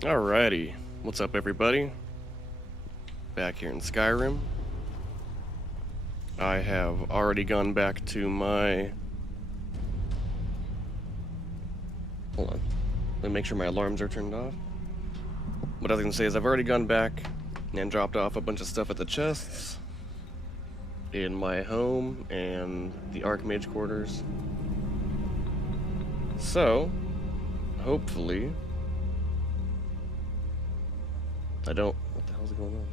Alrighty, what's up everybody? Back here in Skyrim. I have already gone back to my... Hold on, let me make sure my alarms are turned off. What I was going to say is I've already gone back and dropped off a bunch of stuff at the chests in my home and the Archmage quarters. So, hopefully... I don't... What the hell's going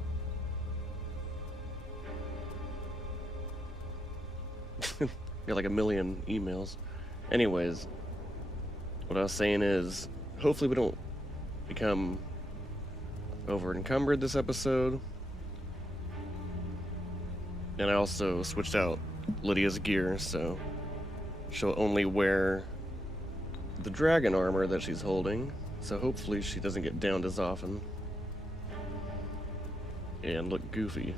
on? Got like a million emails. Anyways, what I was saying is, hopefully we don't become over encumbered this episode. And I also switched out Lydia's gear, so she'll only wear the dragon armor that she's holding. So hopefully she doesn't get downed as often and look goofy.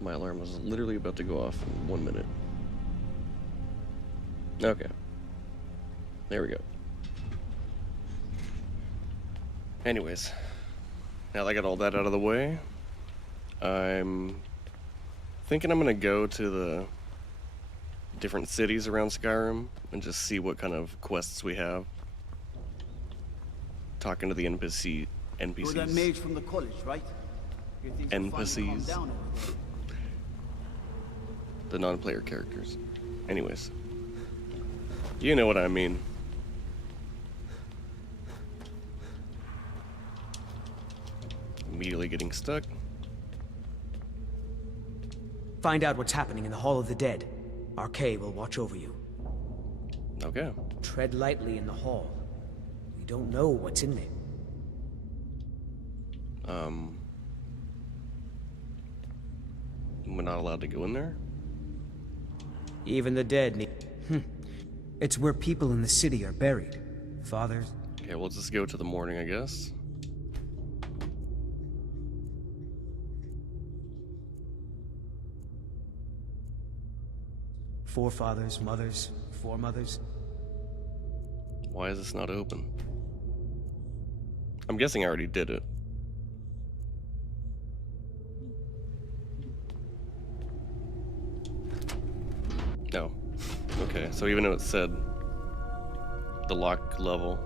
My alarm was literally about to go off in 1 minute. Okay. There we go. Anyways, now that I got all that out of the way, I'm thinking I'm gonna go to the different cities around Skyrim and just see what kind of quests we have. Talking to the NPCs. You're that mage from the college, right? NPCs. The non-player characters. Anyways. You know what I mean. Immediately getting stuck. Find out what's happening in the Hall of the Dead. RK will watch over you. Okay. Tread lightly in the hall. We don't know what's in there. We're not allowed to go in there? Even the dead need... It's where people in the city are buried. Fathers... Okay, we'll just go to the morning, I guess. Forefathers, mothers, foremothers. Why is this not open? I'm guessing I already did it. No. Okay, so even though it said the lock level.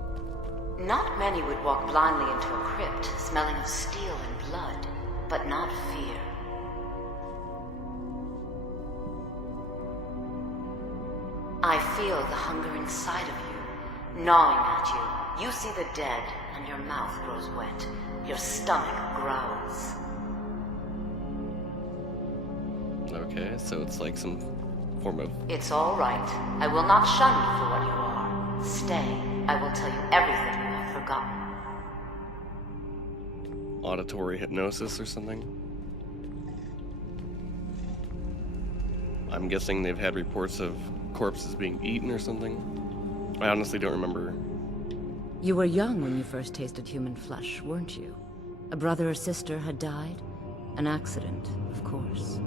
Not many would walk blindly into a crypt, smelling of steel and blood, but not fear. I feel the hunger inside of you, gnawing at you. You see the dead, and your mouth grows wet. Your stomach growls. Okay, so it's like some form of... It's all right. I will not shun you for what you are. Stay. I will tell you everything you have forgotten. auditory hypnosis or something. I'm guessing they've had reports of corpses being eaten or something. I honestly don't remember. You were young when you first tasted human flesh, weren't you? A brother or sister had died? An accident, of course.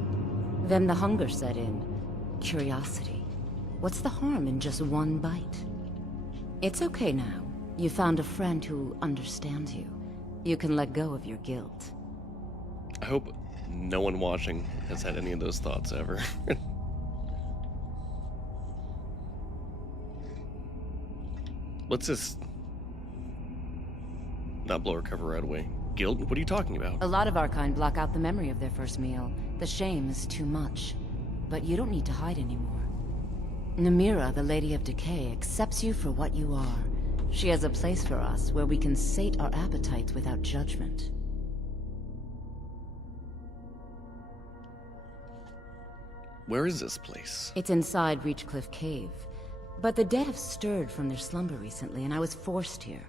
Then the hunger set in. Curiosity. What's the harm in just one bite? It's okay now. You found a friend who understands you. You can let go of your guilt. I hope no one watching has had any of those thoughts ever. Let's just not blow our cover right away. Guilt? What are you talking about? A lot of our kind block out the memory of their first meal. The shame is too much. But you don't need to hide anymore. Namira, the Lady of Decay, accepts you for what you are. She has a place for us where we can sate our appetites without judgment. Where is this place? It's inside Reachcliff Cave. But the dead have stirred from their slumber recently, and I was forced here.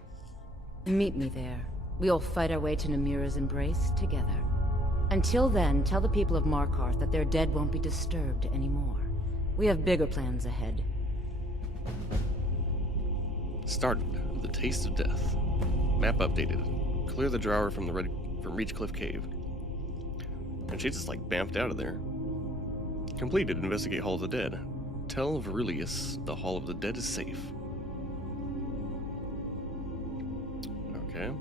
Meet me there. We'll fight our way to Namira's embrace together. Until then, tell the people of Markarth that their dead won't be disturbed anymore. We have bigger plans ahead. Started. The Taste of Death. Map updated. Clear the drawer from Reachcliff Cave. And she just like bamfed out of there. Completed. Investigate Hall of the Dead. Tell Verilius the Hall of the Dead is safe. Okay.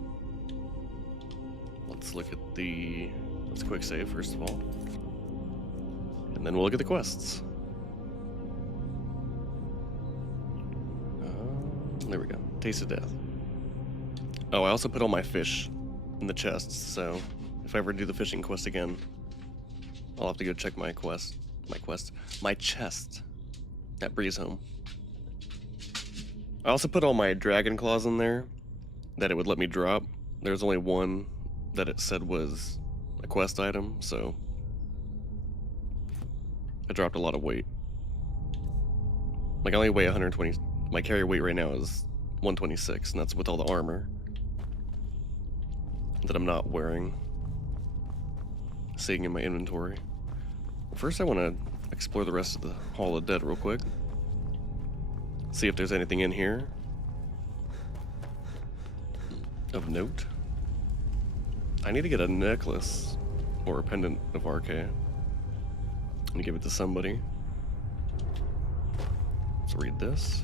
Let's look at the... Let's quick save first of all. And then we'll look at the quests. There we go. Taste of death. Oh, I also put all my fish in the chests, so if I ever do the fishing quest again, I'll have to go check my chest at Breeze Home. I also put all my dragon claws in there that it would let me drop. There's only one that it said was a quest item, so I dropped a lot of weight. Like I only weigh 120. My carry weight right now is 126, and that's with all the armor that I'm not wearing, sitting in my inventory. First, I want to explore the rest of the Hall of Dead real quick. See if there's anything in here of note. I need to get a necklace or a pendant of RK and give it to somebody. Let's read this.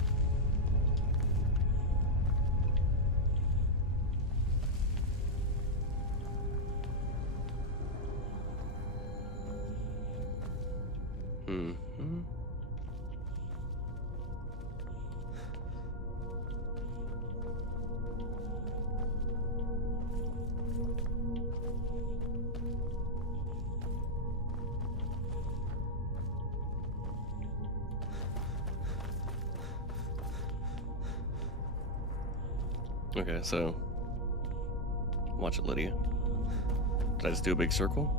Okay, so watch it, Lydia. Did I just do a big circle?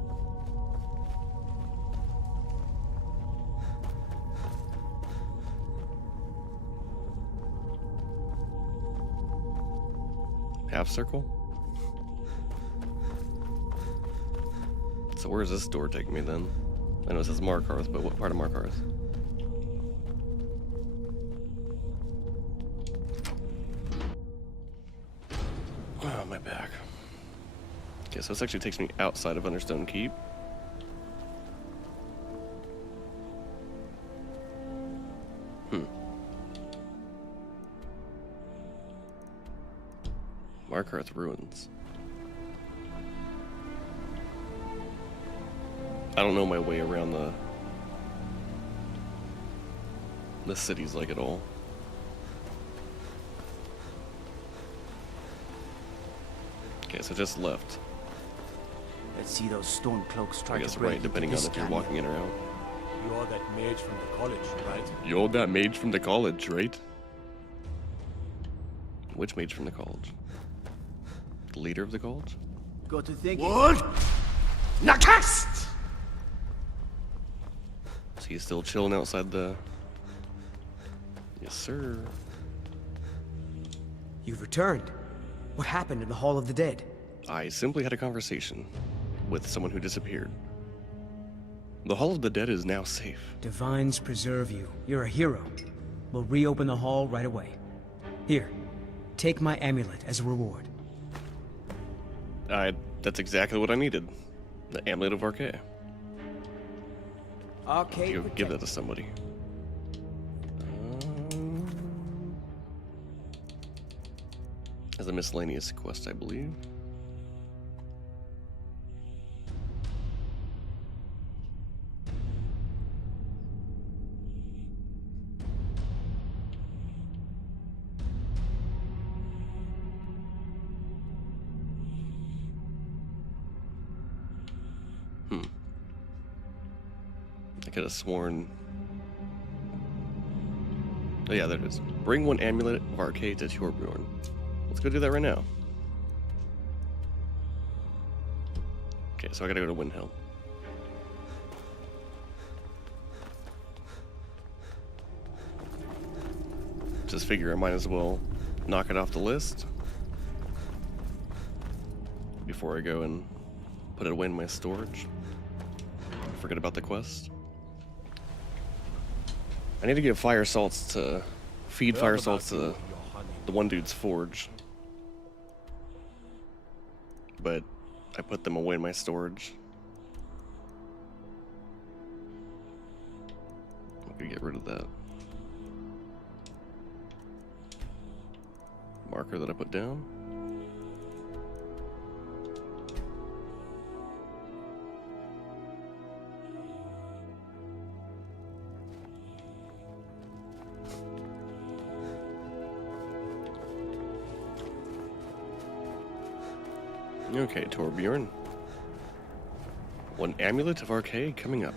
Half circle? So where does this door take me then? I know it says Markarth, but what part of Markarth? Oh, my back. Okay, so this actually takes me outside of Understone Keep. Markarth Ruins. I don't know my way around the cities like at all. Okay, so just left. Let's see those stone cloaks try I guess to break right, depending on this if you're canyon. walking in or out. You're that mage from the college, right? You're that mage from the college, right? Which mage from the college? The leader of the college? Got to think. What? Nakast! So he's still chilling outside the... Yes, sir. You've returned. What happened in the Hall of the Dead? I simply had a conversation with someone who disappeared. The Hall of the Dead is now safe. Divines preserve you. You're a hero. We'll reopen the hall right away. Here, take my amulet as a reward. That's exactly what I needed. The Amulet of RK. Arcade Go give that to somebody. As a miscellaneous quest, I believe. I could have sworn. Oh yeah, there it is. Bring one amulet of RK to Torbjorn. Let's go do that right now. Okay, so I gotta go to Windhelm. Just figure I might as well knock it off the list before I go and put it away in my storage. Forget about the quest. I need to get fire salts to feed fire salts to the one dude's forge, but I put them away in my storage. I'm gonna get rid of that marker that I put down. Okay, Torbjorn. One amulet of arcade coming up.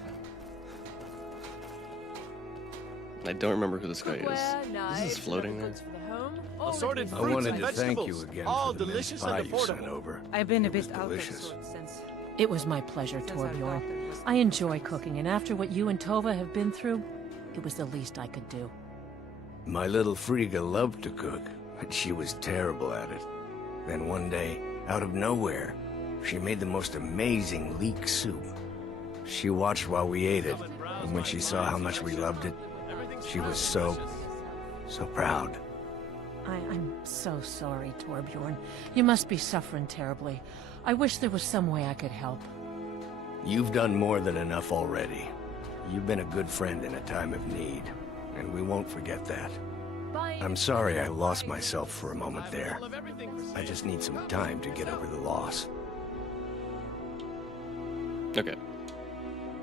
I don't remember who this guy is. Is this floating there? Assorted I fruits wanted and to thank you vegetables, again all for the mince delicious pie and you sent affordable. over. I've been a It was bit out of delicious. sorts since It was my pleasure, our Torbjorn. daughter was- I enjoy cooking, and after what you and Tova have been through, it was the least I could do. My little Frigga loved to cook, but she was terrible at it. Then one day, out of nowhere, she made the most amazing leek soup. She watched while we ate it, and when she saw how much we loved it, she was so proud. I'm so sorry, Torbjorn. You must be suffering terribly. I wish there was some way I could help. You've done more than enough already. You've been a good friend in a time of need, and we won't forget that. I'm sorry I lost myself for a moment there. I just need some time to get over the loss. Okay.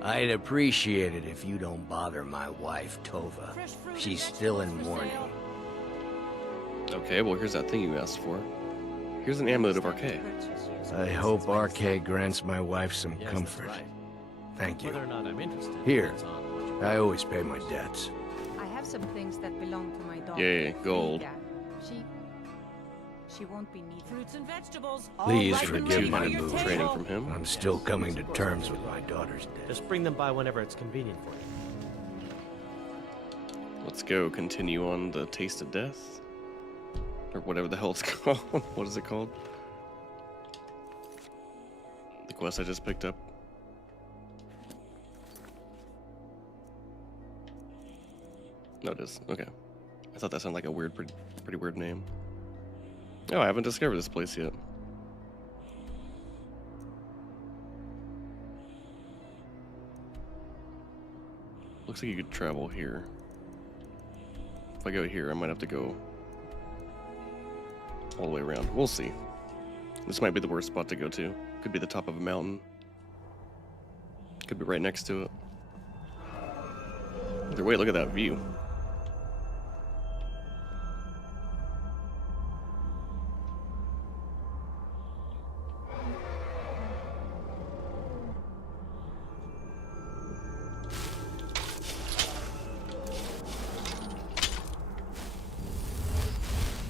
I'd appreciate it if you don't bother my wife, Tova. She's still in mourning. Okay, well here's that thing you asked for. Here's an amulet of arcade. I hope RK grants my wife some comfort. Thank you. Here, I always pay my debts. I have some things that belong to my daughter. Yay, gold. Frida. She won't be needed. Fruits and vegetables. Please Should forgive do my my move. training from him. I'm still coming to terms with my daughter's death. Just bring them by whenever it's convenient for you. Let's go continue on the Taste of Death. Or whatever the hell it's called. What is it called? The quest I just picked up. No, it is. Okay. I thought that sounded like a weird, pretty weird name. Oh, I haven't discovered this place yet. Looks like you could travel here. If I go here, I might have to go all the way around. We'll see. This might be the worst spot to go to. Could be the top of a mountain. Could be right next to it. Either way, look at that view.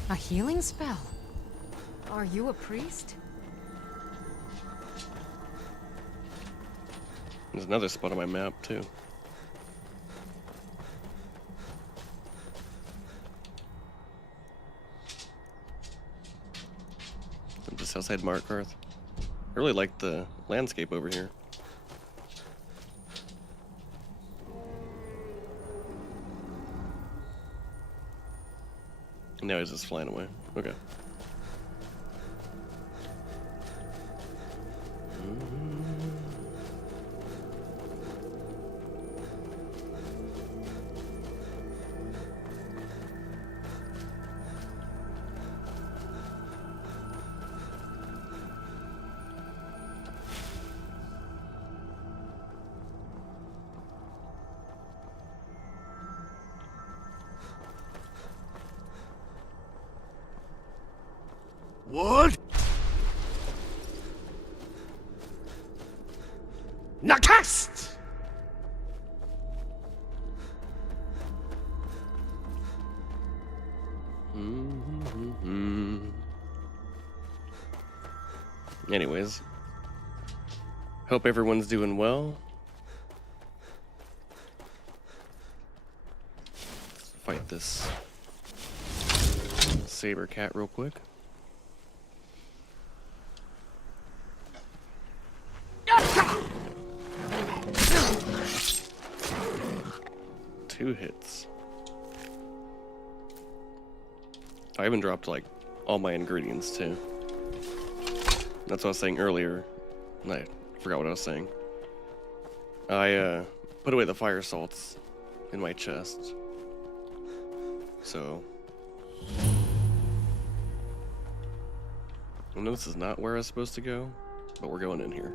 A healing spell? Are you a priest? There's another spot on my map, too. I'm just outside Markarth. I really like the landscape over here. Now he's just flying away. Okay. What? Nakast! Anyways, hope everyone's doing well. Let's fight this saber cat real quick. Two hits. I even dropped like all my ingredients too. That's what I was saying earlier. I forgot what I was saying. I put away the fire salts in my chest. So I know this is not where I was supposed to go, but we're going in here.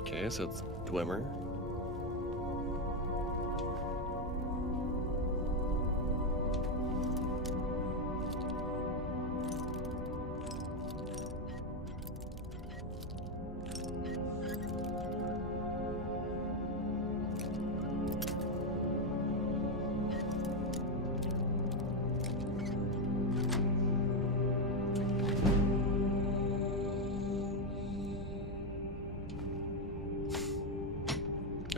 Okay, so it's Dwemer.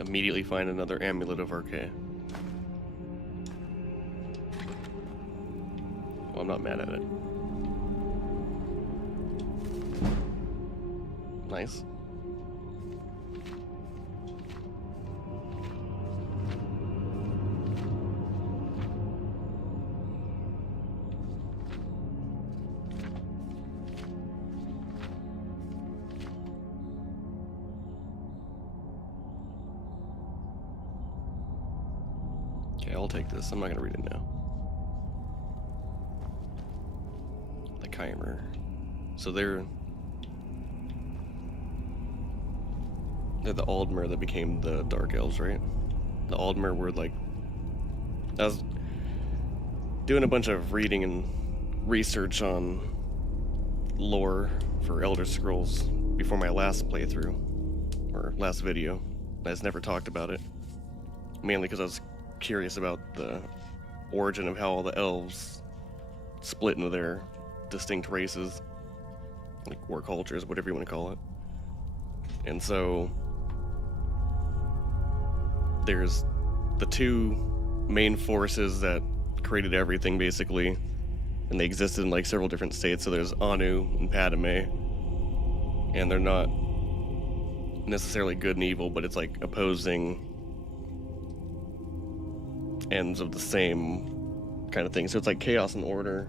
immediately find another amulet of RK. Well, I'm not mad at it. Nice. Okay, I'll take this. I'm not gonna read it now. The Chimer. So they're the Aldmer that became the Dark Elves, right? The Aldmer were like... I was doing a bunch of reading and research on lore for Elder Scrolls before my last playthrough, or last video. I just never talked about it. Mainly because I was curious about the origin of how all the elves split into their distinct races, like or cultures, whatever you want to call it. And so there's the two main forces that created everything, basically, and they existed in like several different states. So there's Anu and Padme, and they're not necessarily good and evil, but it's like opposing ends of the same kind of thing. So it's like chaos and order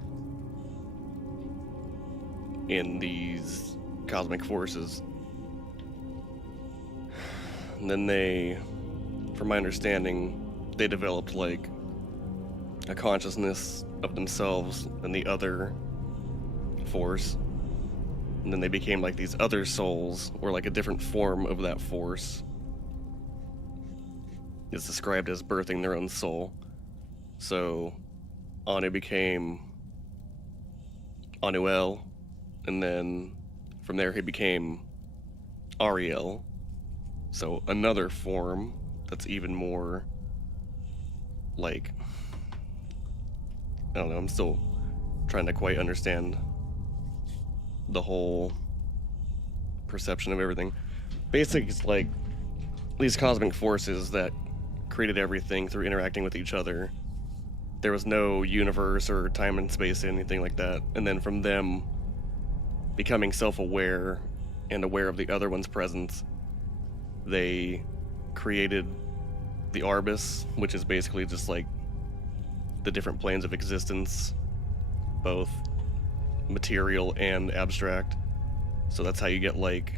in these cosmic forces. And then they, from my understanding, they developed like a consciousness of themselves and the other force. And then they became like these other souls, or like a different form of that force. It's described as birthing their own soul. So Anu became Anuel, and then from there he became Ariel. So another form that's even more like, I don't know, I'm still trying to quite understand the whole perception of everything. Basically, it's like these cosmic forces that created everything through interacting with each other. There was no universe or time and space, anything like that. And then from them becoming self-aware and aware of the other one's presence, they created the Arbus, which is basically just like the different planes of existence, both material and abstract. So that's how you get like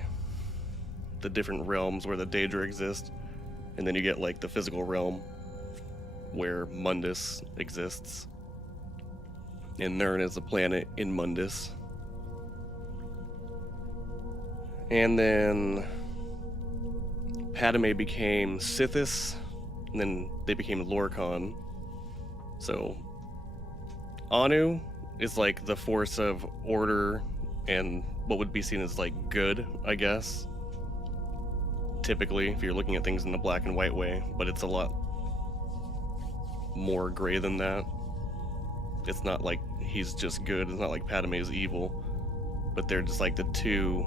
the different realms where the Daedra exist, and then you get like the physical realm where Mundus exists, and Nirn is a planet in Mundus. And then Padme became Sithis, and then they became Lorkhan. So Anu is like the force of order and what would be seen as like good, I guess. Typically, if you're looking at things in the black and white way, but it's a lot more gray than that. It's not like he's just good, it's not like Padme is evil, but they're just like the two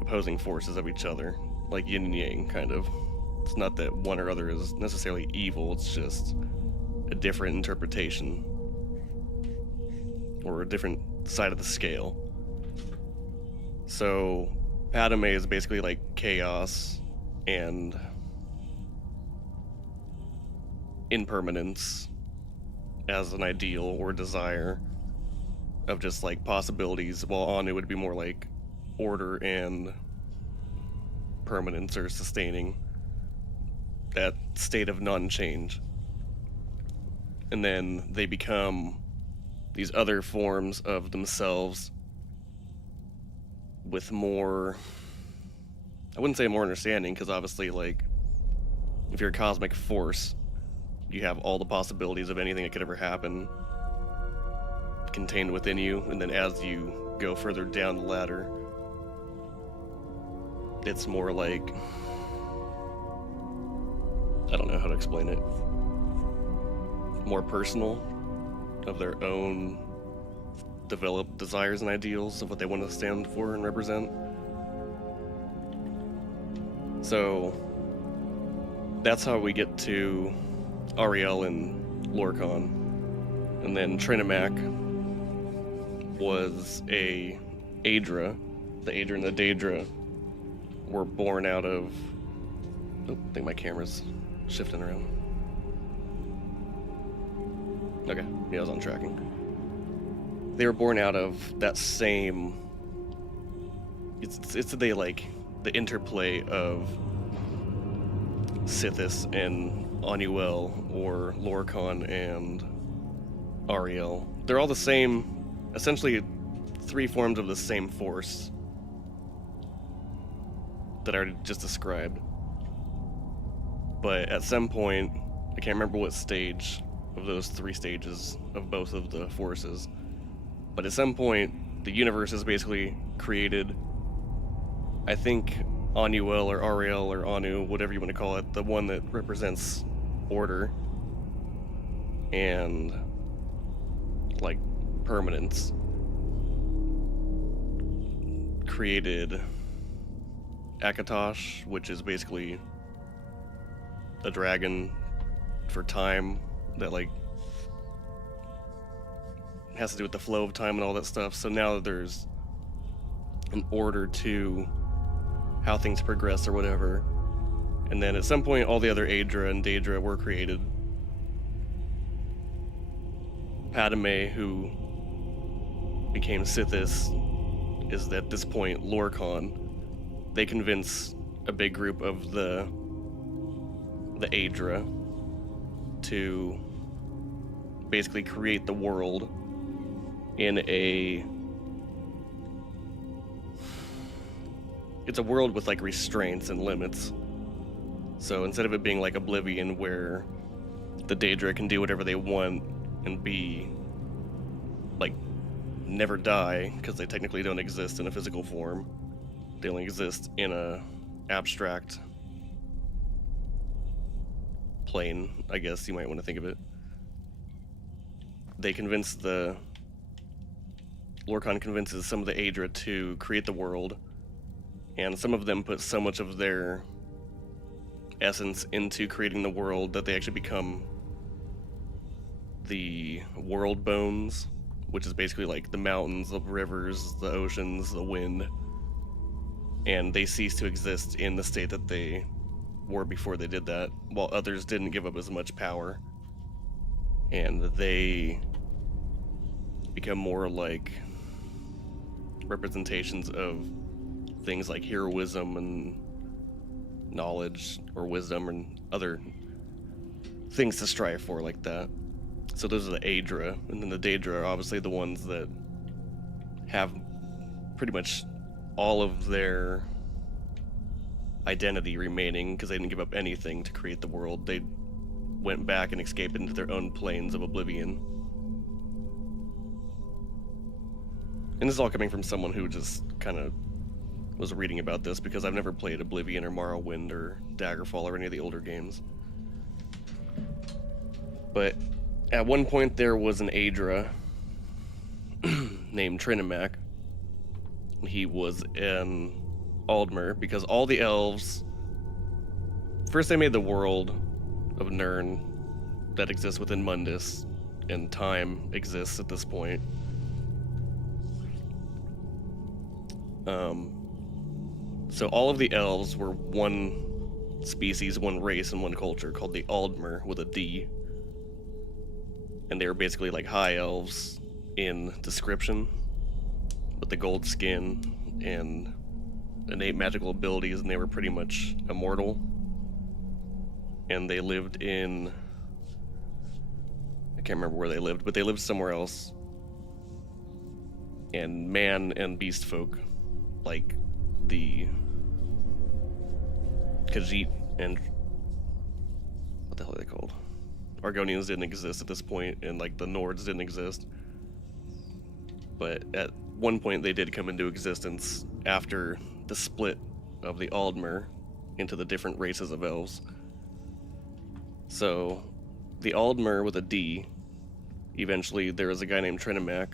opposing forces of each other, like yin and yang, kind of. It's not that one or other is necessarily evil, it's just a different interpretation, or a different side of the scale. So Padme is basically like chaos and impermanence as an ideal or desire of just like possibilities, while Anu would be more like order and permanence, or sustaining that state of non-change. And then they become these other forms of themselves with more, I wouldn't say more understanding, because obviously, like, if you're a cosmic force, you have all the possibilities of anything that could ever happen contained within you, and then as you go further down the ladder, it's more like, I don't know how to explain it, more personal, of their own developed desires and ideals of what they want to stand for and represent. So that's how we get to Ariel and Lorcan. And then Trinimac was a Aedra. The Aedra and the Daedra were born out of... Oh, I think my camera's shifting around. Okay, yeah, I was on tracking. They were born out of that same... It's the interplay of Sithis and Anuel, or Lorcan and Ariel. They're all the same, essentially 3 forms of the same force that I already just described. But at some point, I can't remember what stage of those 3 stages of both of the forces, but at some point, the universe is basically created. I think Anuel or Ariel or Anu, whatever you want to call it, the one that represents order and like permanence, created Akatosh, which is basically a dragon for time that like has to do with the flow of time and all that stuff. So now there's an order to how things progress or whatever. And then at some point all the other Aedra and Daedra were created. Padme, who became Sithis, is at this point Lorcan. They convince a big group of the Aedra to basically create the world in it's a world with like restraints and limits. So instead of it being like Oblivion, where the Daedra can do whatever they want and be like never die, because they technically don't exist in a physical form, they only exist in a abstract plane, I guess you might want to think of it. Lorcan convinces some of the Aedra to create the world, and some of them put so much of their essence into creating the world that they actually become the world bones, which is basically like the mountains, the rivers, the oceans, the wind, and they cease to exist in the state that they were before they did that, while others didn't give up as much power, and they become more like representations of things like heroism and knowledge or wisdom and other things to strive for like that. So those are the Aedra, and then the Daedra are obviously the ones that have pretty much all of their identity remaining, because they didn't give up anything to create the world. They went back and escaped into their own planes of oblivion. And this is all coming from someone who just kind of was reading about this, because I've never played Oblivion or Morrowind or Daggerfall or any of the older games. But at one point there was an Aedra named Trinimac. He was an Aldmer, because all the elves... First they made the world of Nirn that exists within Mundus, and time exists at this point. So all of the elves were one species, one race, and one culture called the Aldmer with a D. And they were basically like high elves in description, with the gold skin and innate magical abilities, and they were pretty much immortal. And they lived in... I can't remember where they lived, but they lived somewhere else. And man and beast folk, like the Khajiit and... what the hell are they called? Argonians didn't exist at this point, and like the Nords didn't exist. But at one point they did come into existence after the split of the Aldmer into the different races of elves. So the Aldmer with a D, eventually there was a guy named Trinimac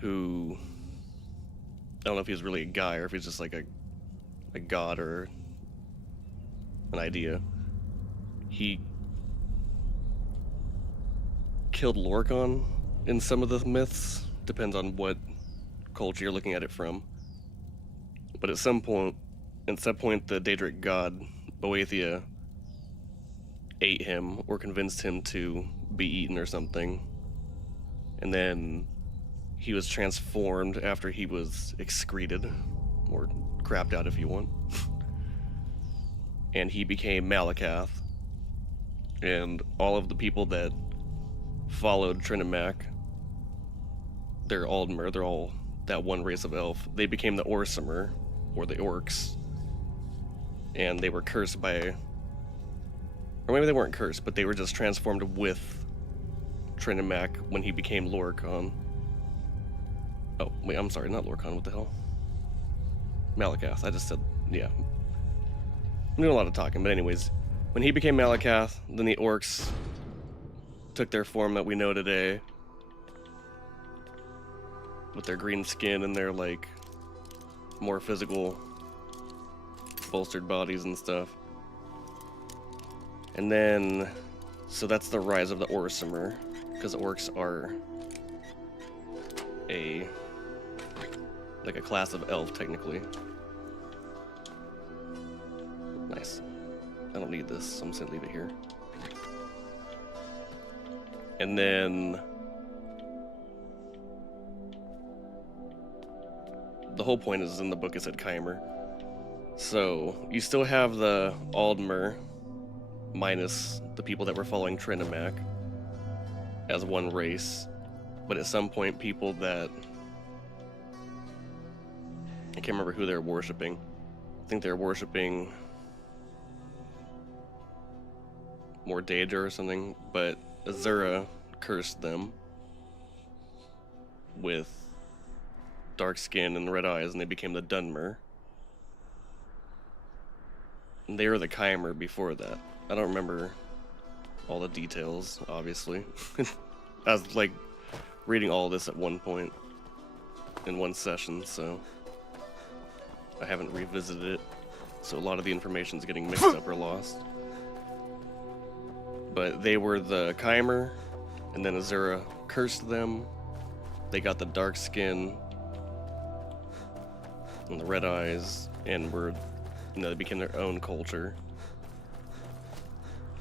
who, I don't know if he was really a guy or if he's just like a god or an idea, he killed Lorcan in some of the myths. Depends on what culture you're looking at it from. But at some point, the Daedric god, Boethia, ate him or convinced him to be eaten or something. And then he was transformed after he was excreted, or crapped out if you want. And he became Malakath. And all of the people that followed Trinimac, they're Aldmer, they're all that one race of elf. They became the Orsimer, or the Orcs. And they were cursed by... Or maybe they weren't cursed, but they were just transformed with Trinimac when he became Lorcan. Oh, wait, I'm sorry, not Lorcan, what the hell? Malakath, I just said, yeah. I'm doing a lot of talking, but anyways. When he became Malakath, then the Orcs took their form that we know today. With their green skin and their, like, more physical, bolstered bodies and stuff. And then, so that's the rise of the Orsimer, because orcs are like a class of elf, technically. Nice. I don't need this, so I'm just gonna leave it here. And then the whole point is in the book it said Chimer. So you still have the Aldmer minus the people that were following Trinimac as one race, but at some point people that I can't remember who they're worshipping. I think they're worshipping more Daedra or something, but Azura cursed them with dark skin and red eyes, and they became the Dunmer. And they were the Chimer before that. I don't remember all the details, obviously. I was like reading all this at one point in one session, so I haven't revisited it. So a lot of the information's getting mixed up or lost. But they were the Chimer, and then Azura cursed them. They got the dark skin and the red eyes, and were, they became their own culture.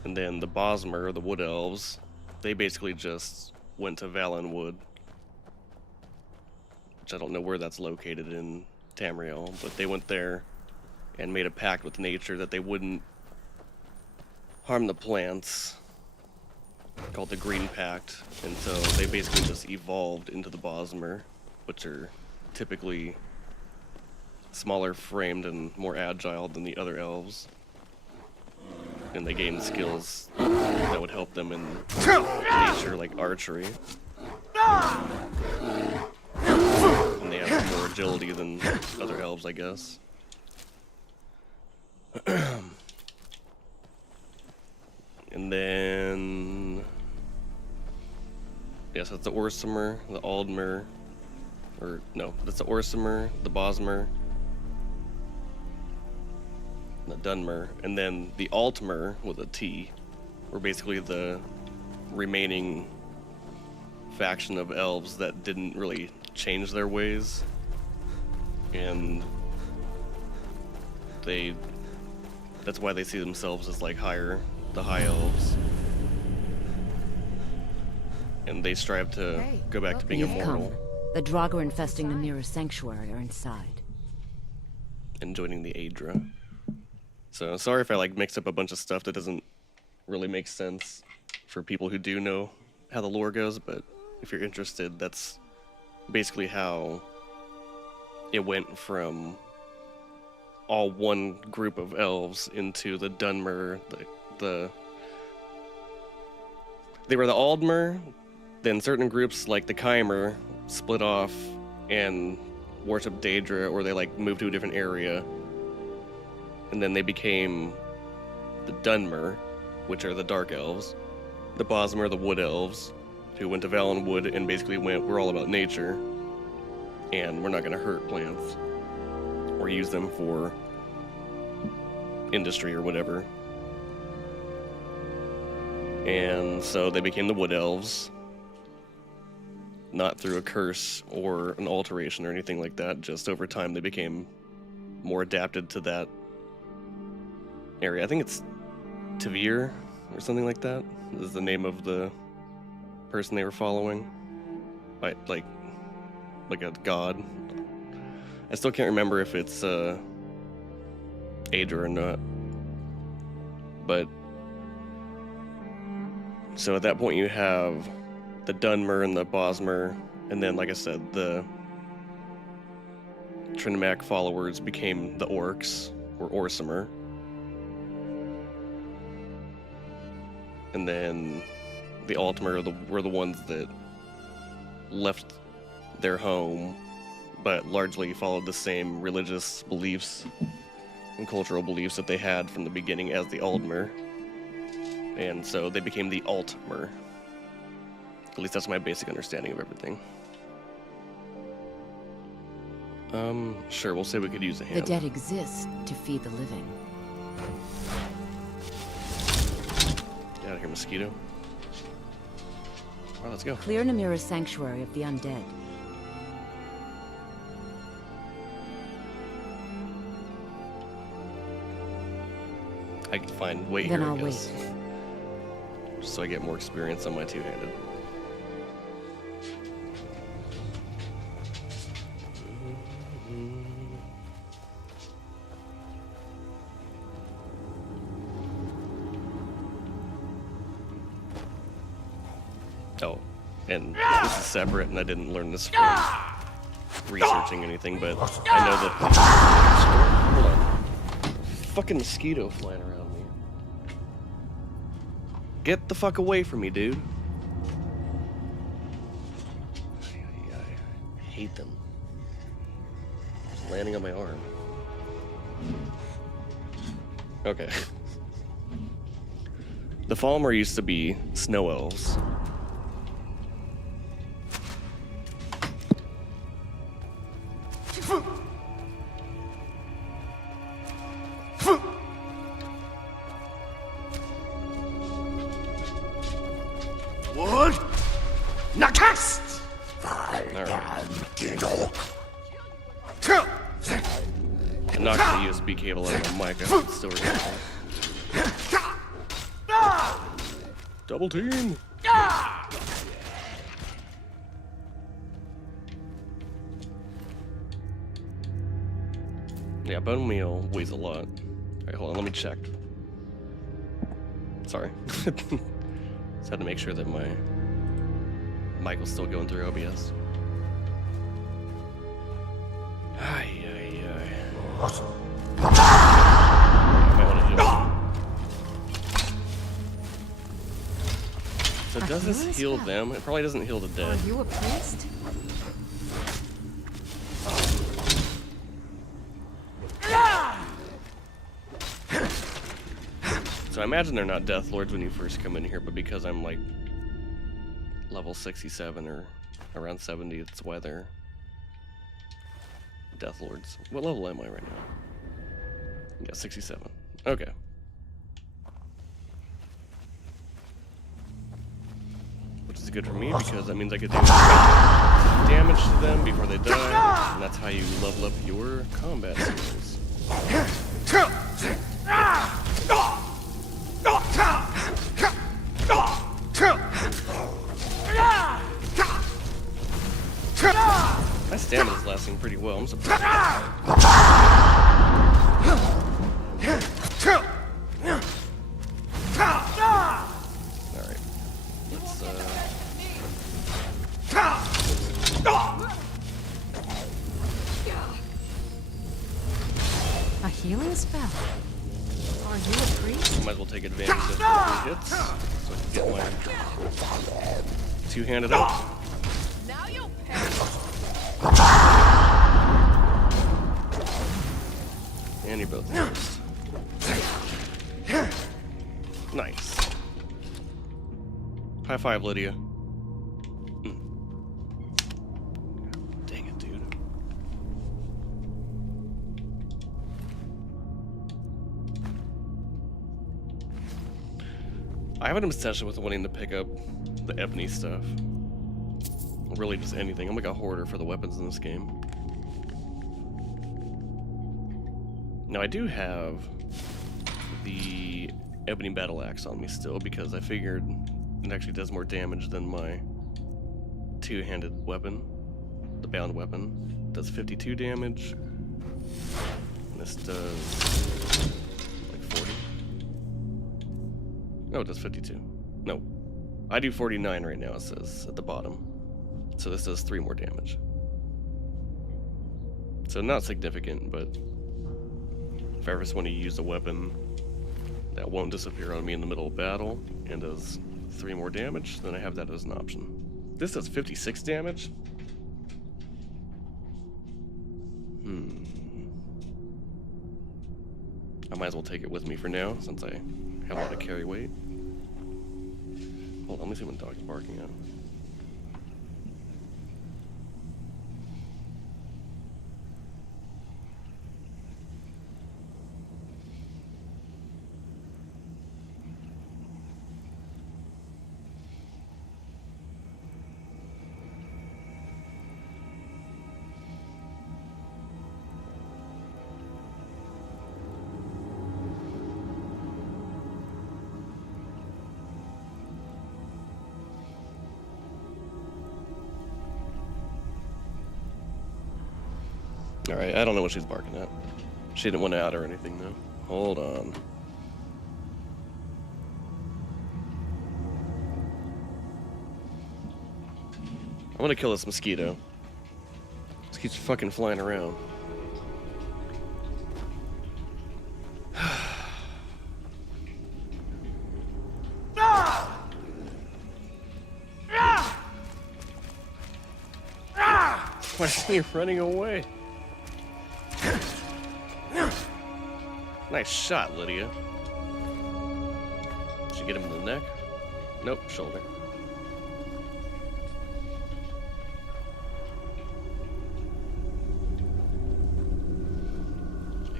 And then the Bosmer, the Wood Elves, they basically just went to Valenwood, which I don't know where that's located in Tamriel, but they went there and made a pact with nature that they wouldn't harm the plants, called the Green Pact, and so they basically just evolved into the Bosmer, which are typically smaller framed and more agile than the other elves. And they gained skills that would help them in nature, like archery. And they have more agility than other elves, I guess. And then... yes, that's the Orsimer, the Aldmer, or no, that's the Orsimer, the Bosmer, the Dunmer, and then the Altmer with a T were basically the remaining faction of elves that didn't really change their ways, and that's why they see themselves as like the high elves, and they strive to go back to being immortal. Come. The Draugr infesting the Mirror Sanctuary are inside. And joining the Aedra. So sorry if I like mixed up a bunch of stuff that doesn't really make sense for people who do know how the lore goes, but if you're interested, that's basically how it went from all one group of elves into the Dunmer, they were the Aldmer, then certain groups like the Chimer split off and worshiped Daedra, or they like moved to a different area. And then they became the Dunmer, which are the Dark Elves. The Bosmer, the Wood Elves, who went to Valenwood and basically went, we're all about nature, and we're not going to hurt plants or use them for industry or whatever. And so they became the Wood Elves. Not through a curse or an alteration or anything like that, just over time they became more adapted to that area. I think it's Tavir or something like that is the name of the person they were following. Like a god. I still can't remember if it's Aedra or not. But so at that point you have the Dunmer and the Bosmer, and then, like I said, the Trinmac followers became the Orcs, or Orsimer. And then the Altmer were the ones that left their home, but largely followed the same religious beliefs and cultural beliefs that they had from the beginning as the Aldmer. And so they became the Altmer. At least that's my basic understanding of everything. Sure, we'll say we could use a hand. The dead exist to feed the living. Get out of here, mosquito. Alright, let's go. Clear Namira's sanctuary of the undead. I can find wait Then here, I'll I guess. Just so I get more experience on my two-handed. Oh, and this is separate, and I didn't learn this from researching anything, but I know that... Hold on. Fucking mosquito flying around me. Get the fuck away from me, dude. I hate them. Landing on my arm. Okay. The Falmer used to be snow elves. Wood? Nakast! I knocked the USB cable out of my mic. I still recording. Double team! Yeah, bone meal weighs a lot. Alright, hold on, let me check. Sorry. Just had to make sure that my mic was still going through OBS. Ay, ay, ay. I might want to heal. So does this heal them? It probably doesn't heal the dead. Are you a priest? So I imagine they're not Death Lords when you first come in here, but because I'm like level 67 or around 70, it's why they're Death Lords. What level am I right now? Yeah, 67. Okay. Which is good for me because that means I could do damage to them before they die, and that's how you level up your combat skills. My stamina's lasting pretty well, I'm surprised. Alright. Let's, A healing spell? Are you a priest? might as well take advantage of the hits so I can get my two-handed out. Now you'll And you're both first. Nice. High five, Lydia. Dang it, dude. I have an obsession with wanting to pick up the ebony stuff. Really just anything. I'm like a hoarder for the weapons in this game. Now I do have the ebony battle axe on me still because I figured it actually does more damage than my two-handed weapon. The bound weapon does 52 damage. And this does like 40. No, it does 52. No. I do 49 right now, it says at the bottom. So this does 3 more damage. So not significant, but if I ever just want to use a weapon that won't disappear on me in the middle of battle and does 3 more damage, then I have that as an option. This does 56 damage? I might as well take it with me for now, since I have a lot of carry weight. Hold on, let me see when dog's barking at. Alright, I don't know what she's barking at. She didn't want out or anything, though. Hold on. I'm gonna kill this mosquito. This keeps fucking flying around. Why is he running away? Nice shot, Lydia. Did you get him in the neck? Nope, shoulder.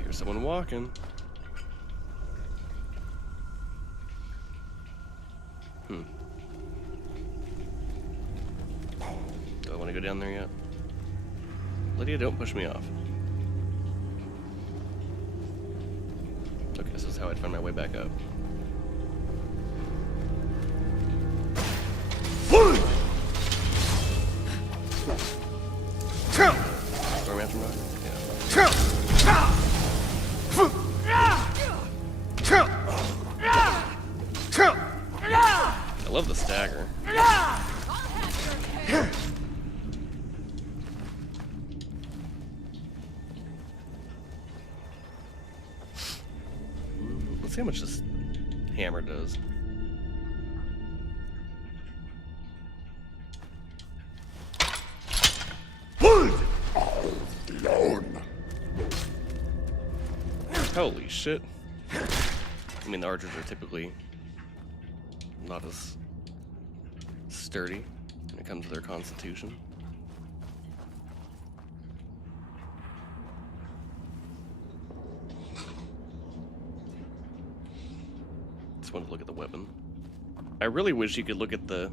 Here's someone walking. Do I want to go down there yet? Lydia, don't push me off. Okay, this is how I'd find my way back up. Storm aftermath? Yeah. I love the stagger. Let's see how much this hammer does. Holy shit. I mean, the archers are typically not as sturdy when it comes to their constitution. Just wanted to look at the weapon. I really wish you could look at the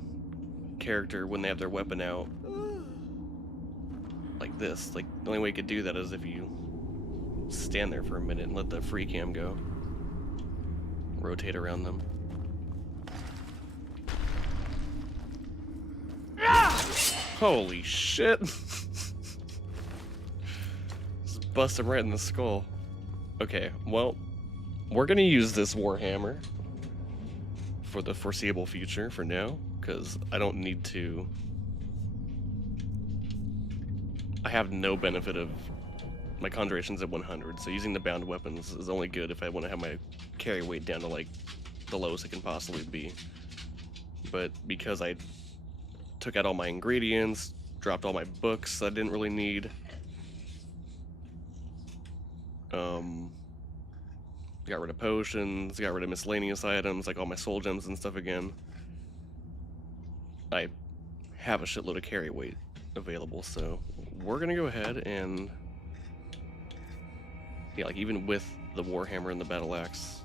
character when they have their weapon out like this. Like, the only way you could do that is if you stand there for a minute and let the free cam go. Rotate around them. Holy shit! Just bust him right in the skull. Okay, well, we're gonna use this Warhammer for the foreseeable future for now, because I don't need to. I have no benefit of my conjurations at 100, so using the bound weapons is only good if I want to have my carry weight down to like the lowest it can possibly be. But because I took out all my ingredients, dropped all my books I didn't really need, got rid of potions, got rid of miscellaneous items like all my soul gems and stuff again, I have a shitload of carry weight available, so we're gonna go ahead and yeah, like even with the Warhammer and the battle axe,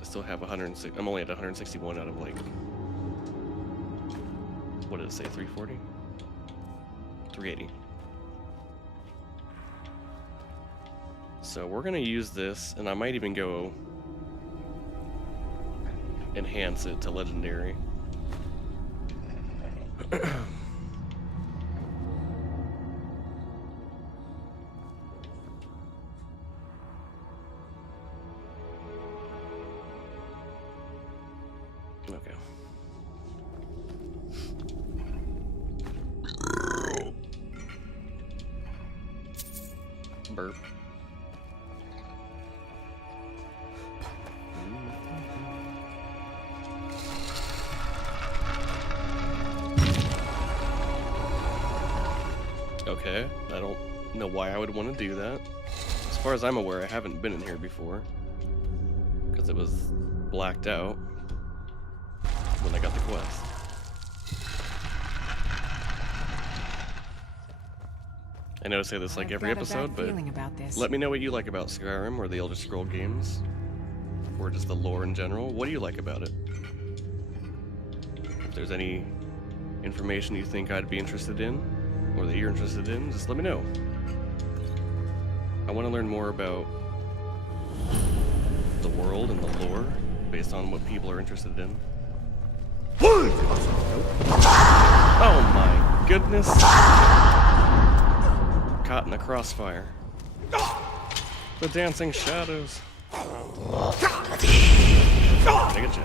I still have 106. I'm only at 161 out of like, what did it say? 340? 380. So we're gonna use this, and I might even go enhance it to legendary. Okay. Burp. Okay, I don't know why I would want to do that. As far as I'm aware, I haven't been in here before, because it was blacked out when I got the quest. I know I say this like every episode, but let me know what you like about Skyrim or the Elder Scroll games, or just the lore in general. What do you like about it? If there's any information you think I'd be interested in, or that you're interested in, just let me know. I want to learn more about the world and the lore based on what people are interested in. Oh my goodness! Caught in the crossfire. The dancing shadows. I get you.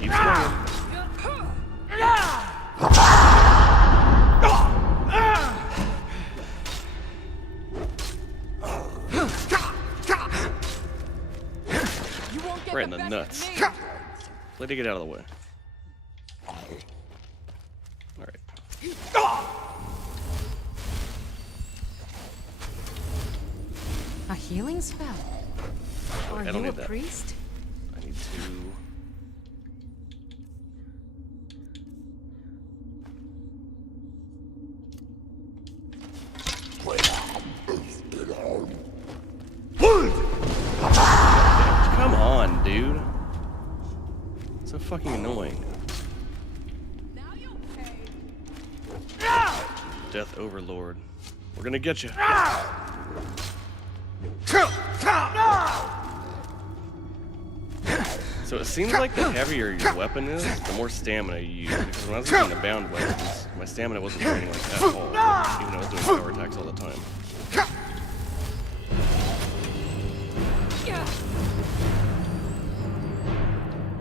Keep swinging. Right in the nuts. Let it get out of the way. Alright. A healing spell? Are I don't you a need that. priest? I need to... Come on, dude. So fucking annoying. Death Overlord. We're gonna get you. So it seems like the heavier your weapon is, the more stamina you use. Because when I was using the bound weapons, my stamina wasn't draining like at all, even though I was doing power attacks all the time.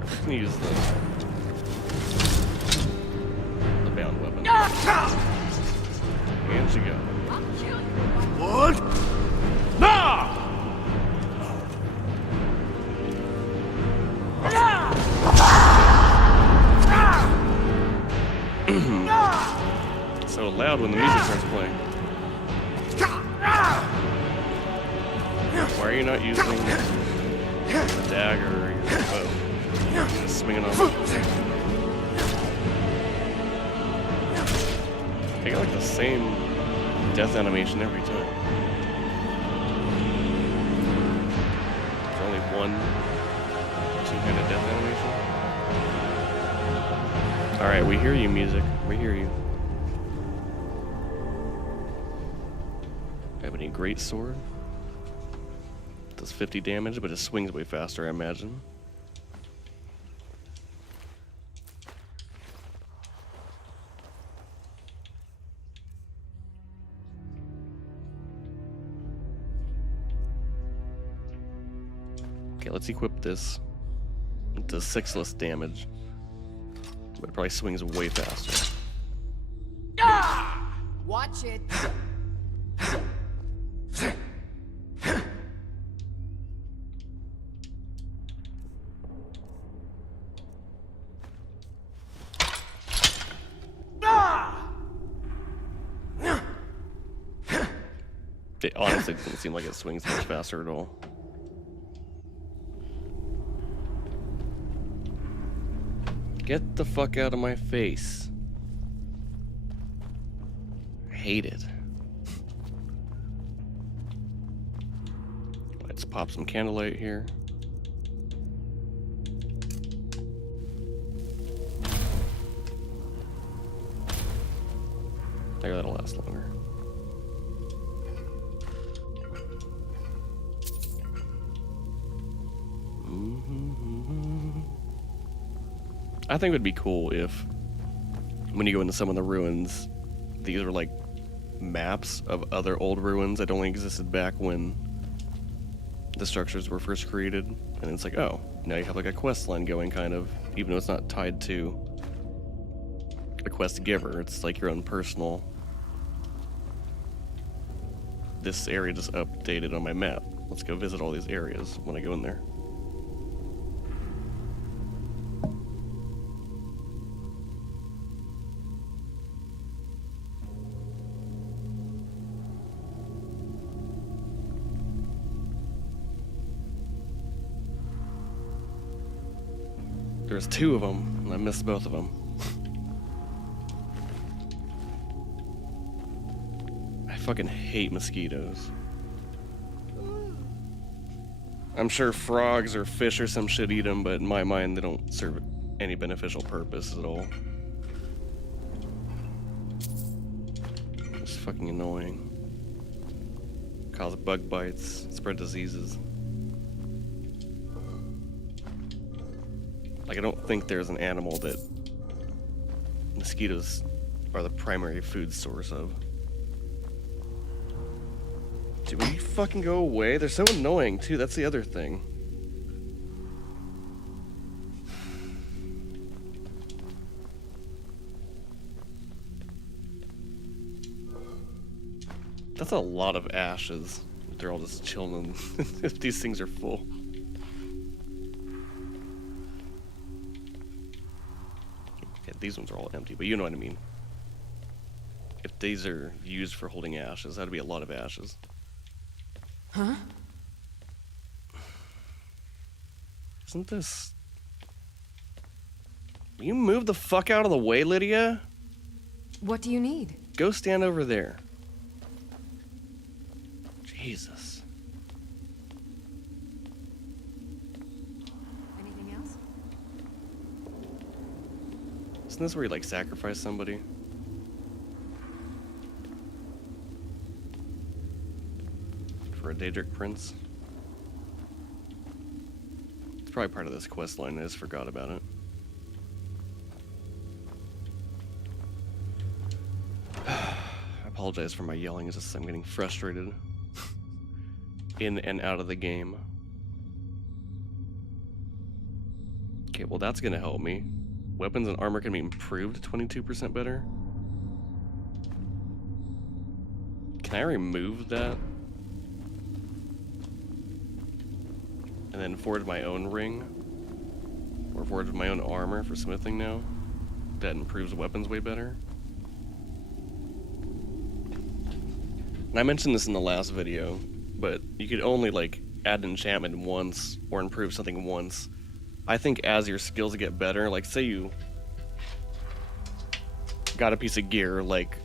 We're gonna use the bound weapon. And she go. What? Now! So loud when the music starts playing. Why are you not using the dagger or your bow? You're just swinging on. I got like the same death animation every time. There's only one two-handed death animation. Alright, we hear you, music. We hear you. Have any great sword? Does 50 damage, but it swings way faster, I imagine. Okay, let's equip this. It does 6 less damage, but it probably swings way faster. Watch it. It honestly doesn't seem like it swings much faster at all. Get the fuck out of my face. I hate it. Let's pop some candlelight here. There, that'll last longer. I think it would be cool if, when you go into some of the ruins, these are like maps of other old ruins that only existed back when the structures were first created. And it's like, oh, now you have like a quest line going, kind of, even though it's not tied to a quest giver. It's like your own personal. This area just updated on my map. Let's go visit all these areas when I go in there. There's 2 of them, and I missed both of them. I fucking hate mosquitoes. I'm sure frogs or fish or some shit eat them, but in my mind they don't serve any beneficial purpose at all. It's fucking annoying. Cause bug bites, spread diseases. Like, I don't think there's an animal that mosquitoes are the primary food source of. Dude, will you fucking go away? They're so annoying, too. That's the other thing. That's a lot of ashes. They're all just chilling if these things are full. These ones are all empty, but you know what I mean. If these are used for holding ashes, that'd be a lot of ashes. Huh? Isn't this... Will you move the fuck out of the way, Lydia? What do you need? Go stand over there. Jesus. Anything else? Isn't this where you, like, sacrifice somebody? For a Daedric prince? It's probably part of this quest line. I just forgot about it. I apologize for my yelling. It's just I'm getting frustrated in and out of the game. Okay, well that's gonna help me. Weapons and armor can be improved 22% better. Can I remove that? And then forge my own ring? Or forge my own armor for smithing now? That improves weapons way better? And I mentioned this in the last video, but you could only like add an enchantment once or improve something once. I think as your skills get better, like say you got a piece of gear like,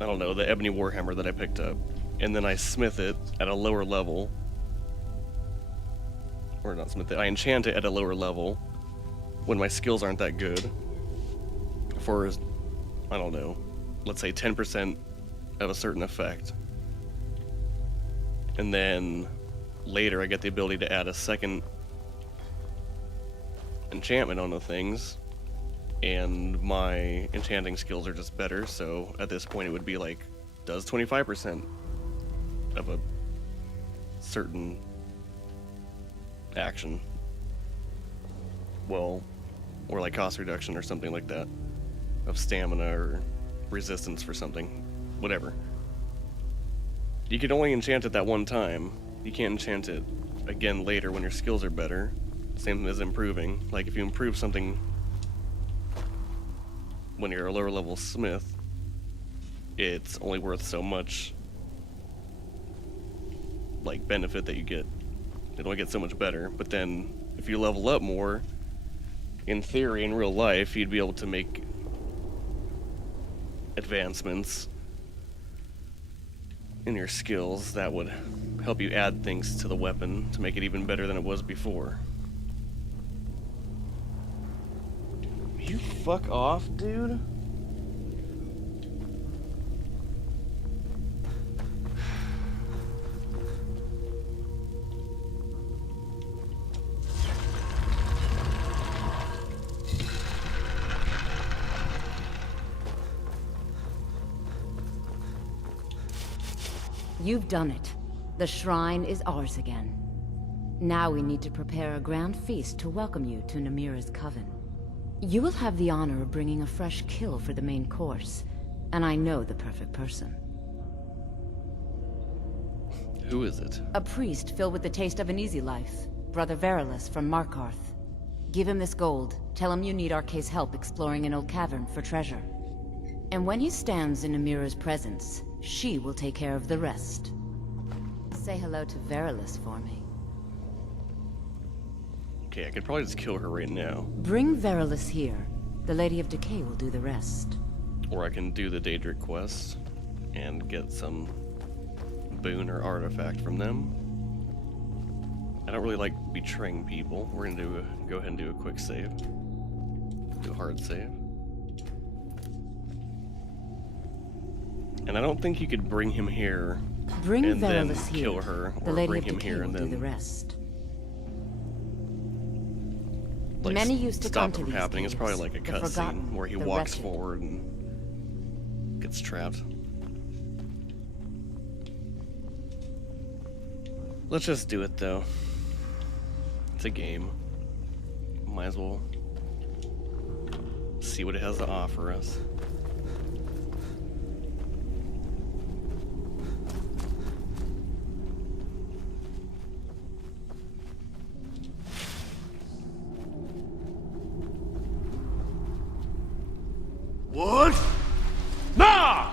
I don't know, the ebony warhammer that I picked up, and then I smith it at a lower level, or not smith it, I enchant it at a lower level when my skills aren't that good for, I don't know, let's say 10% of a certain effect. And then later I get the ability to add a second enchantment on the things, and my enchanting skills are just better, so at this point it would be like, does 25% of a certain action. Well, or like cost reduction or something like that, of stamina or resistance for something, whatever. You could only enchant it that one time. You can't enchant it again later when your skills are better. Same as improving. Like if you improve something when you're a lower level smith, it's only worth so much like benefit that you get. It only gets so much better. But then if you level up more, in theory, in real life, you'd be able to make advancements in your skills that would help you add things to the weapon to make it even better than it was before. You fuck off, dude. You've done it. The shrine is ours again. Now we need to prepare a grand feast to welcome you to Namira's coven. You will have the honor of bringing a fresh kill for the main course, and I know the perfect person. Who is it? A priest filled with the taste of an easy life, Brother Verilus from Markarth. Give him this gold. Tell him you need Arcae's help exploring an old cavern for treasure. And when he stands in Namira's presence, she will take care of the rest. Say hello to Verilus for me. Okay, I could probably just kill her right now. Bring Verilus here. The Lady of Decay will do the rest. Or I can do the Daedric quest and get some boon or artifact from them. I don't really like betraying people. We're gonna go ahead and do a quick save. Do a hard save. And I don't think you could bring him here Bring and then Verilus here. kill her, The or Lady bring of him Decay here and will do the then rest. like Many used to come stop to it from these happening. It's probably like a the cutscene forgotten, where he the walks wretched. forward and gets trapped. Let's just do it though. It's a game. Might as well see what it has to offer us. What? Nah!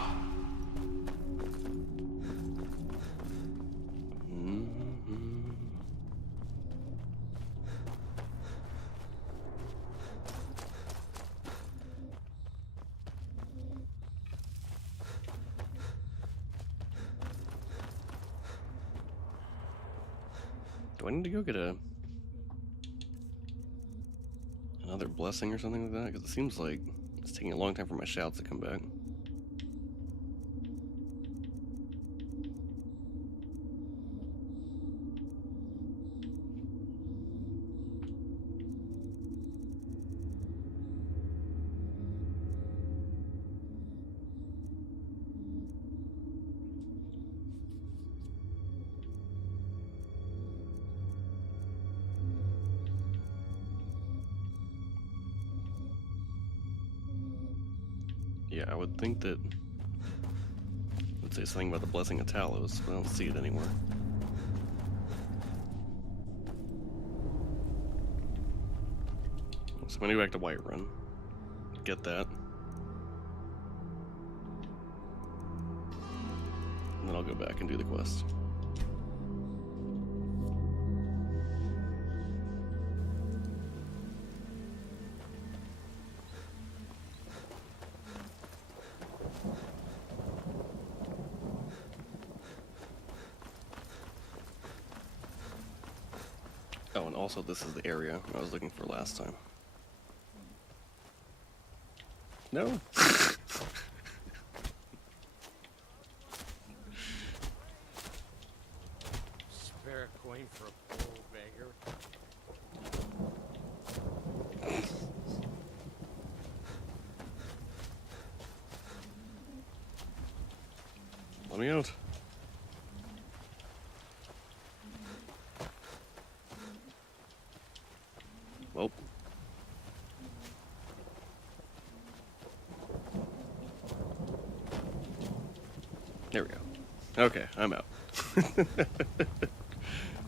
Do I need to go get another blessing or something like that? Because it seems like it's taking a long time for my shouts to come back. Yeah, I would think that it would say something about the blessing of Talos, but I don't see it anywhere. So I'm gonna go back to Whiterun. Get that. And then I'll go back and do the quest. Oh, and also this is the area I was looking for last time. No. Spare a coin for a poor beggar. Let me out. Well. There we go. Okay, I'm out.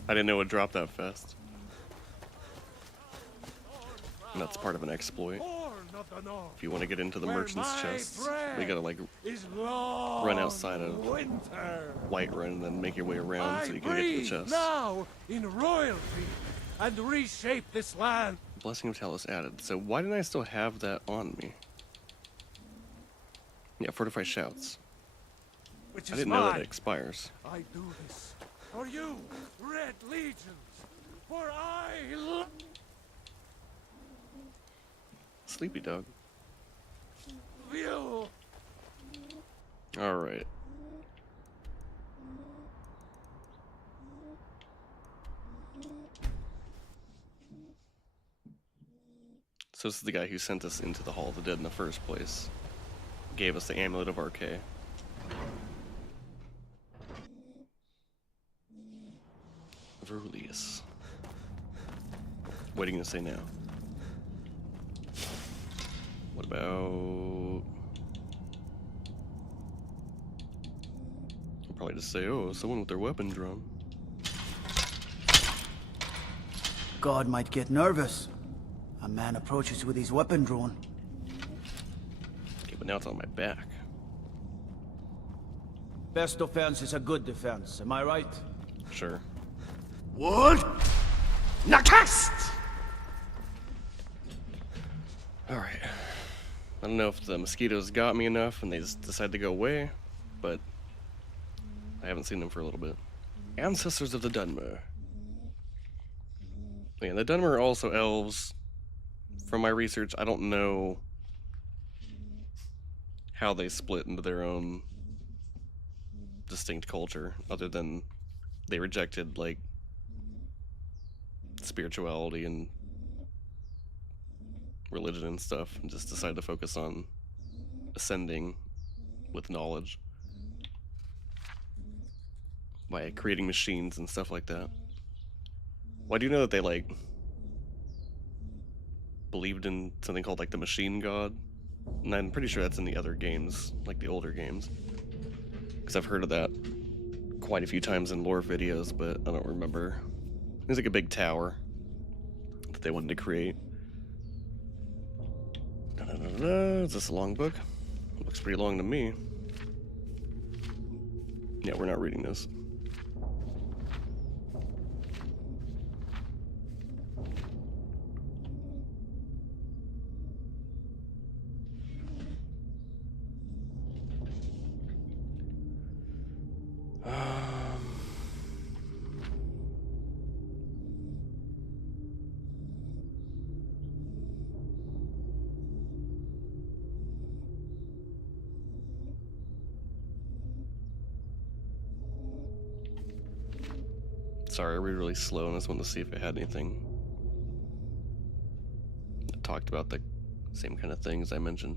I didn't know it dropped that fast. And that's part of an exploit. If you want to get into the merchant's chests, you gotta like run outside of Whiterun and then make your way around so you can get to the chest. Now in royalty and reshape this land. Blessing of Talos added. So why didn't I still have that on me? Yeah, Fortify Shouts. Which I is didn't know that mine. it expires. I do this For you, Red Legions, for I Sleepy dog. will. Alright. So this is the guy who sent us into the Hall of the Dead in the first place. Gave us the Amulet of Arche. Verlius. What are you gonna say now? What about... I'll probably just say, oh, someone with their weapon drawn. God might get nervous. A man approaches with his weapon drawn. Okay, but now it's on my back. Best defense is a good defense, am I right? Sure. What? Nakast! Alright. I don't know if the mosquitoes got me enough and they just decided to go away, but I haven't seen them for a little bit. Ancestors of the Dunmer. Yeah, the Dunmer are also elves. From my research, I don't know how they split into their own distinct culture, other than they rejected, like, spirituality and religion and stuff, and just decided to focus on ascending with knowledge by creating machines and stuff like that. Well, I do know that they, like, believed in something called, like, the machine god, and I'm pretty sure that's in the other games, like the older games, because I've heard of that quite a few times in lore videos, but I don't remember. There's like a big tower that they wanted to create. Is this a long book? Looks pretty long to me. Yeah, we're not reading this. Sorry, I read really slow and I just wanted to see if it had anything that talked about the same kind of things I mentioned.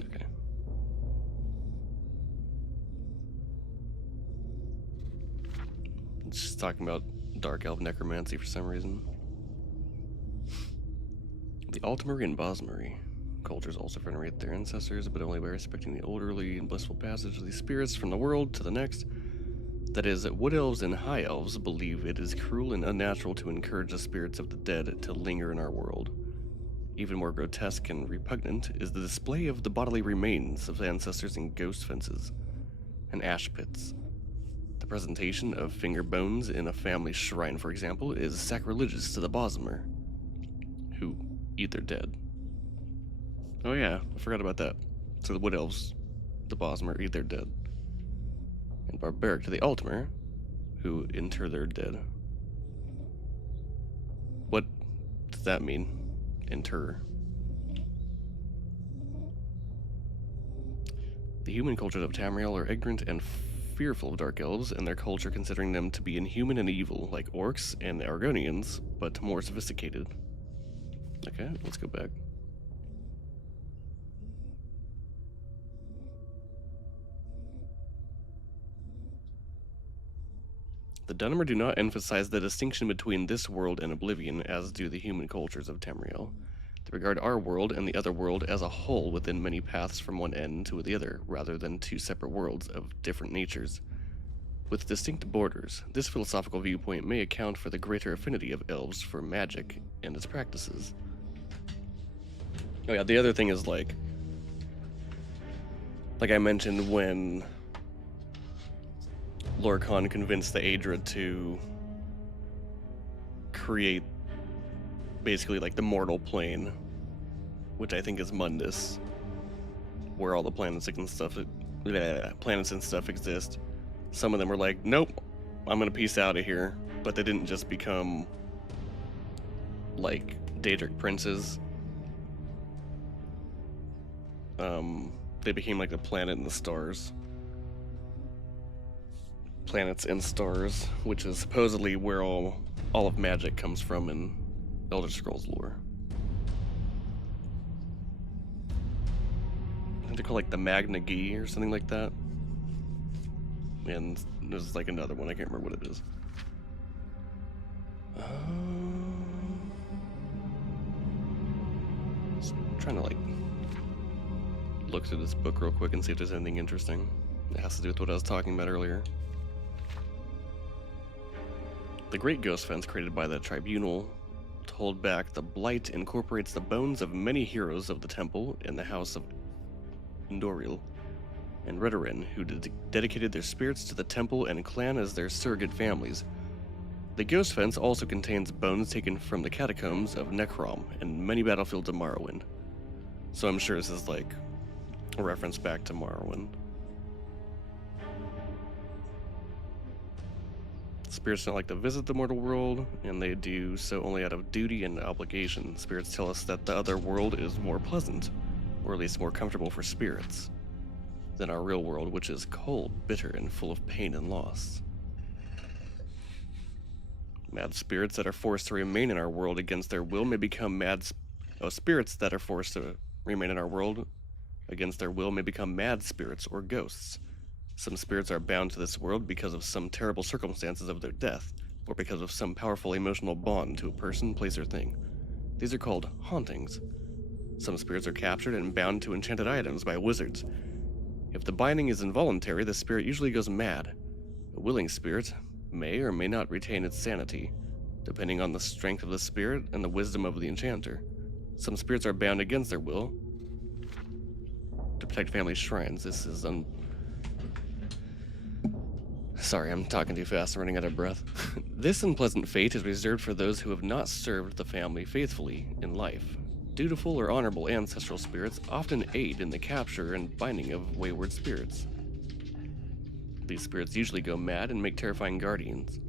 Okay. It's just talking about Dark Elf Necromancy for some reason. The Ultimarie and Bosmarie cultures also venerate their ancestors, but only by respecting the orderly and blissful passage of these spirits from the world to the next. That is, Wood Elves and High Elves believe it is cruel and unnatural to encourage the spirits of the dead to linger in our world. Even more grotesque and repugnant is the display of the bodily remains of ancestors in ghost fences and ash pits. The presentation of finger bones in a family shrine, for example, is sacrilegious to the Bosmer, who eat their dead. Oh yeah, I forgot about that. So the Wood Elves, the Bosmer, eat their dead. And barbaric to the Ultimer, who inter their dead. What does that mean? Inter. The human cultures of Tamriel are ignorant and fearful of Dark Elves, and their culture considering them to be inhuman and evil, like orcs and Argonians, but more sophisticated. Okay, let's go back. The Dunmer do not emphasize the distinction between this world and Oblivion, as do the human cultures of Tamriel. They regard our world and the other world as a whole within many paths from one end to the other, rather than two separate worlds of different natures. With distinct borders, this philosophical viewpoint may account for the greater affinity of elves for magic and its practices. Oh yeah, the other thing is like I mentioned when Lorcan convinced the Aedra to create basically like the mortal plane, which I think is Mundus. where all the planets and stuff exist. Some of them were like, nope, I'm gonna peace out of here, but they didn't just become like Daedric princes. They became like the planet and the stars. Planets and stars, which is supposedly where all of magic comes from in Elder Scrolls lore. I think they're called like the Magna Gi or something like that. And there's like another one, I can't remember what it is. Just trying to like look through this book real quick and see if there's anything interesting. It has to do with what I was talking about earlier. The Great Ghost Fence created by the Tribunal to hold back the Blight incorporates the bones of many heroes of the temple in the house of Indoril and Redoran, who dedicated their spirits to the temple and clan as their surrogate families. The Ghost Fence also contains bones taken from the catacombs of Necrom and many battlefields of Morrowind. So I'm sure this is like a reference back to Morrowind. Spirits don't like to visit the mortal world, and they do so only out of duty and obligation. Spirits tell us that the other world is more pleasant, or at least more comfortable for spirits, than our real world, which is cold, bitter, and full of pain and loss. Mad spirits that are forced to remain in our world against their will may become spirits that are forced to remain in our world against their will may become mad spirits or ghosts. Some spirits are bound to this world because of some terrible circumstances of their death, or because of some powerful emotional bond to a person, place, or thing. These are called hauntings. Some spirits are captured and bound to enchanted items by wizards. If the binding is involuntary, the spirit usually goes mad. A willing spirit may or may not retain its sanity, depending on the strength of the spirit and the wisdom of the enchanter. Some spirits are bound against their will to protect family shrines. This is Sorry, I'm talking too fast. I'm running out of breath. This unpleasant fate is reserved for those who have not served the family faithfully in life. Dutiful or honorable ancestral spirits often aid in the capture and binding of wayward spirits. These spirits usually go mad and make terrifying guardians.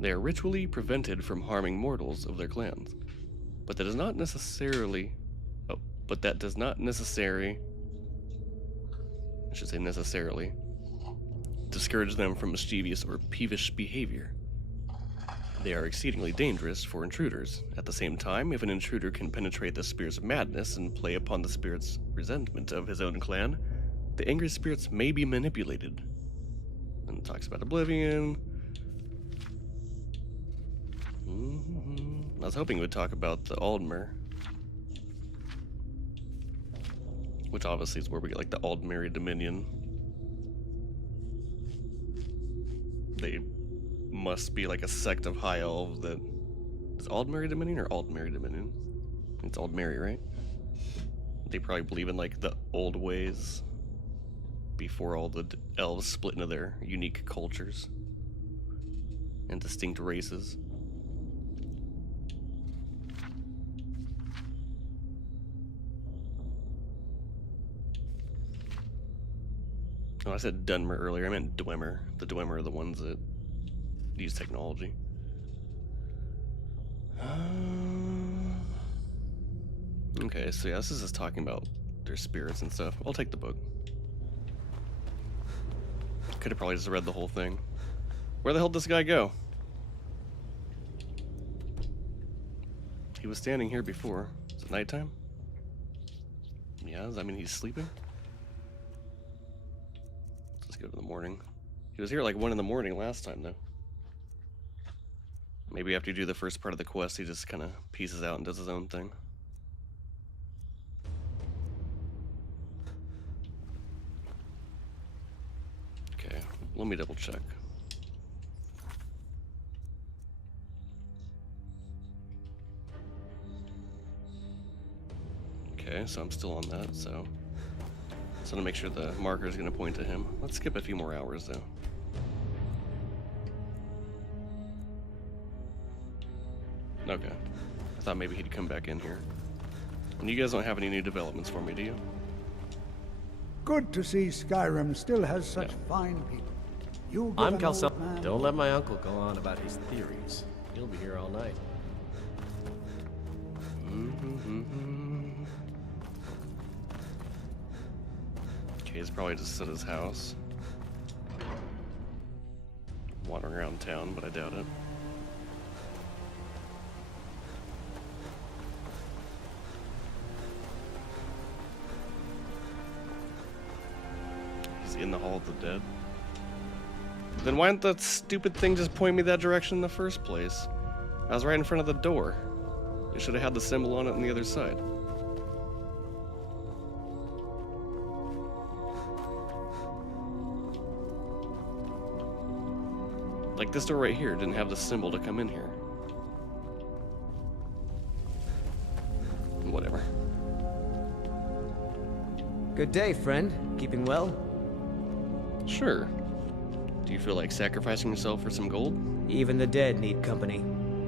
They are ritually prevented from harming mortals of their clans. But that does not necessarily discourage them from mischievous or peevish behavior. They are exceedingly dangerous for intruders. At the same time, if an intruder can penetrate the spirit's madness and play upon the spirit's resentment of his own clan, the angry spirits may be manipulated. And it talks about Oblivion. I was hoping it would talk about the Aldmer, which obviously is where we get like the Aldmeri Dominion. They must be like a sect of high elves that... Is Aldmeri Dominion or Aldmeri Dominion? It's Aldmeri, right? They probably believe in like the old ways before all the elves split into their unique cultures and distinct races. Oh, I said Dunmer earlier. I meant Dwemer. The Dwemer are the ones that use technology. Okay, so yeah, this is just talking about their spirits and stuff. I'll take the book. Could have probably just read the whole thing. Where the hell did this guy go? He was standing here before. Is it nighttime? Yeah, does that mean he's sleeping? Let's go to the morning. He was here at like 1 in the morning last time, though. Maybe after you do the first part of the quest, he just kind of pieces out and does his own thing. Okay, let me double check. Okay, so I'm still on that, so to make sure the marker is going to point to him. Let's skip a few more hours, though. Okay. I thought maybe he'd come back in here. And you guys don't have any new developments for me, do you? Good to see Skyrim still has such fine people. You give I'm an Calcel. old man- Don't let my uncle go on about his theories. He'll be here all night. Okay, he's probably just at his house. Wandering around town, but I doubt it. He's in the Hall of the Dead. Then why didn't that stupid thing just point me that direction in the first place? I was right in front of the door. It should have had the symbol on it on the other side. Like this door right here didn't have the symbol to come in here. Whatever. Good day, friend. Keeping well? Sure. Do you feel like sacrificing yourself for some gold? Even the dead need company.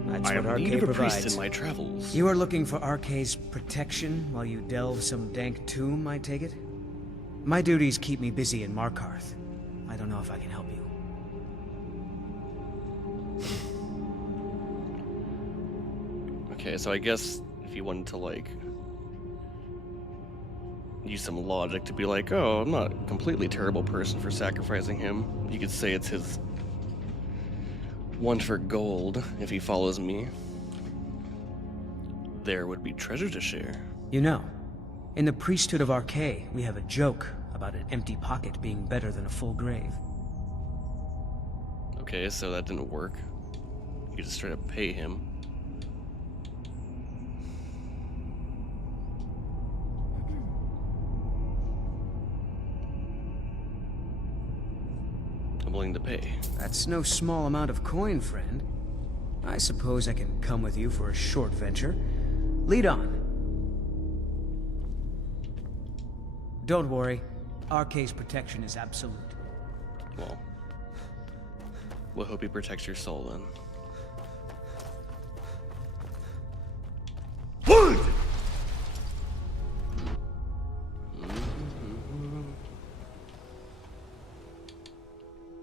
That's I what am in need Arcade of a provides. priest in my travels. You are looking for Arcade's protection while you delve some dank tomb, I take it? My duties keep me busy in Markarth. I don't know if I can help you. Okay, so I guess if you wanted to, like, use some logic to be like, oh, I'm not a completely terrible person for sacrificing him, you could say it's his want for gold if he follows me. There would be treasure to share. You know, in the priesthood of Arcade, we have a joke about an empty pocket being better than a full grave. Okay, so that didn't work. You could just straight up pay him. I'm willing to pay. That's no small amount of coin, friend. I suppose I can come with you for a short venture. Lead on. Don't worry. Arcade's protection is absolute. Well, we'll hope he protects your soul then.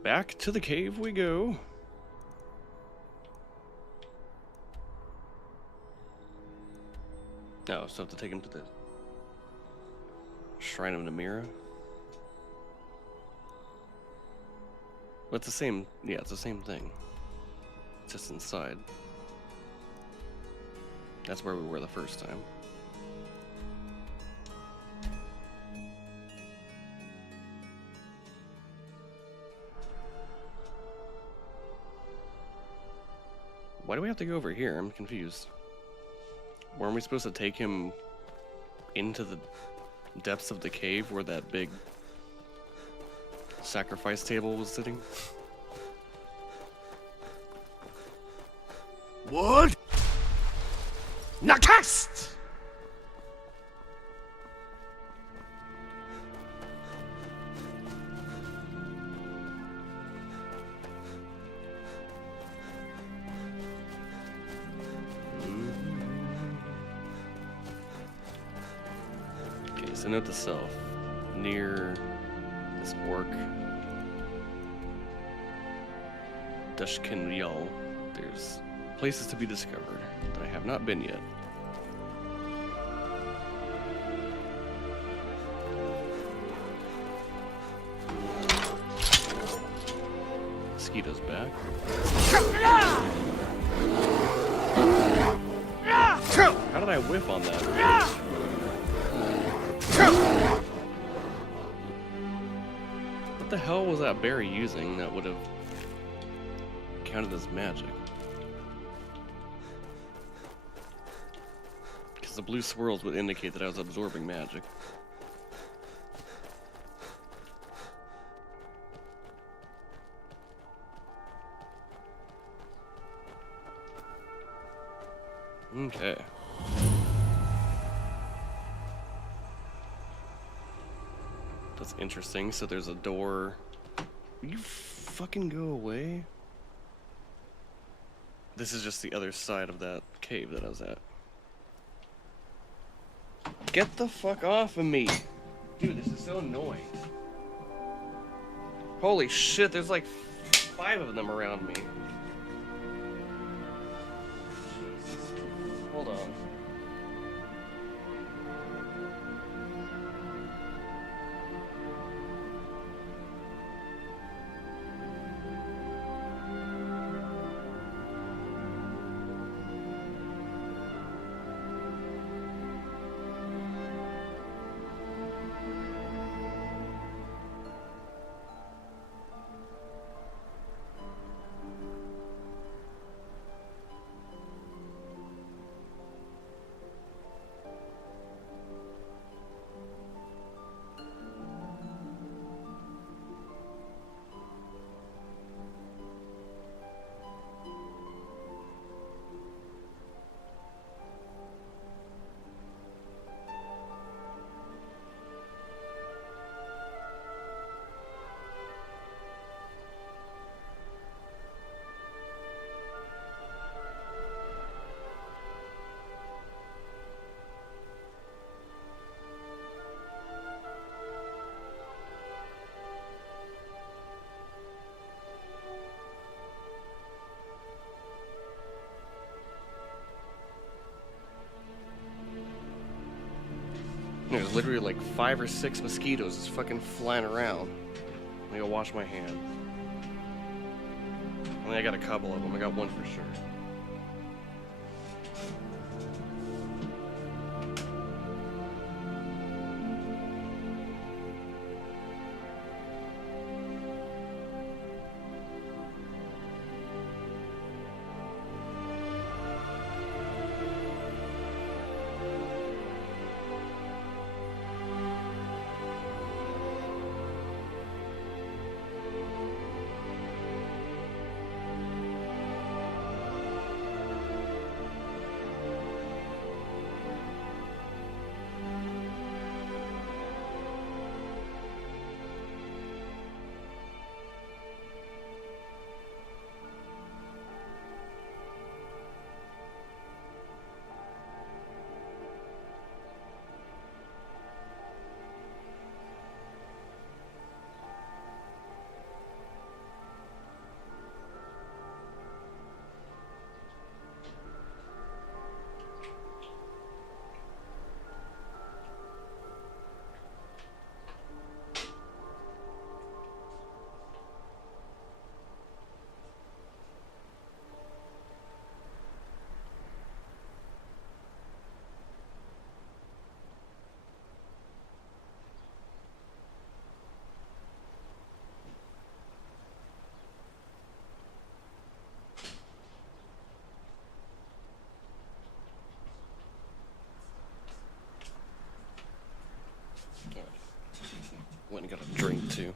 Back to the cave we go. No, so I have to take him to the Shrine of Namira. Well, it's the same, yeah, it's the same thing. It's just inside. That's where we were the first time. Why do we have to go over here? I'm confused. Weren't we supposed to take him into the depths of the cave where that big sacrifice table was sitting? What? Nakast! Okay, so note to self. Near this orc, Dushkin there's places to be discovered that I have not been yet. Mosquito's back. How did I whiff on that? What the hell was that berry using that would have counted as magic? Because the blue swirls would indicate that I was absorbing magic. Okay. That's interesting. So there's a door. Will you fucking go away? This is just the other side of that cave that I was at. Get the fuck off of me! Dude, this is so annoying. Holy shit, there's like 5 of them around me. Hold on. There's literally like 5 or 6 mosquitoes just fucking flying around. I'm gonna go wash my hands. I mean, I got a couple of them. I got one for sure. Went and got a drink too.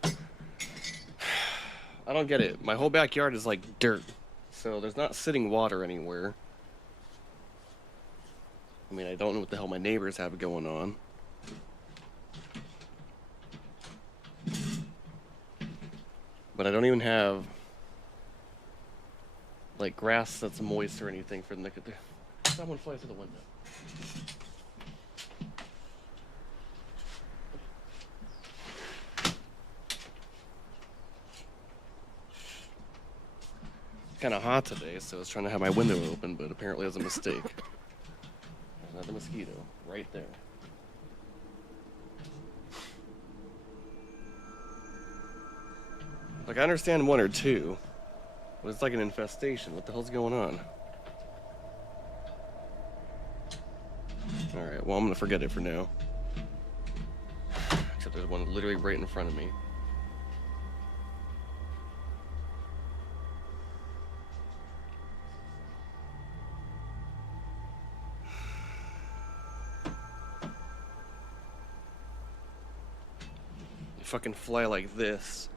I don't get it. My whole backyard is like dirt, so there's not sitting water anywhere. I mean, I don't know what the hell my neighbors have going on. But I don't even have like grass that's moist or anything for them to get there. Someone flies through the window. Kind of hot today, so I was trying to have my window open, but apparently it was a mistake. There's another mosquito right there. Like, I understand 1 or 2, but it's like an infestation. What the hell's going on? Alright, well, I'm gonna forget it for now. Except there's one literally right in front of me. Fucking fly like this,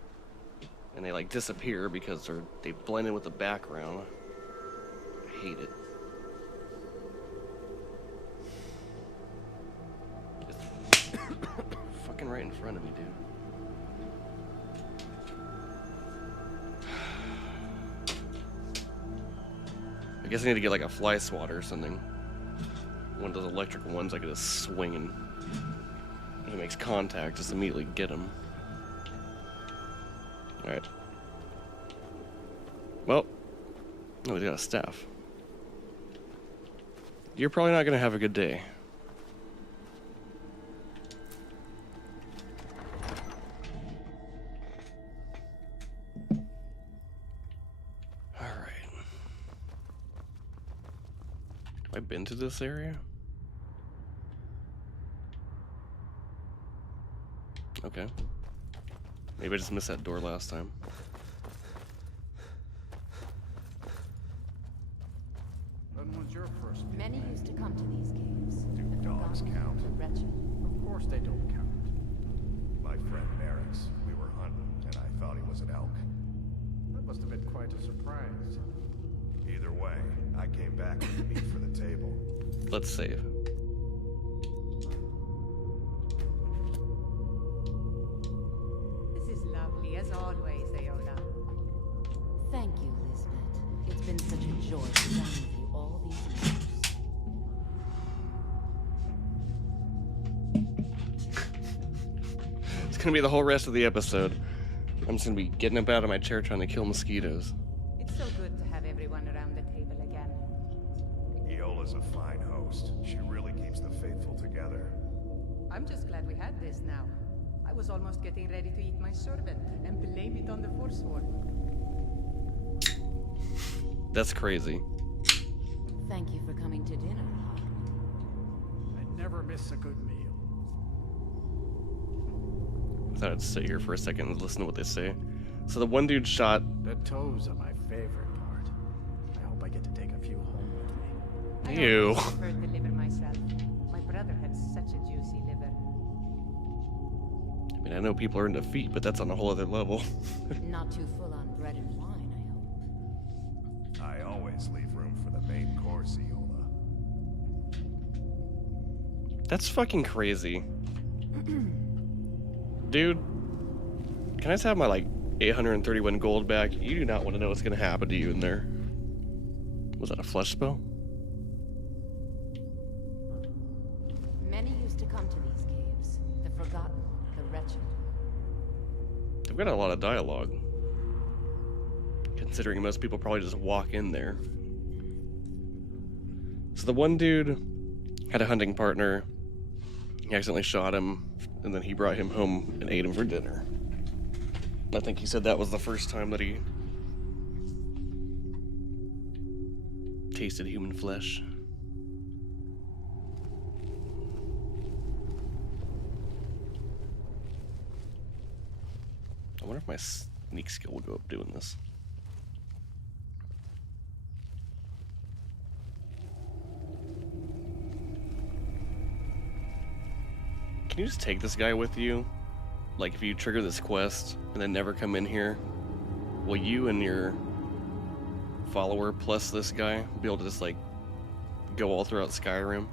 and they like disappear because they blend in with the background. I hate it. Just fucking right in front of me, dude. I guess I need to get like a fly swatter or something. One of those electric ones I could just swing and If it makes contact, just immediately get him. Alright. Well, oh, we got a staff. You're probably not gonna have a good day. Alright. Have I been to this area? Okay. Maybe I just missed that door last time. When was your first meal? Many used to come to these caves. Do the dogs forgotten, count? The wretched. Of course they don't count. My friend Merrick's. We were hunting, and I thought he was an elk. That must have been quite a surprise. Either way, I came back with meat for the table. Let's save. This is lovely, as always, Aola. Thank you, Lisbeth. It's been such a joy to dine with you all these years. It's gonna be the whole rest of the episode. I'm just gonna be getting up out of my chair trying to kill mosquitoes. It's so good to have everyone around the table again. Iola's a fine host. She really keeps the faithful together. I'm just glad we had this now. I was almost getting ready to eat my servant and blame it on the Forsworn. That's crazy. Thank you for coming to dinner, Hawk. I never miss a good meal. I thought I'd sit here for a second and listen to what they say. So the one dude shot. The toes are my favorite part. I hope I get to take a few home with me. Ew. I always preferred the liver myself. My brother had such a juicy liver. I mean, I know people are into feet, but that's on a whole other level. Not too full on bread and wine, I hope. I always leave room for the main course, Iola. That's fucking crazy. Dude, can I just have my, like, 831 gold back? You do not want to know what's going to happen to you in there. Was that a flesh spell? Many used to come to these caves. The forgotten, the wretched. They've got a lot of dialogue. Considering most people probably just walk in there. So the one dude had a hunting partner. He accidentally shot him, and then he brought him home and ate him for dinner. I think he said that was the first time that he tasted human flesh. I wonder if my sneak skill will go up doing this. Can you just take this guy with you? Like, if you trigger this quest and then never come in here, will you and your follower plus this guy be able to just, like, go all throughout Skyrim?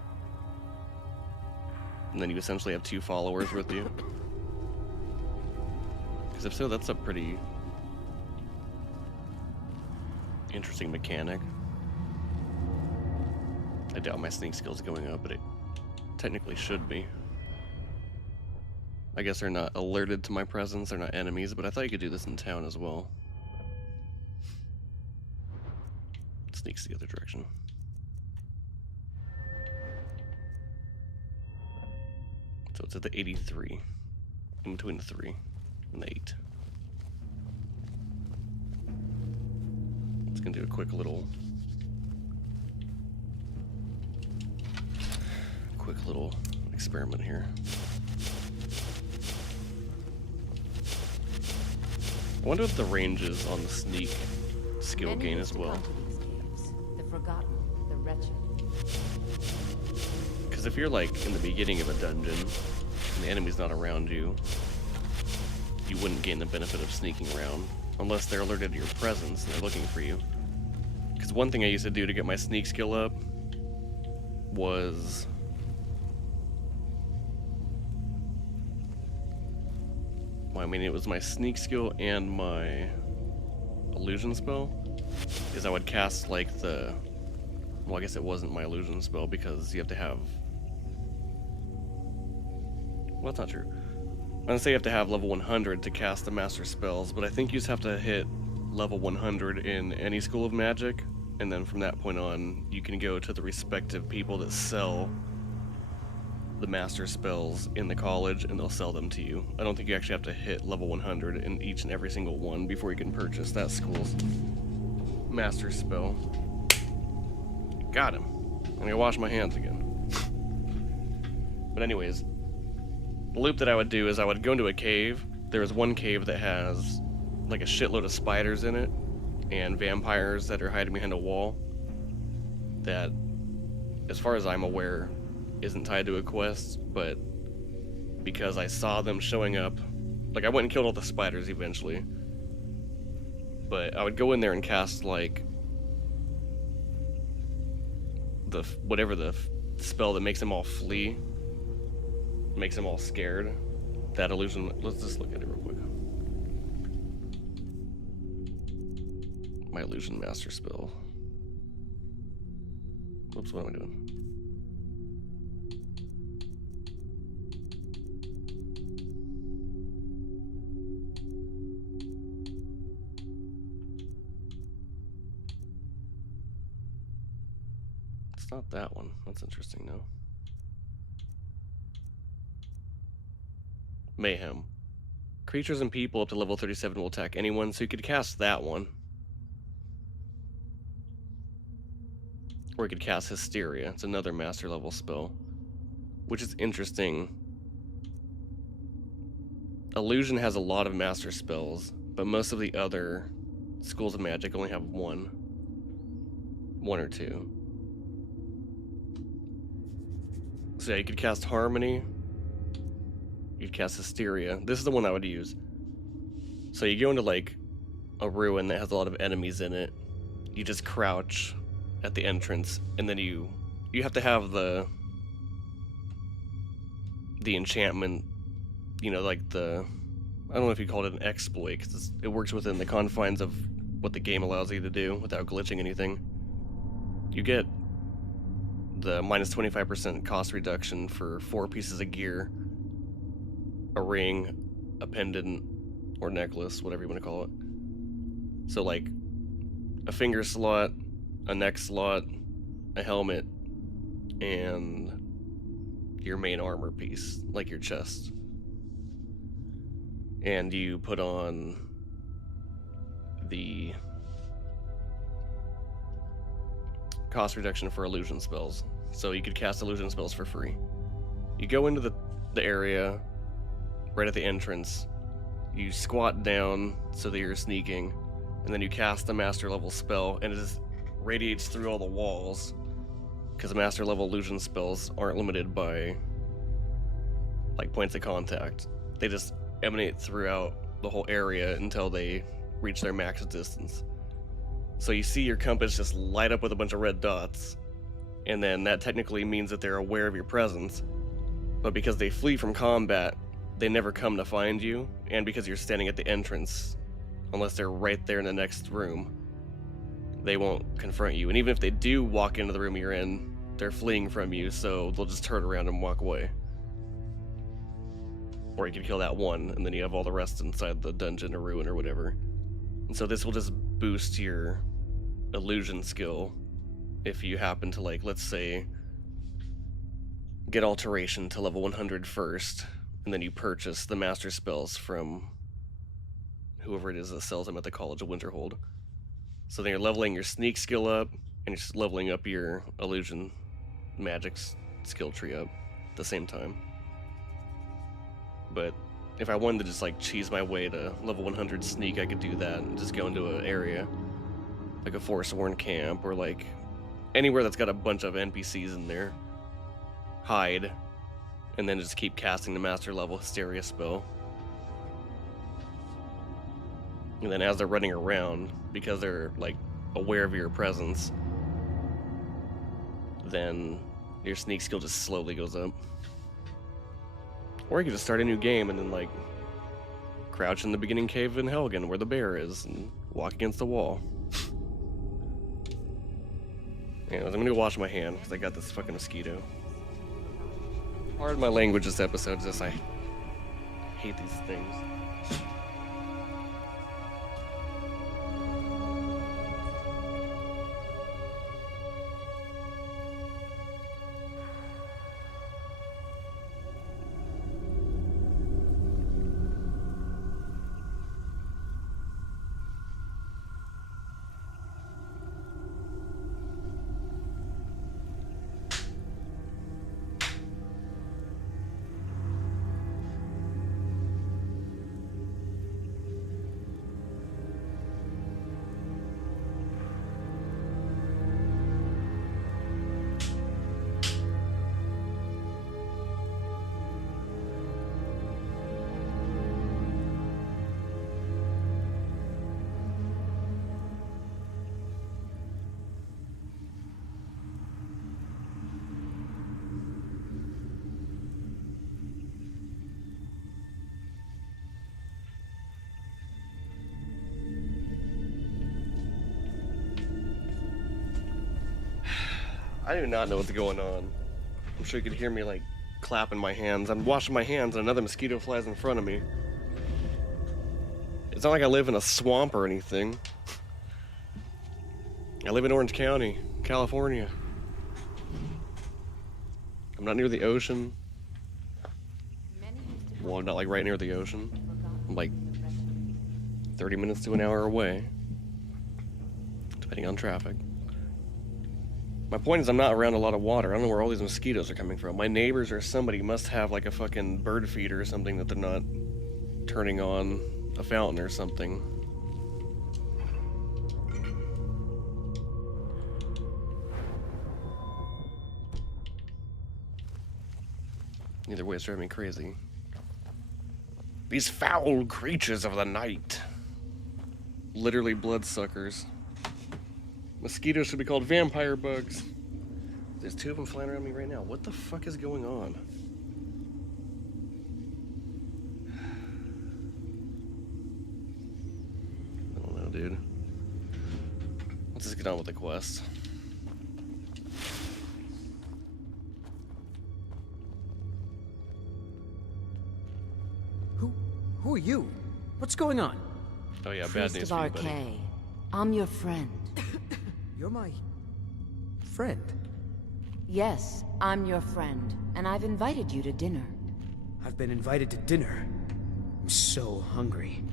And then you essentially have 2 followers with you? Because if so, that's a pretty interesting mechanic. I doubt my sneak skill's going up, but it technically should be. I guess they're not alerted to my presence, they're not enemies, but I thought you could do this in town as well. Sneaks the other direction. So it's at the 83, in between the 3 and the 8. It's gonna do a quick little experiment here. I wonder if the range is on the sneak skill Many gain used as to well. come to these caves. The forgotten, the wretched. Because if you're like in the beginning of a dungeon and the enemy's not around you, you wouldn't gain the benefit of sneaking around unless they're alerted to your presence and they're looking for you. Because one thing I used to do to get my sneak skill up was it was my sneak skill and my illusion spell, is I would cast like well, I guess it wasn't my illusion spell because you have to have Well, that's not true. I'm gonna say you have to have level 100 to cast the master spells, but I think you just have to hit level 100 in any school of magic, and then from that point on, you can go to the respective people that sell the master spells in the college, and they'll sell them to you. I don't think you actually have to hit level 100 in each and every single one before you can purchase that school's master spell. Got him. I'm gonna wash my hands again. But anyways, the loop that I would do is I would go into a cave. There is one cave that has like a shitload of spiders in it and vampires that are hiding behind a wall that, as far as I'm aware, isn't tied to a quest, but because I saw them showing up, like I went and killed all the spiders eventually, but I would go in there and cast like the whatever the spell that makes them all flee, makes them all scared. That illusion, let's just look at it real quick. My illusion master spell. Whoops, what am I doing? It's not that one. That's interesting, though. Mayhem. Creatures and people up to level 37 will attack anyone, so you could cast that one. Or you could cast Hysteria. It's another master level spell, which is interesting. Illusion has a lot of master spells, but most of the other schools of magic only have one or two. So yeah, you could cast Harmony. You'd cast Hysteria. This is the one I would use. So you go into like a ruin that has a lot of enemies in it. You just crouch at the entrance, and then you have to have the enchantment, you know, like the, I don't know if you call it an exploit, because it works within the confines of what the game allows you to do without glitching anything. You get the minus 25% cost reduction for 4 pieces of gear, a ring, a pendant, or necklace, whatever you want to call it. So like a finger slot, a neck slot, a helmet, and your main armor piece, like your chest. And you put on the cost reduction for illusion spells. So you could cast illusion spells for free. You go into the area right at the entrance, you squat down so that you're sneaking, and then you cast the master level spell, and it just radiates through all the walls, because master level illusion spells aren't limited by like points of contact. They just emanate throughout the whole area until they reach their max distance. So you see your compass just light up with a bunch of red dots, and then that technically means that they're aware of your presence, but because they flee from combat, they never come to find you, and because you're standing at the entrance, unless they're right there in the next room, they won't confront you. And even if they do walk into the room you're in, they're fleeing from you, so they'll just turn around and walk away. Or you can kill that one, and then you have all the rest inside the dungeon or ruin or whatever. And so this will just boost your illusion skill if you happen to, like, let's say, get alteration to level 100 first, and then you purchase the master spells from whoever it is that sells them at the College of Winterhold. So then you're leveling your sneak skill up, and you're just leveling up your illusion magic skill tree up at the same time. But if I wanted to just like cheese my way to level 100 sneak, I could do that and just go into an area like a Forsworn camp, or like anywhere that's got a bunch of NPCs in there, hide, and then just keep casting the master level Hysteria spell. And then as they're running around, because they're like aware of your presence, then your sneak skill just slowly goes up. Or you can just start a new game and then like crouch in the beginning cave in Helgen where the bear is and walk against the wall. Anyways, I'm gonna go wash my hand because I got this fucking mosquito. Pardon my language this episode, just I hate these things. I do not know what's going on. I'm sure you could hear me like clapping my hands. I'm washing my hands and another mosquito flies in front of me. It's not like I live in a swamp or anything. I live in Orange County, California. I'm not near the ocean. Well, I'm not like right near the ocean. I'm like 30 minutes to an hour away, depending on traffic. My point is I'm not around a lot of water. I don't know where all these mosquitoes are coming from. My neighbors or somebody must have like a fucking bird feeder or something that they're not turning on a fountain or something. Either way, it's driving me crazy. These foul creatures of the night. Literally bloodsuckers. Mosquitoes should be called vampire bugs. There's two of them flying around me right now. What the fuck is going on? I don't know, dude. Let's just get on with the quest. Who are you? What's going on? Oh yeah, bad Priest news of for you, buddy. Arcay. I'm your friend. You're my friend. Yes, I'm your friend, and I've invited you to dinner. I've been invited to dinner. I'm so hungry.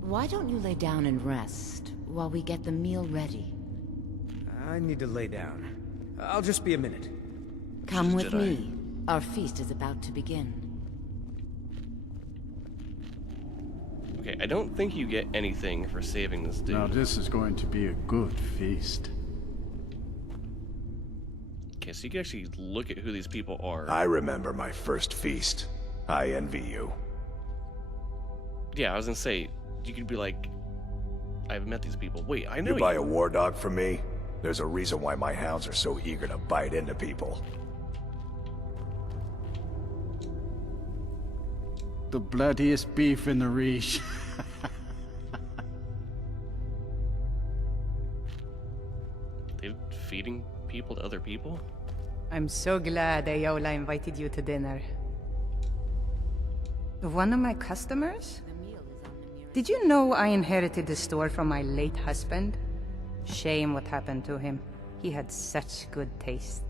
Why don't you lay down and rest while we get the meal ready? I need to lay down. I'll just be a minute. Come with me. Our feast is about to begin. Okay, I don't think you get anything for saving this dude. Now this is going to be a good feast. Okay, so you can actually look at who these people are. I remember my first feast. I envy you. Yeah, I was gonna say, you could be like, I've met these people. Wait, I know You buy a war dog from me? There's a reason why my hounds are so eager to bite into people. The bloodiest beef in the Reach. They're feeding people to other people? I'm so glad Ayola invited you to dinner. One of my customers? Did you know I inherited the store from my late husband? Shame what happened to him. He had such good taste.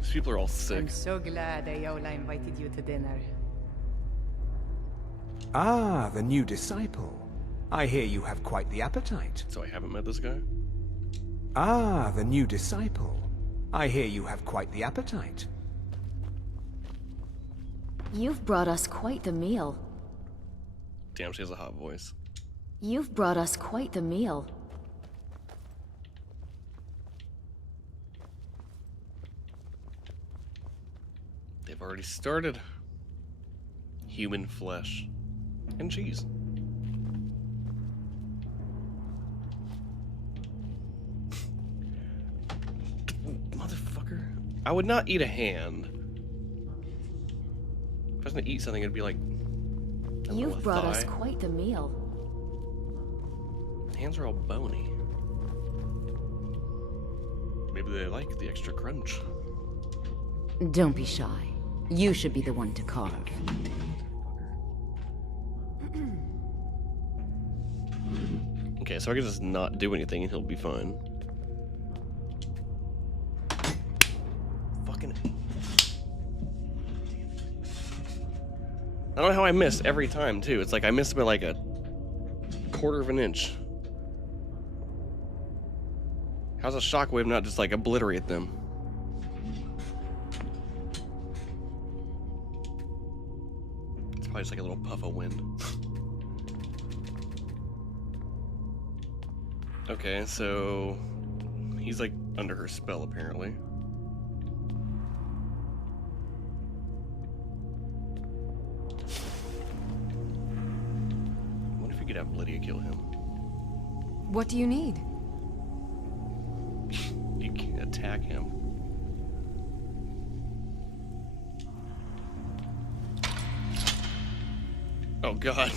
These people are all sick. I'm so glad Ayola invited you to dinner. Ah, the new disciple. I hear you have quite the appetite. So I haven't met this guy? Ah, the new disciple. I hear you have quite the appetite. You've brought us quite the meal. Damn, she has a hot voice. You've brought us quite the meal. They've already started. Human flesh. And cheese. Motherfucker. I would not eat a hand. If I was gonna eat something, it'd be like... You've brought us quite the meal. Hands are all bony. Maybe Maybe they like the extra crunch. Don't be shy. You should be the one to carve. Okay, so I can just not do anything and he'll be fine. Fucking... I don't know how I miss every time, too. It's like I missed by like a quarter of an inch. How's a shockwave not just like obliterate them? It's probably just like a little puff of wind. Okay, so he's like under her spell apparently. I wonder if we could have Lydia kill him. What do you need? You can attack him. Oh god.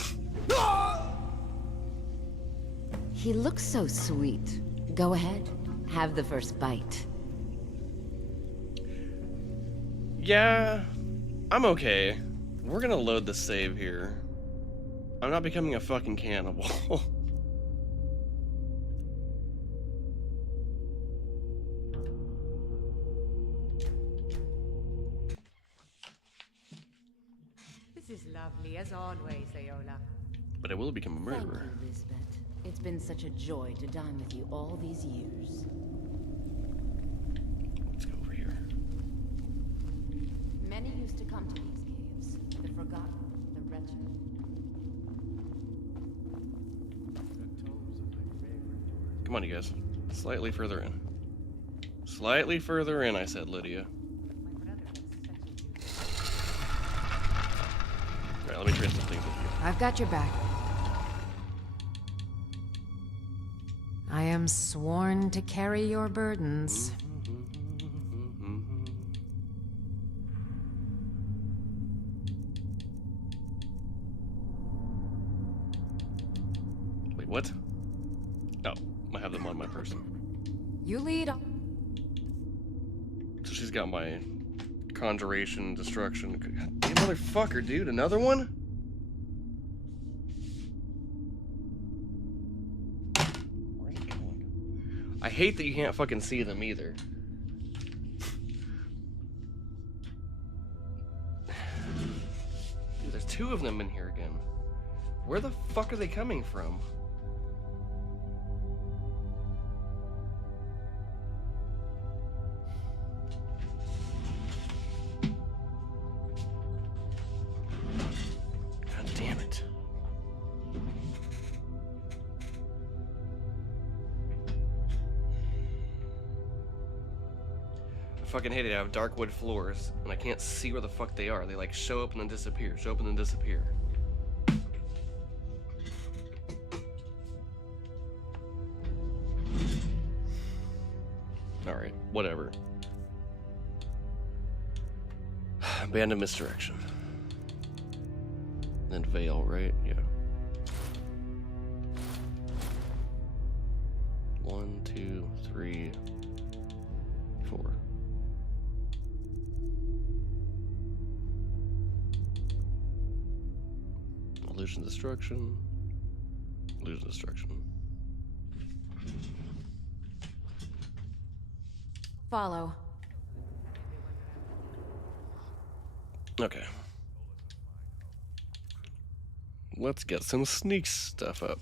He looks so sweet. Go ahead. Have the first bite. Yeah, I'm okay. We're gonna load the save here. I'm not becoming a fucking cannibal. This is lovely, as always, Ayola. But I will become a murderer. Thank you, Lisbeth. It's been such a joy to dine with you all these years. Let's go over here. Many used to come to these caves. The forgotten, the wretched. Come on, you guys. Slightly further in. Slightly further in, I said, Lydia. Alright, let me trade some things with you. I've got your back. I am sworn to carry your burdens. Wait, what? Oh, I have them on my person. You lead. So she's got my conjuration, destruction. God damn motherfucker, dude. Another one? Where's it going? I hate that you can't fucking see them either. Dude, there's two of them in here again. Where the fuck are they coming from? God damn it. I fucking hate it. I have dark wood floors and I can't see where the fuck they are. They like show up and then disappear, show up and then disappear. Alright, whatever. Band of Misdirection. Then Veil, right? Yeah. 1, 2, 3, 4. Illusion Destruction. Illusion Destruction. Follow. Okay. Let's get some sneak stuff up.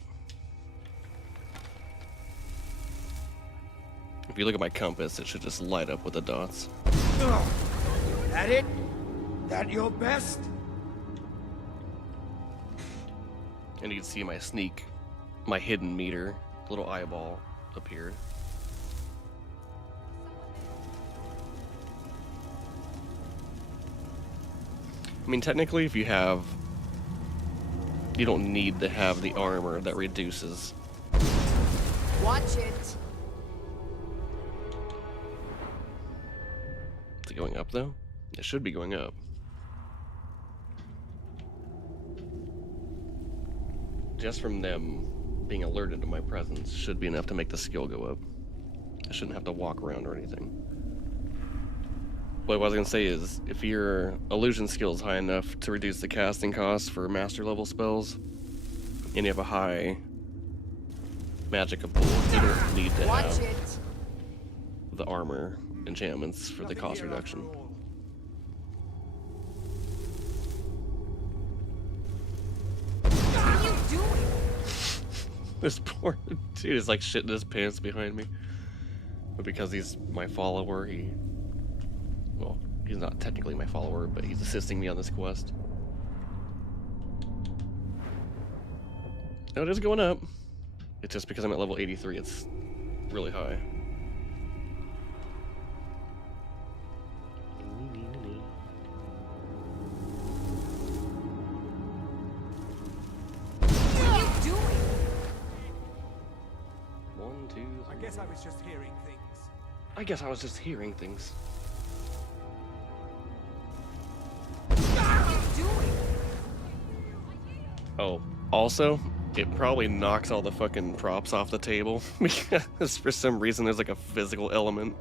If you look at my compass, it should just light up with the dots. That it? That your best? And you can see my sneak, my hidden meter, little eyeball appeared. I mean, technically, if you have... You don't need to have the armor that reduces. Watch it. Is it going up, though? It should be going up. Just from them being alerted to my presence should be enough to make the skill go up. I shouldn't have to walk around or anything. But what I was going to say is, if your illusion skill is high enough to reduce the casting costs for master level spells, and you have a high magic pool, you don't need to have the armor enchantments for the cost reduction. What are you doing? This poor dude is like shitting his pants behind me. But because he's my follower, well, he's not technically my follower, but he's assisting me on this quest. Oh, it is going up. It's just because I'm at level 83, it's really high. What are you doing? 1, 2, 3. I guess I was just hearing things. I guess I was just hearing things. What are you doing? Oh, also, it probably knocks all the fucking props off the table because for some reason there's like a physical element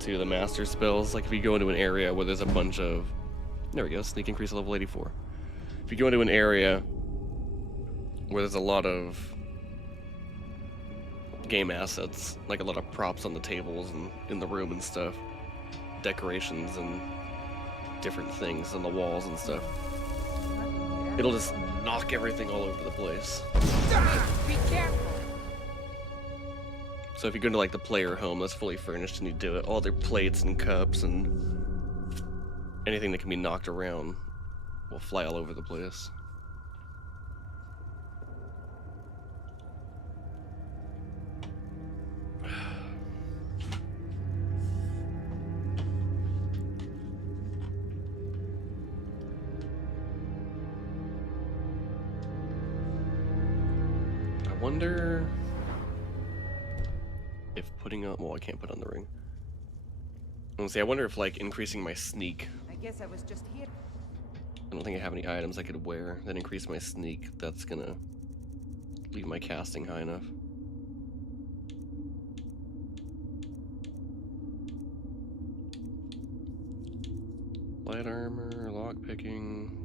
to the master spells. Like if you go into an area where there's a bunch of, there we go, sneak increase to level 84. If you go into an area where there's a lot of game assets, like a lot of props on the tables and in the room and stuff, decorations and different things on the walls and stuff, it'll just knock everything all over the place. Be careful. So if you go into like the player home that's fully furnished and you do it, all their plates and cups and anything that can be knocked around will fly all over the place. I wonder if putting on, well, I can't put on the ring. I wonder if like increasing my sneak. I guess I was just here. I don't think I have any items I could wear that increase my sneak. That's gonna leave my casting high enough. Light armor, lock picking,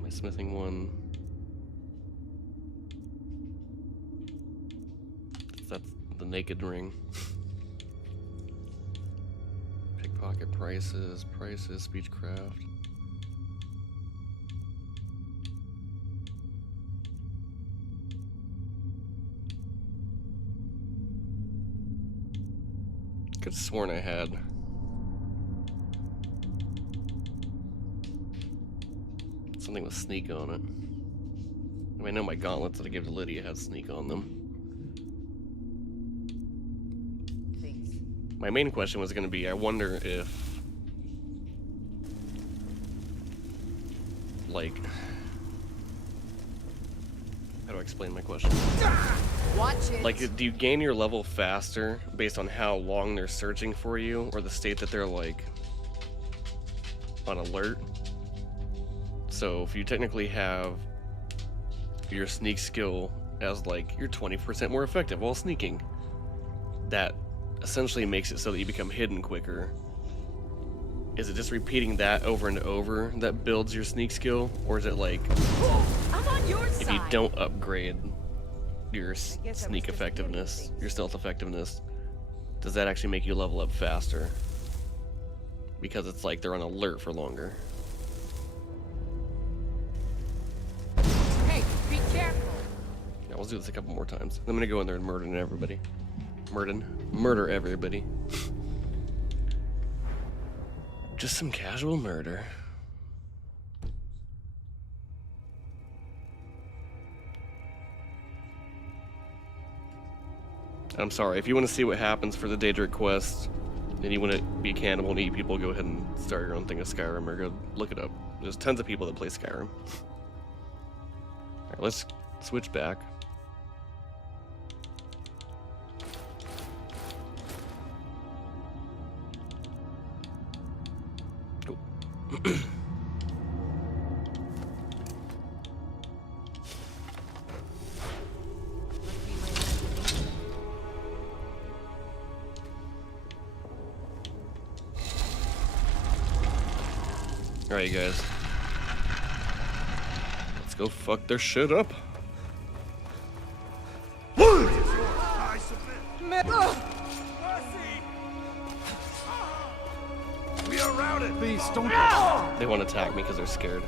my smithing one. That's the naked ring. Pickpocket prices, speechcraft. Could've sworn I had something with sneak on it. I mean, I know my gauntlets that I gave to Lydia had sneak on them. My main question was going to be, I wonder if, like, how do I explain my question? Watch it. Like, do you gain your level faster based on how long they're searching for you, or the state that they're, like, on alert? So, if you technically have your sneak skill as, like, you're 20% more effective while sneaking, that essentially makes it so that you become hidden quicker. Is it just repeating that over and over that builds your sneak skill? Or is it like, I'm on your side. if you don't upgrade your sneak effectiveness, your stealth effectiveness, does that actually make you level up faster? Because it's like they're on alert for longer. Hey, be careful. Yeah, let's do this a couple more times. I'm gonna go in there and murder everybody. Murder everybody. Just some casual murder. I'm sorry, if you want to see what happens for the Daedric quest, and you want to be a cannibal and eat people, go ahead and start your own thing of Skyrim, or go look it up. There's tons of people that play Skyrim. Alright, let's switch back. Alright, you guys. Let's go fuck their shit up. I submit. We are routed. Please don't. They want to attack me because they're scared.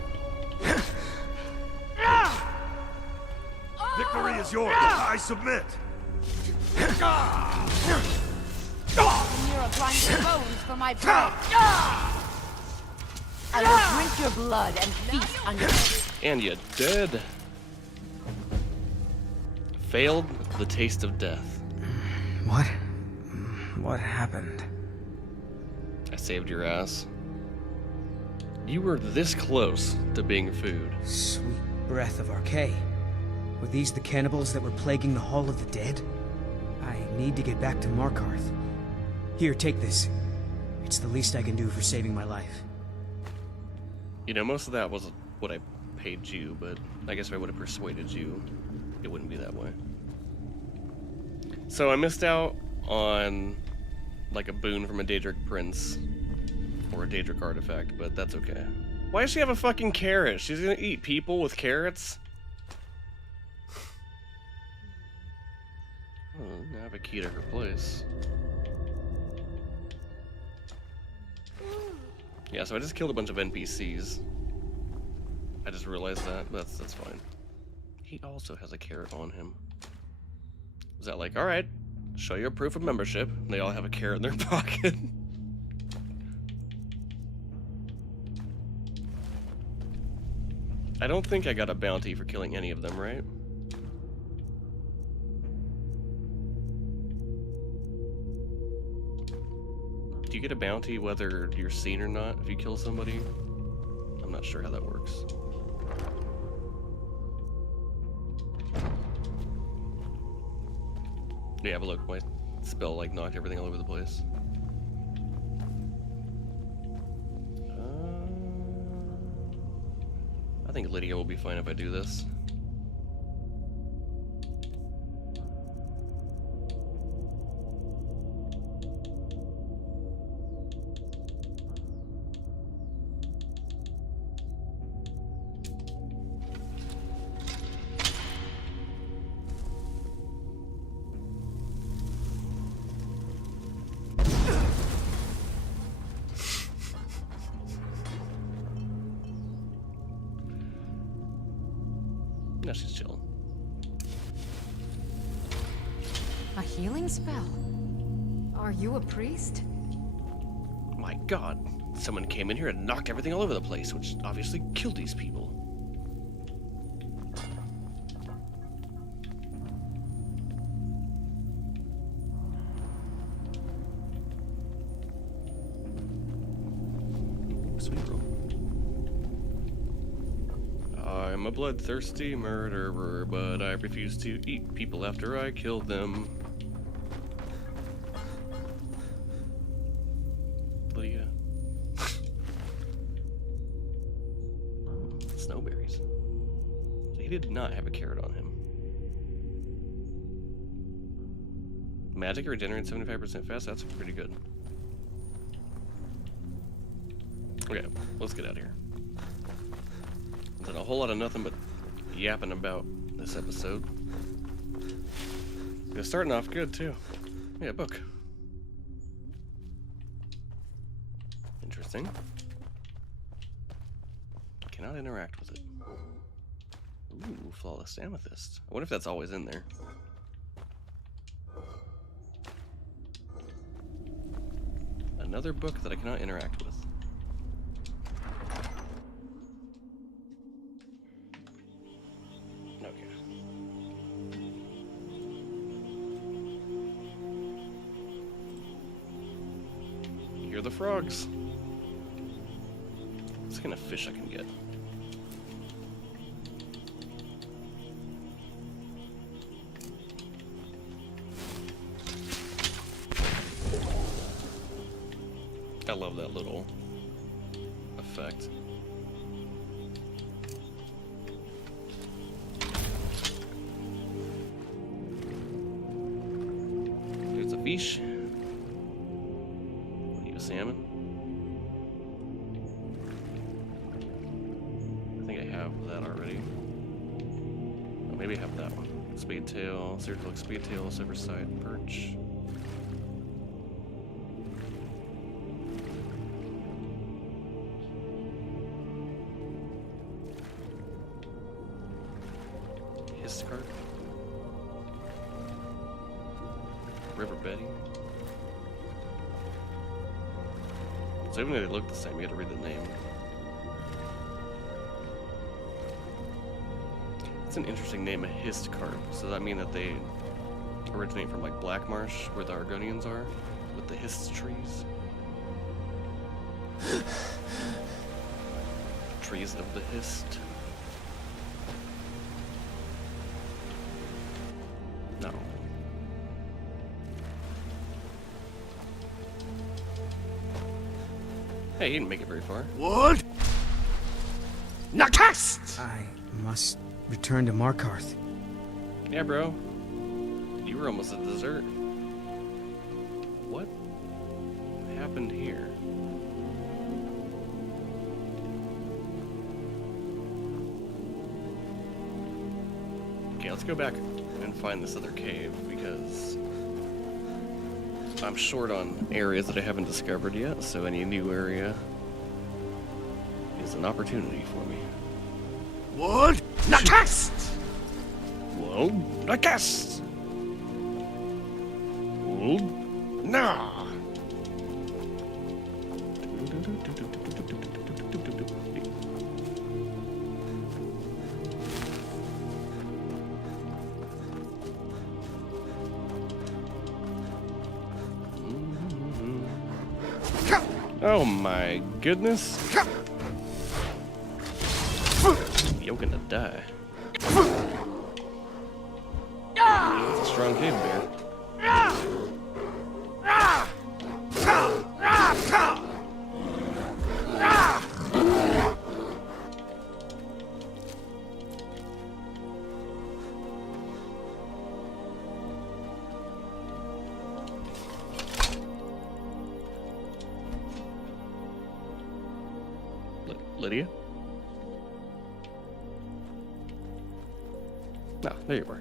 Victory is yours. I submit. You're a grinding bones for my prey. I will drink your blood and feast on your... And you're dead. Failed the taste of death. What? What happened? I saved your ass. You were this close to being food. Sweet breath of Arcade. Were these the cannibals that were plaguing the Hall of the Dead? I need to get back to Markarth. Here, take this. It's the least I can do for saving my life. You know, most of that was what I paid you, but I guess if I would have persuaded you, it wouldn't be that way. So I missed out on, like, a boon from a Daedric prince, or a Daedric artifact, but that's okay. Why does she have a fucking carrot? She's gonna eat people with carrots? Oh, now I have a key to her place. Yeah, so I just killed a bunch of NPCs. I just realized that, but that's fine. He also has a carrot on him. Is that like, alright, show your proof of membership. They all have a carrot in their pocket. I don't think I got a bounty for killing any of them, right? Do you get a bounty whether you're seen or not if you kill somebody? I'm not sure how that works. Yeah, but look, my spell like knocked everything all over the place. I think Lydia will be fine if I do this. No, she's chilling. A healing spell? Are you a priest? My god, someone came in here and knocked everything all over the place, which obviously killed these people. Sweet roll. I'm a bloodthirsty murderer, but I refuse to eat people after I kill them. Lydia. Snowberries. So he did not have a carrot on him. Magic regenerates 75% fast, that's pretty good. Okay, let's get out of here. Done a whole lot of nothing but yapping about this episode. It's starting off good too. Yeah, book. Interesting. Cannot interact with it. Ooh, flawless amethyst. I wonder if that's always in there. Another book that I cannot interact with. Hear the frogs. What kind of fish I can get? I love that little effect. There's a fish. Salmon. speedtail, Cedric speedtail, silverside, perch. His card. River Betty. So even though they look the same, you had to read the name. It's an interesting name, a hist carp. So does that mean that they originate from like Black Marsh, where the Argonians are, with the hist trees? Trees of the hist. No. Hey, you didn't make it very far. What? Nakast! I must return to Markarth. Yeah, bro. You were almost at dessert. What happened here? Okay, let's go back and find this other cave because I'm short on areas that I haven't discovered yet, so any new area is an opportunity for me. What? Nakast! Whoa, Nakast! Whoa, nah! Oh my goodness. You're gonna die. That's a strong cave bear. Lydia? No, there you were.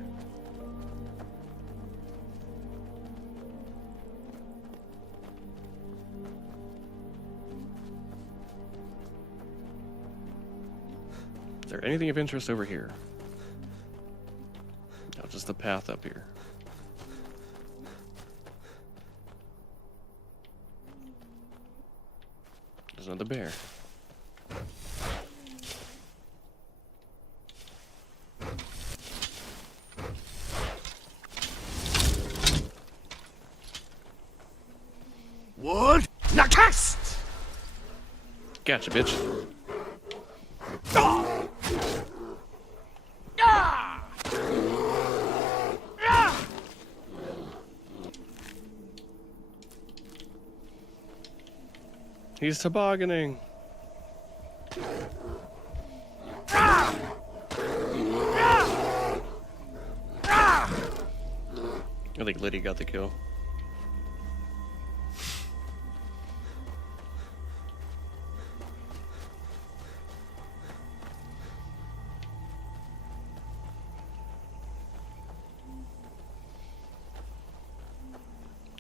Is there anything of interest over here? No, just the path up here. There's another bear. What? Nakast! Gotcha, bitch. He's tobogganing. I think Lydia got the kill.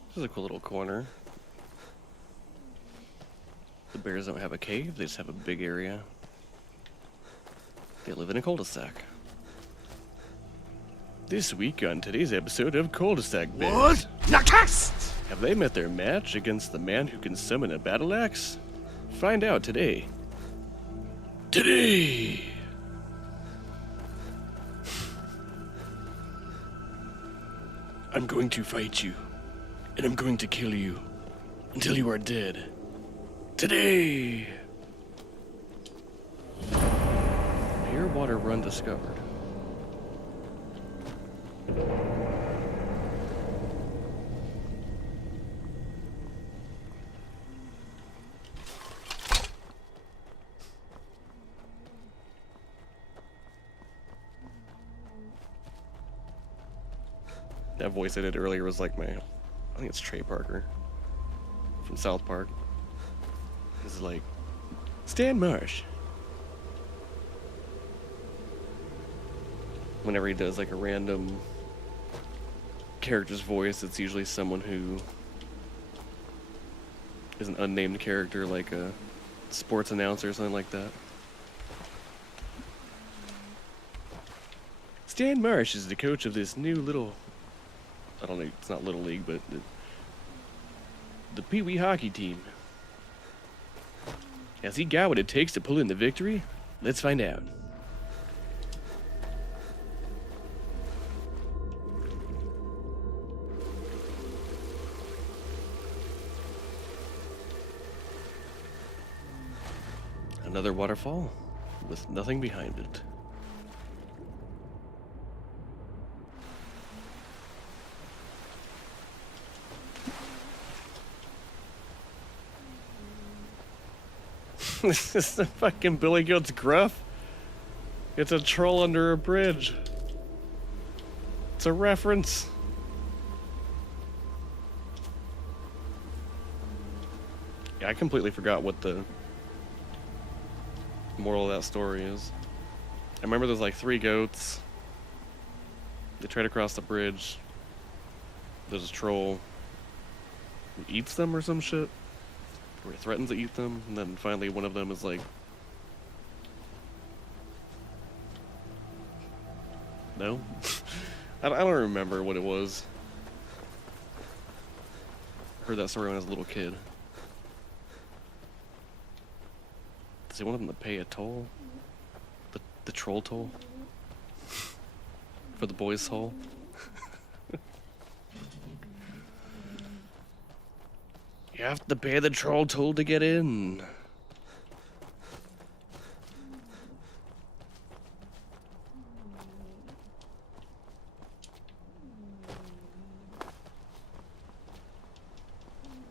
This is a cool little corner. The bears don't have a cave, they just have a big area. They live in a cul-de-sac. This week on today's episode of Cul-de-sac Bears. What? Nakast! Have they met their match against the man who can summon a battle axe? Find out today. Today! I'm going to fight you, and I'm going to kill you until you are dead. Today! Pure water run discovered. That voice I did earlier was like I think it's Trey Parker from South Park. He's like, Stan Marsh. Whenever he does like a random character's voice, it's usually someone who is an unnamed character, like a sports announcer or something like that. Stan Marsh is the coach of this new little, I don't know, it's not Little League, but the Pee Wee hockey team. Has he got what it takes to pull in the victory? Let's find out. Another waterfall with nothing behind it. This is the fucking Billy Goat's Gruff. It's a troll under a bridge. It's a reference. Yeah, I completely forgot what the moral of that story is. I remember there's like 3 goats. They try to cross the bridge. There's a troll who eats them or some shit. Or threatens to eat them, and then finally one of them is like, no? I don't remember what it was. Heard that story when I was a little kid. Does he want them to pay a toll? The troll toll? For the boys' hole? You have to pay the troll toll to get in.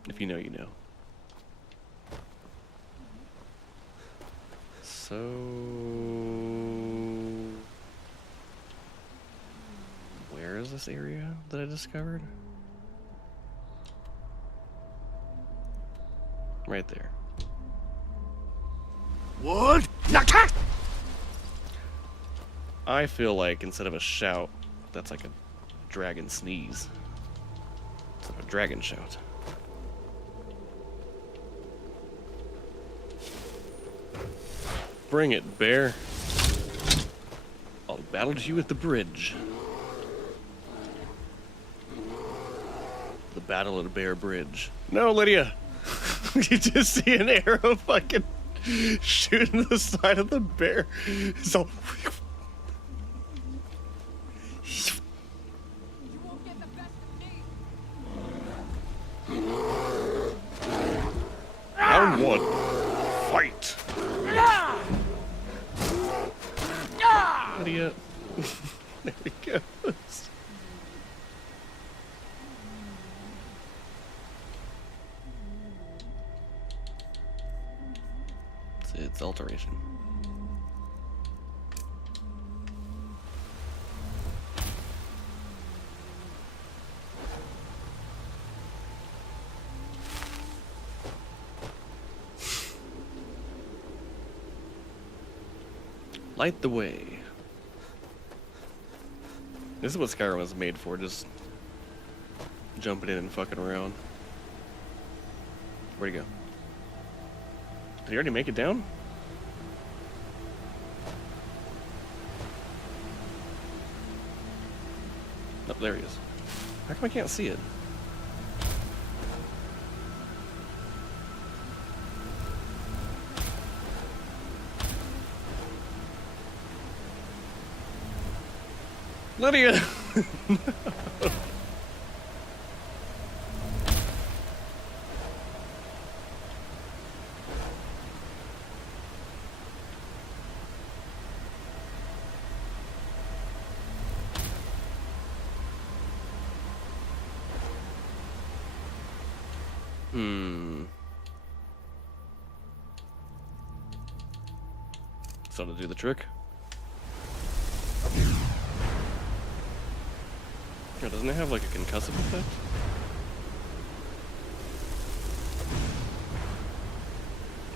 If you know, you know. So... where is this area that I discovered? Right there. What? I feel like instead of a shout, that's like a dragon sneeze. It's like a dragon shout. Bring it, bear. I'll battle you at the bridge. The battle at Bear Bridge. No, Lydia! You just see an arrow fucking shooting the side of the bear. So. Round 1. Fight. Lydia. There he goes. It's alteration. Light the way. This is what Skyrim was made for, just jumping in and fucking around. Where'd he go? Did he already make it down? Oh, there he is. How come I can't see it? Lydia! So to do the trick. Yeah, doesn't it have like a concussive effect?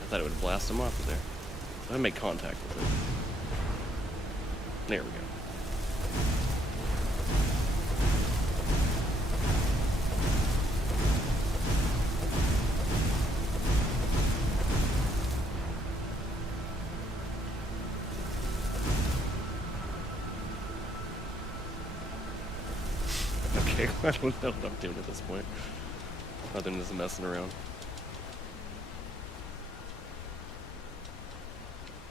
I thought it would blast him off of there. So I make contact with it. There we go. I don't know what I'm doing at this point. Other than just messing around.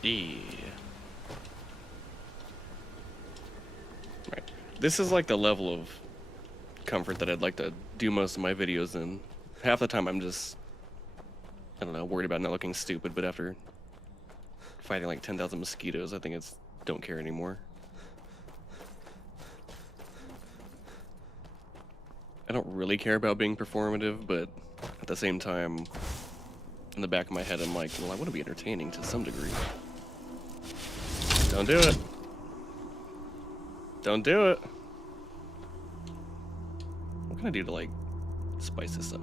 Yeah. Right. This is like the level of comfort that I'd like to do most of my videos in. Half the time I'm just, I don't know, worried about not looking stupid, but after fighting like 10,000 mosquitoes, I think it's don't care anymore. I don't really care about being performative, but at the same time, in the back of my head, I'm like, well, I want to be entertaining to some degree. Don't do it. Don't do it. What can I do to, like, spice this up?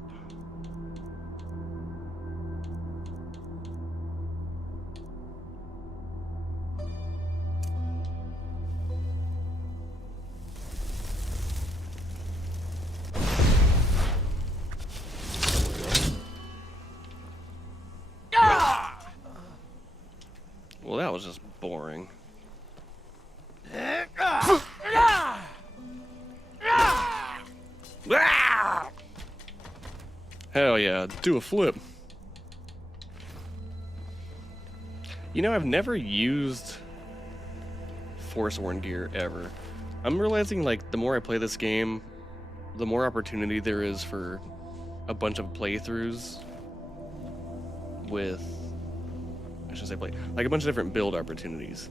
Well, that was just boring. Hell yeah, do a flip. You know, I've never used Forsworn gear ever. I'm realizing, like, the more I play this game, the more opportunity there is for a bunch of playthroughs with, I should say play, like a bunch of different build opportunities.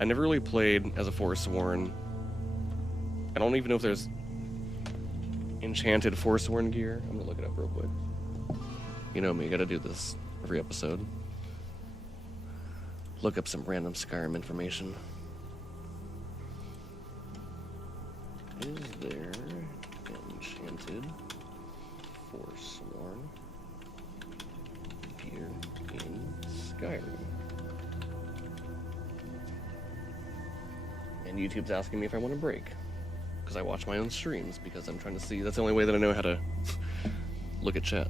I never really played as a Forsworn. I don't even know if there's enchanted Forsworn gear. I'm gonna look it up real quick. You know me, gotta do this every episode. Look up some random Skyrim information. Is there enchanted Forsworn gear in Skyrim? And YouTube's asking me if I want to break. Because I watch my own streams, because I'm trying to see, that's the only way that I know how to look at chat.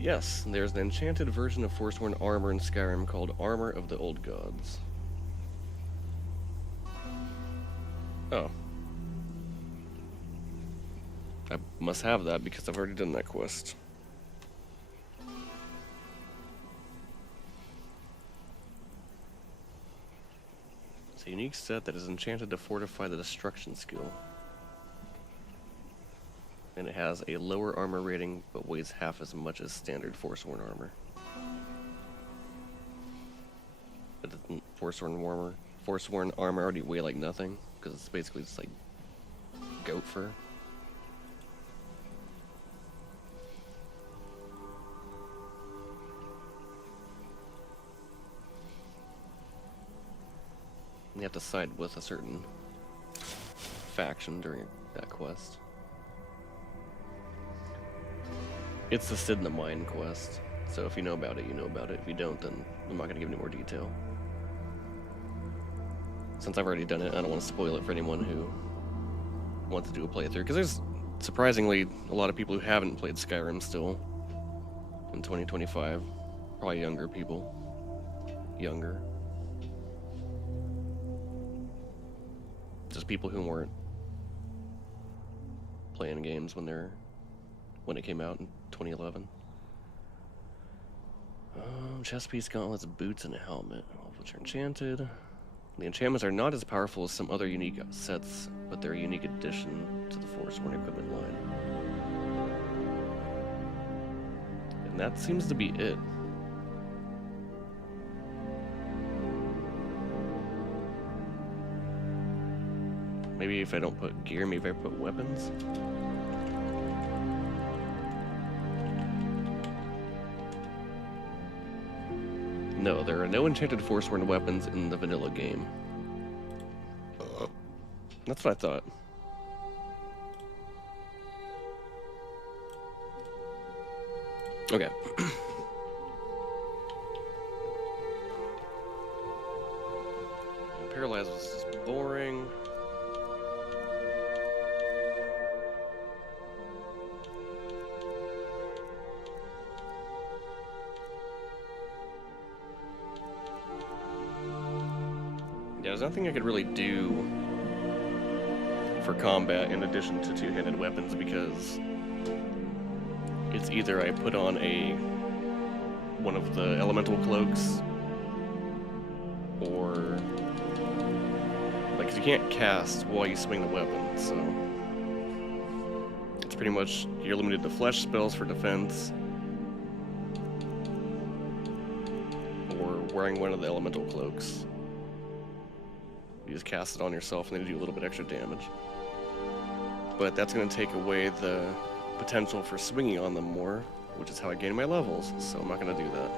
Yes, there's an enchanted version of Forsworn armor in Skyrim called Armor of the Old Gods. Oh. I must have that because I've already done that quest. It's a unique set that is enchanted to fortify the destruction skill. And it has a lower armor rating, but weighs half as much as standard Forsworn armor. But doesn't Forsworn armor already weigh like nothing? Because it's basically just like goat fur. You have to side with a certain faction during that quest. It's the Sid in the Mine quest, so if you know about it, you know about it. If you don't, then I'm not going to give any more detail. Since I've already done it, I don't want to spoil it for anyone who wants to do a playthrough, because there's surprisingly a lot of people who haven't played Skyrim still in 2025. Probably younger people. Younger. Just people who weren't playing games when it came out in 2011. Chest piece, gauntlets, boots, and a helmet, all of which are enchanted. The enchantments are not as powerful as some other unique sets, but they're a unique addition to the Forsworn equipment line. And that seems to be it. Maybe if I don't put gear, maybe if I put weapons? No, there are no enchanted Forsworn weapons in the vanilla game. That's what I thought. Okay. Paralyzed was just boring. There's nothing I could really do for combat in addition to two-handed weapons, because it's either I put on one of the elemental cloaks, or like, 'cause you can't cast while you swing the weapon, so it's pretty much you're limited to flesh spells for defense, or wearing one of the elemental cloaks. You just cast it on yourself and then you do a little bit extra damage. But that's going to take away the potential for swinging on them more, which is how I gain my levels, so I'm not going to do that.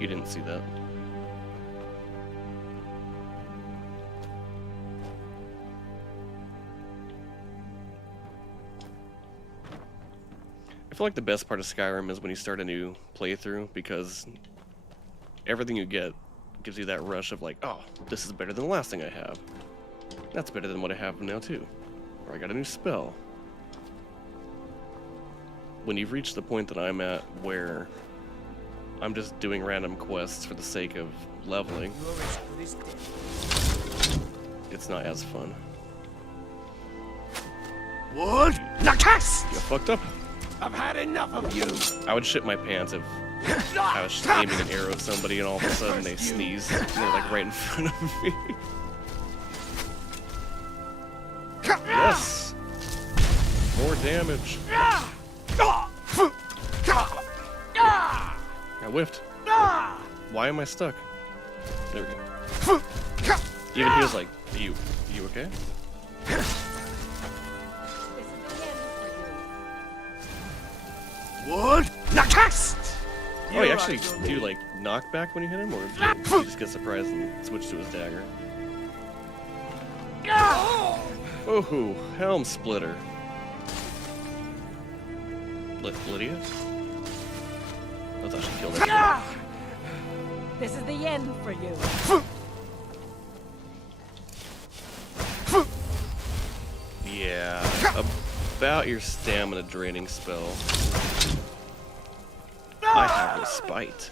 You didn't see that. I feel like the best part of Skyrim is when you start a new playthrough, because everything you get gives you that rush of like, oh, this is better than the last thing I have. That's better than what I have now too. Or I got a new spell. When you've reached the point that I'm at where I'm just doing random quests for the sake of leveling, it's not as fun. What? Nakas! You fucked up. I've had enough of you. I would shit my pants if I was aiming an arrow at somebody and all of a sudden they sneeze and they're like right in front of me. Yes! More damage. I whiffed. Why am I stuck? There we go. Even he was like, you okay? What? Nakas! Oh, you actually do like knockback when you hit him, or do you just get surprised and switch to his dagger? Oh, Helm Splitter. Lydia? I thought she killed her. This is the end for you. Yeah, about your stamina draining spell. I have respite.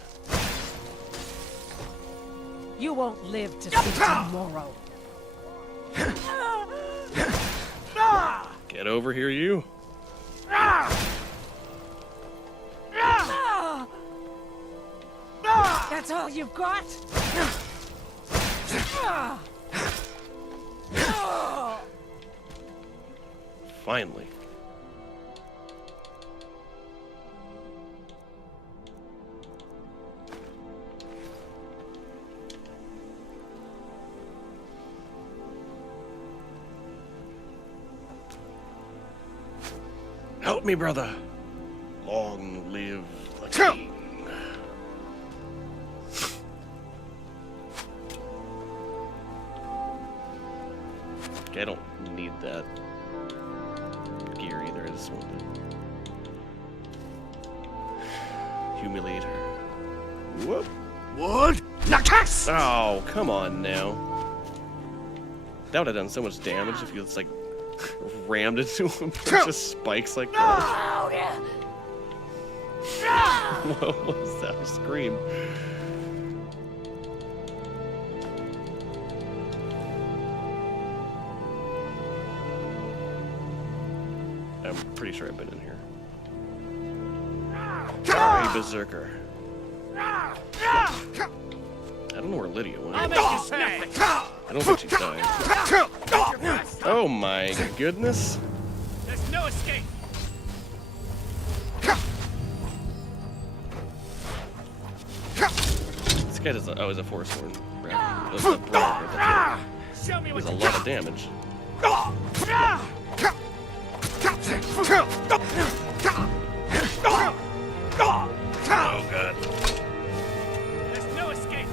You won't live to see tomorrow. Get over here, you. That's all you've got? Finally. Help me, brother. Long live the king. Okay, I don't need that gear either. I just want to humiliate her. Whoop. What? Nakas! Oh, come on now. That would have done so much damage if you just like rammed into a bunch of spikes like that. What was that scream? I'm pretty sure I've been in here. Sorry, Berserker. I don't know where Lydia went. I don't think she died. Oh my goodness. There's no escape. This guy does a force sword. Does a brawl. Does a lot of damage. Oh, God. There's no escape.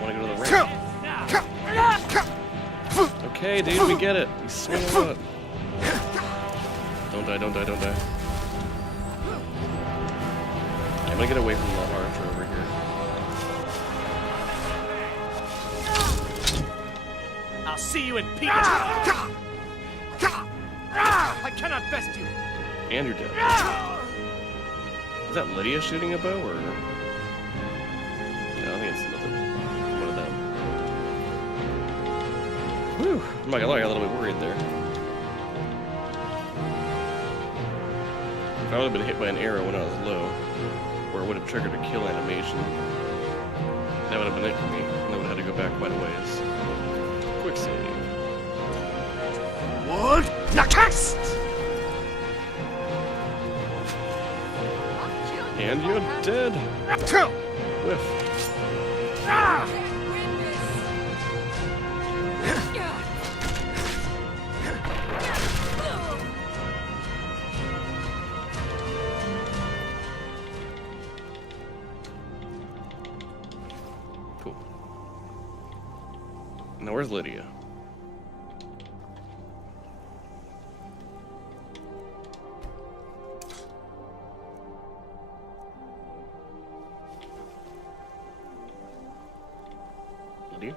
Want to go to the ring? Okay, dude, we get it. You swing a lot. Don't die, don't die, don't die. I'm gonna get away from the archer over here. I'll see you in pieces. I cannot best you. And you're dead. Is that Lydia shooting a bow, or? No, I think it's another one of them. Whew! I'm not gonna lie, I got a little bit worried there. If I would have been hit by an arrow when I was low, or it would have triggered a kill animation, that would have been it for me, and I would have had to go back quite a ways. Quick save. What? Nakast! And you're dead! Whiff. Cool. Now where's Lydia? Lydia?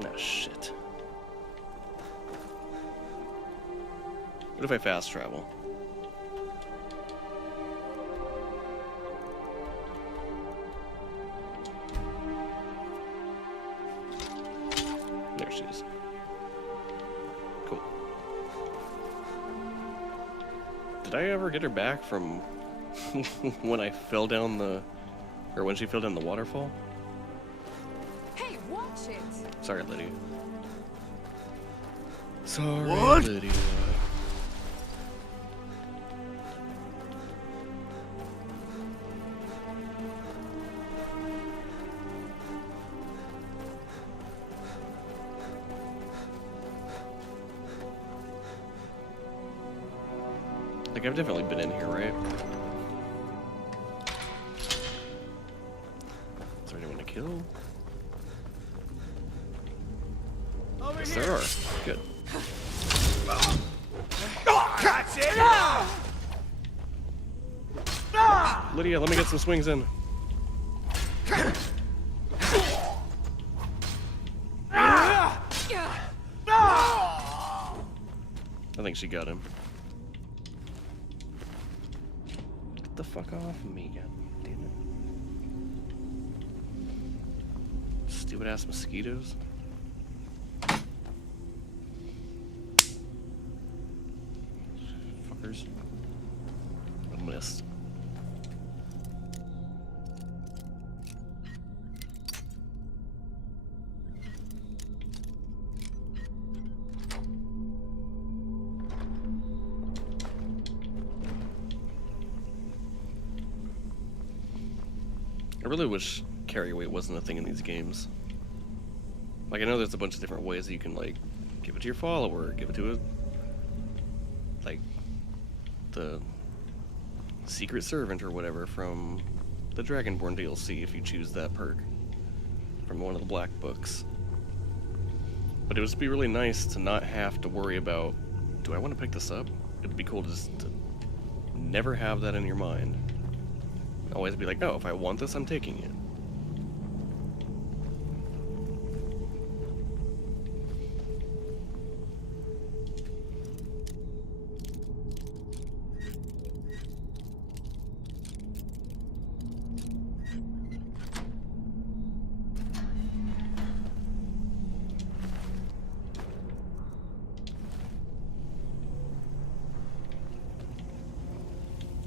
No shit. What if I fast travel? There she is. Cool. Did I ever get her back from when I fell down the... or when she fell down the waterfall? Hey, watch it! Sorry, Lydia. Sorry, What? Lydia. Like, I've definitely been in here, right? Is there anyone to kill? Yes, there are. Good. That's it! Lydia, let me get some swings in. I think she got him. Get the fuck off me, god damn it. Stupid ass mosquitoes. Fuckers. I missed. I really wish carry weight wasn't a thing in these games. Like, I know there's a bunch of different ways that you can, like, give it to your follower, give it to a, like, the secret servant or whatever from the Dragonborn DLC if you choose that perk from one of the black books. But it would be really nice to not have to worry about, do I want to pick this up? It'd be cool just to never have that in your mind. Always be like, oh, if I want this, I'm taking it.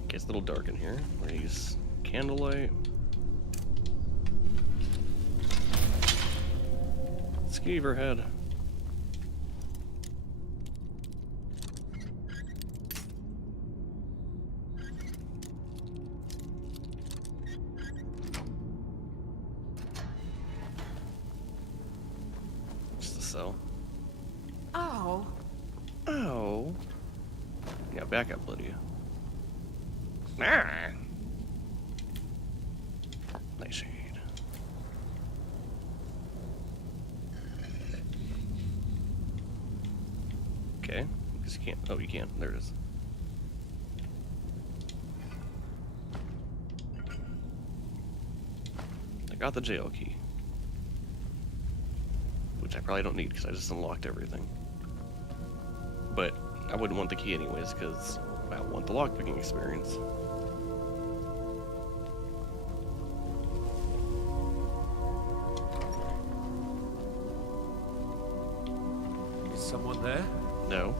Okay, it's a little dark in here. We're gonna use candlelight. Skeeve her head. Just a cell. Oh. Oh. Yeah, back up, Lydia. Ah. Nice shade. Okay, because you can't. Oh, you can. There it is. got the jail key. Which I probably don't need because I just unlocked everything. But I wouldn't want the key anyways because I want the lockpicking experience. Is someone there? No.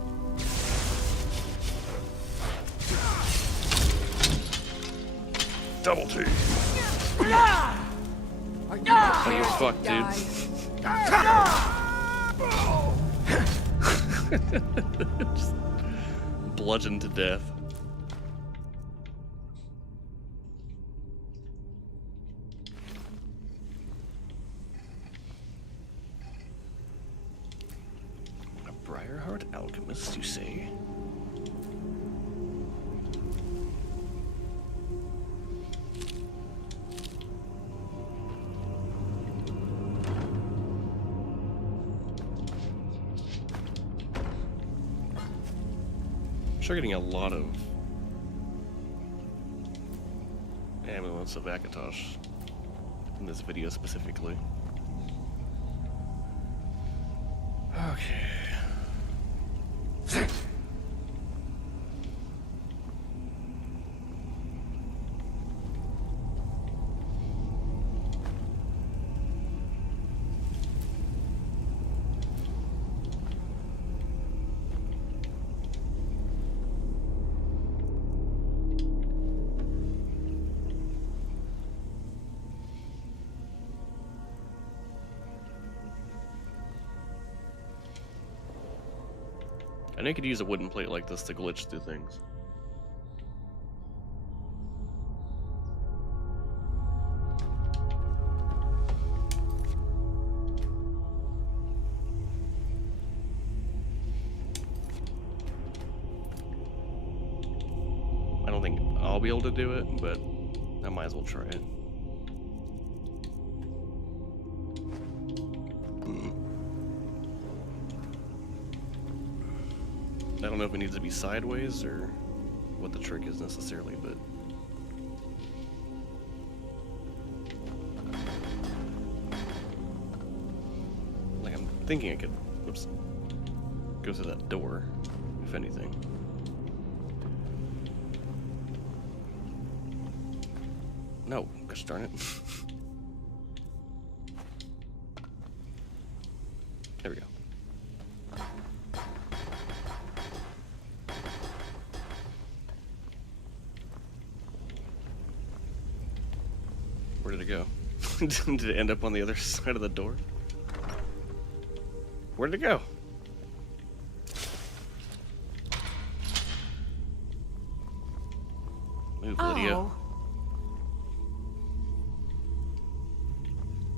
Double T. Oh, you're fucked, dude. Just bludgeoned to death. A Briarheart alchemist, you say? Sure, getting a lot of amulets of Akatosh in this video specifically. Okay. I know you could use a wooden plate like this to glitch through things. I don't think I'll be able to do it, but I might as well try it. I don't know if it needs to be sideways or what the trick is necessarily, but like I'm thinking I could, oops, go through that door, if anything. No, gosh darn it. There we go. Where did it go? Did it end up on the other side of the door? Where did it go? Move, Lydia.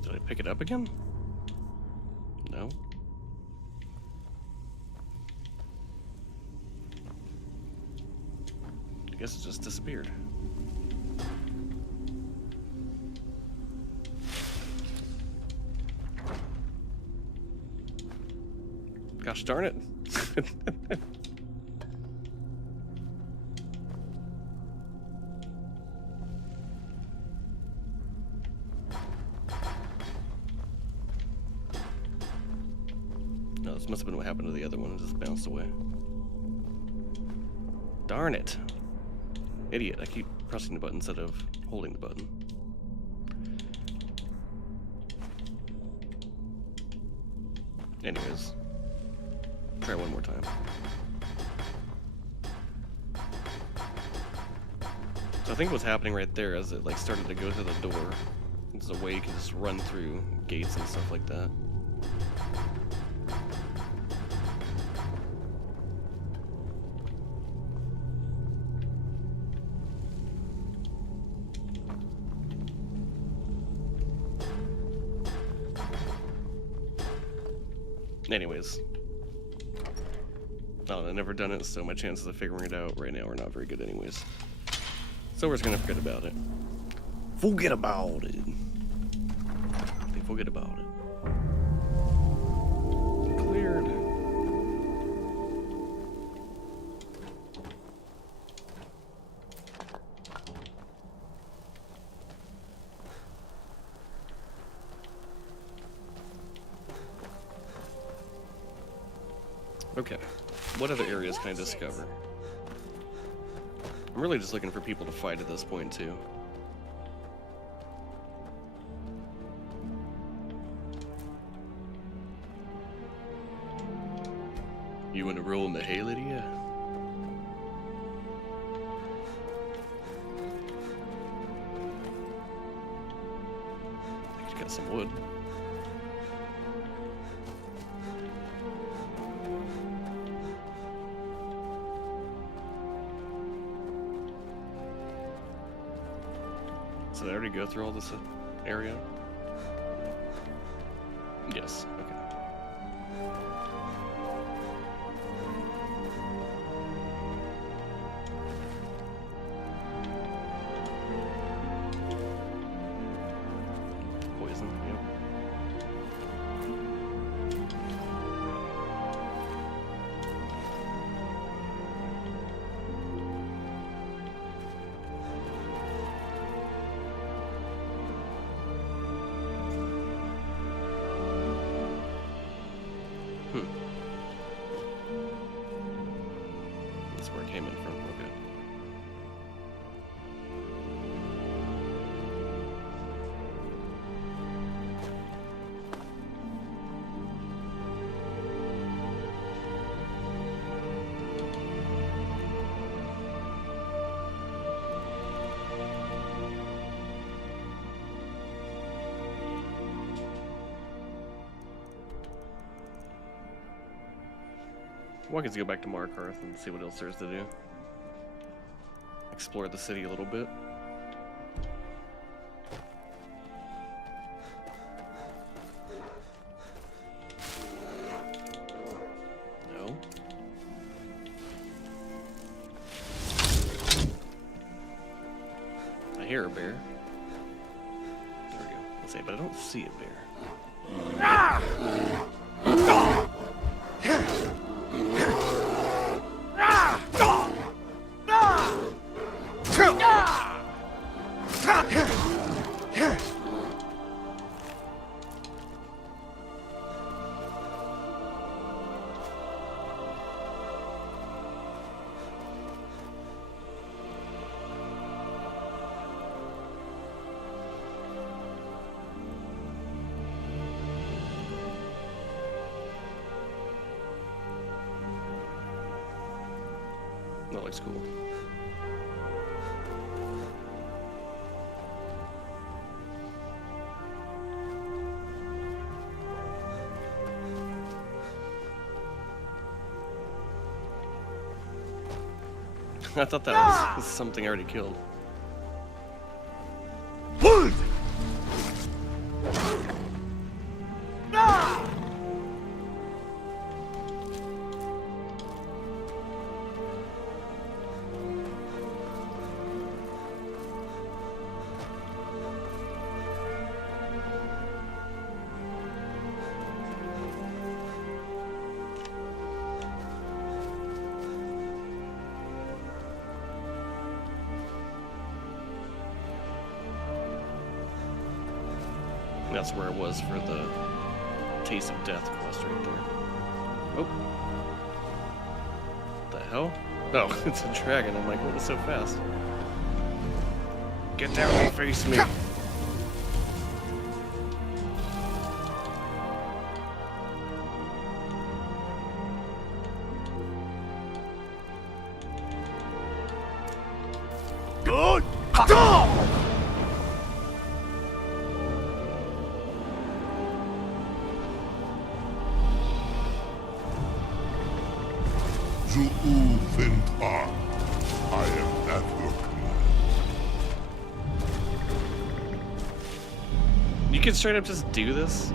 Did I pick it up again? No. I guess it just disappeared. Gosh darn it. No, this must have been what happened to the other one. It just bounced away. Darn it. Idiot. I keep pressing the button instead of holding the button. Anyways. Try one more time. So I think what's happening right there is it like started to go through the door. There's a way you can just run through gates and stuff like that. Anyways. Oh, I've never done it, so my chances of figuring it out right now are not very good anyways. So we're just gonna forget about it. Forget about it. Forget about it. Cleared. Okay. What other areas can I discover? I'm really just looking for people to fight at this point, too. You wanna roll in the hay, Lydia? I think you got some wood. So did I already go through all this area? Yes, okay. Poison, yep. That's where it came in from, okay. Well, I can go back to Markarth and see what else there's to do. Explore the city a little bit. No. I hear a bear. There we go. Let's say, but I don't see a bear. That looks cool. I thought that was something I already killed. That's where it was for the Taste of Death quest right there. Oh. What the hell? Oh, it's a dragon. I'm like, what is so fast? Get down and face me. Good. I am at your command. You can straight up just do this?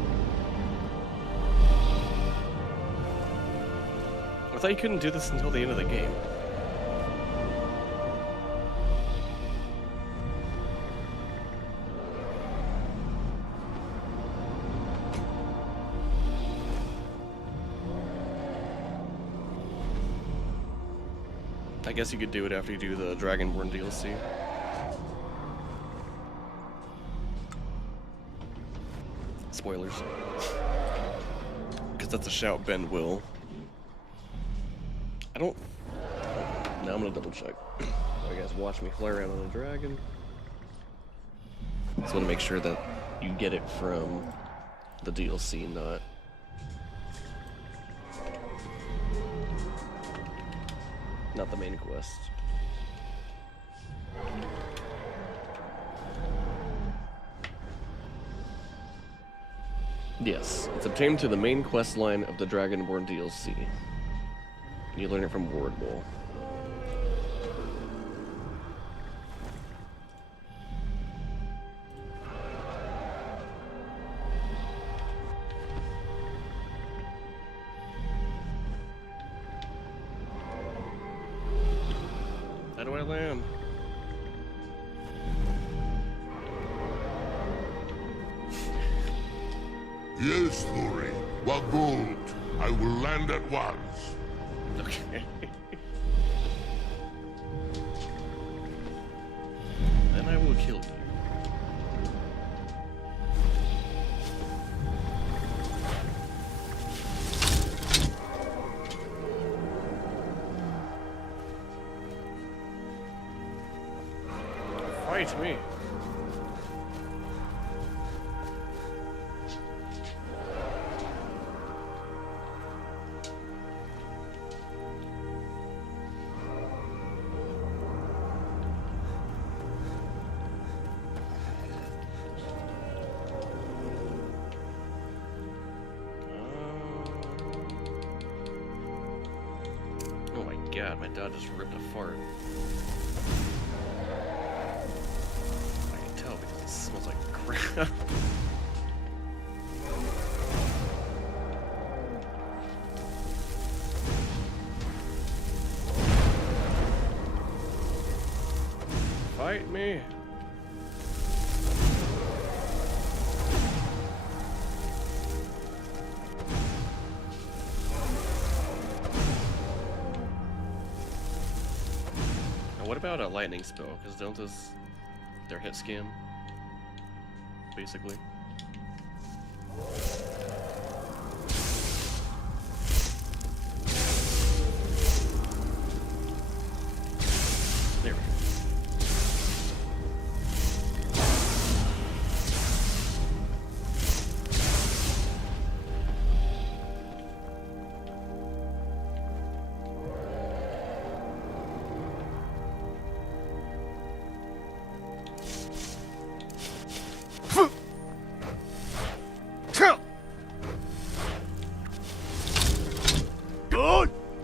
I thought you couldn't do this until the end of the game. I guess you could do it after you do the Dragonborn DLC. Spoilers. Because that's a shout Ben will. I don't... Now I'm gonna double check. You guys watch me fly around on a dragon. Just want to make sure that you get it from the DLC, not the main quest. Yes, it's obtained through the main quest line of the Dragonborn DLC. You learn it from Wardwall. How do I land? Yes, Lori. Wagold. I will land at once. Okay. Then I will kill you. Fight me. Oh my god, my dad just ripped a fart. I can tell because it smells like crap. Fight me. What about a lightning spell? Because don't those... they're hit scan? Basically. There we go.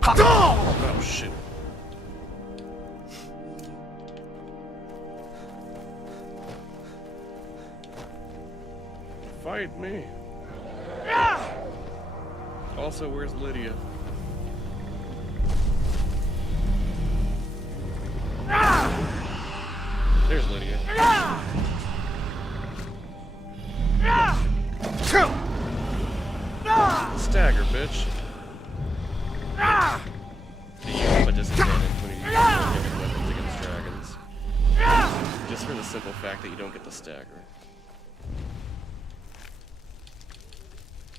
Oh shit. Fight me. Also, where's Lydia? There's Lydia. Stagger, bitch. You have a disadvantage when you use heavy weapons against dragons. Just for the simple fact that you don't get the stagger.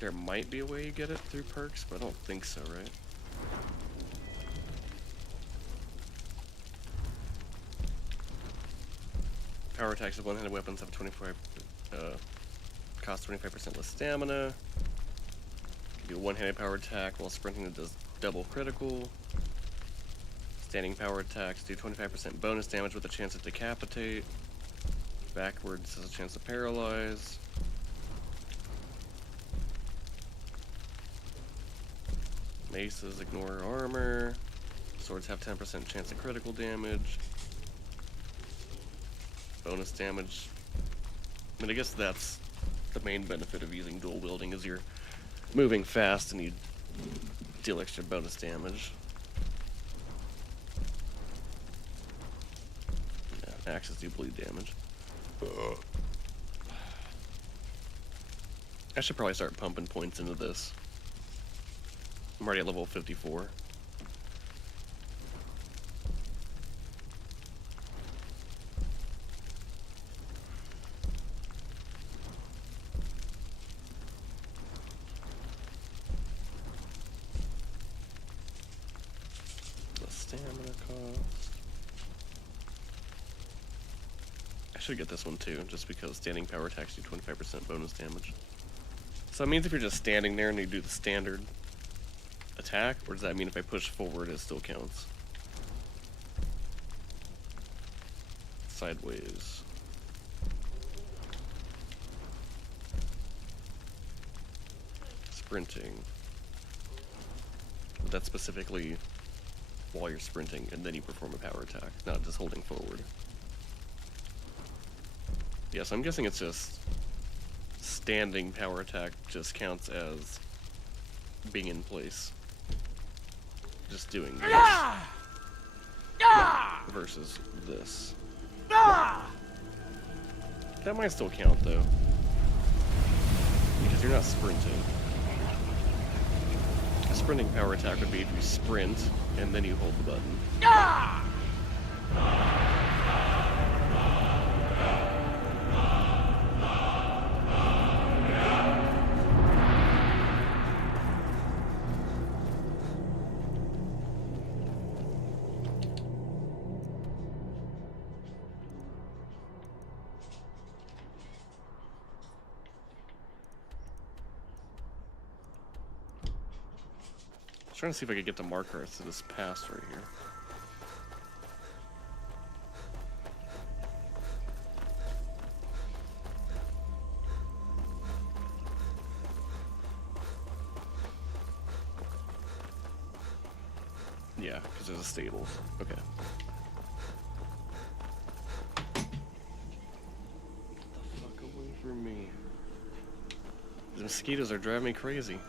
There might be a way you get it through perks, but I don't think so, right? Power attacks of one-handed weapons have 25, cost 25% less stamina. You do a one-handed power attack while sprinting that does double critical. Standing power attacks do 25% bonus damage with a chance to decapitate. Backwards has a chance to paralyze. Maces ignore armor. Swords have 10% chance of critical damage. Bonus damage. I mean, I guess that's the main benefit of using dual wielding, is you're moving fast and you deal extra bonus damage. Yeah, axes do bleed damage. I should probably start pumping points into this. I'm already at level 54. should get this one too, just because standing power attacks do 25% bonus damage. So it means if you're just standing there and you do the standard attack, or does that mean if I push forward it still counts? Sideways. Sprinting. That's specifically while you're sprinting and then you perform a power attack, not just holding forward. Yeah, so I'm guessing it's just standing power attack just counts as being in place. Just doing this. Versus this. That might still count though. Because you're not sprinting. A sprinting power attack would be if you sprint and then you hold the button. Trying to see if I could get to Markarth to this pass right here. Yeah, because there's a stable. Okay. Get the fuck away from me. The mosquitoes are driving me crazy.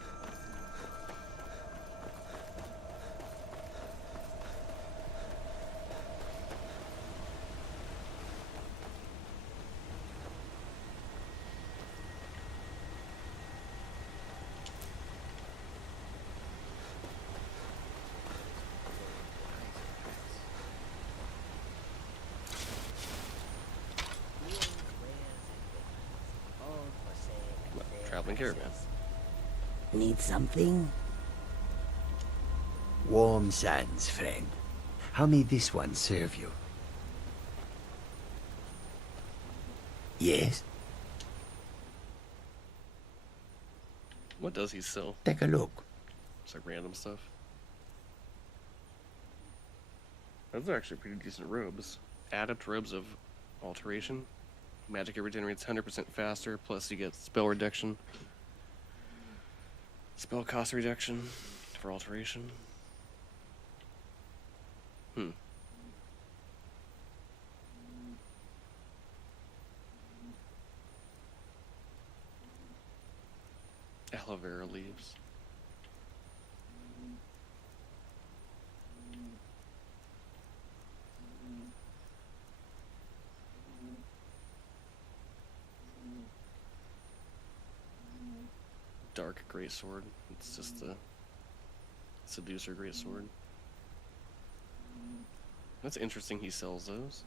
Traveling caravan. Need something? Warm sands, friend. How may this one serve you? Yes? What does he sell? Take a look. It's like random stuff. Those are actually pretty decent robes. Adept robes of alteration. Magic it regenerates 100% faster, plus you get spell reduction. Spell cost reduction for alteration. Aloe vera leaves. Dark greatsword. It's just a seducer greatsword. That's interesting. He sells those.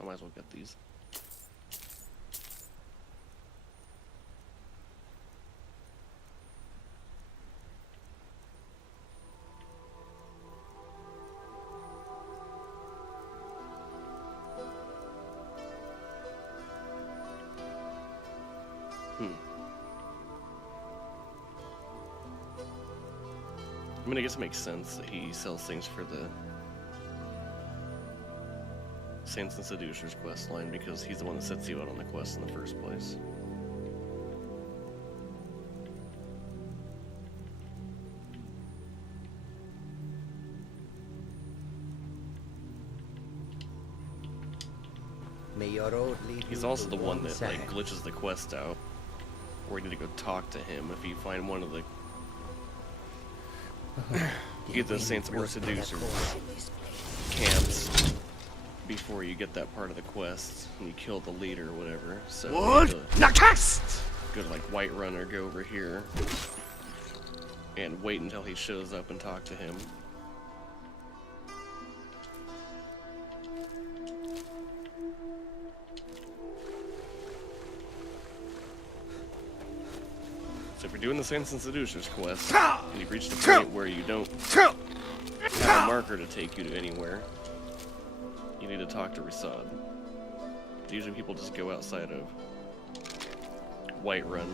I might as well get these. I mean, I guess it makes sense that he sells things for the Saints and Seducers quest line because he's the one that sets you out on the quest in the first place. May your road lead He's also the one that like glitches the quest out, where you need to go talk to him if you find one of the get the Saints or Seducers camps before you get that part of the quest and you kill the leader or whatever. So go to like Whiterun or go over here and wait until he shows up and talk to him. So if you're doing the Saints and Seducers quest, and you've reached the point where you don't have a marker to take you to anywhere, you need to talk to Rasad. Usually people just go outside of Whiterun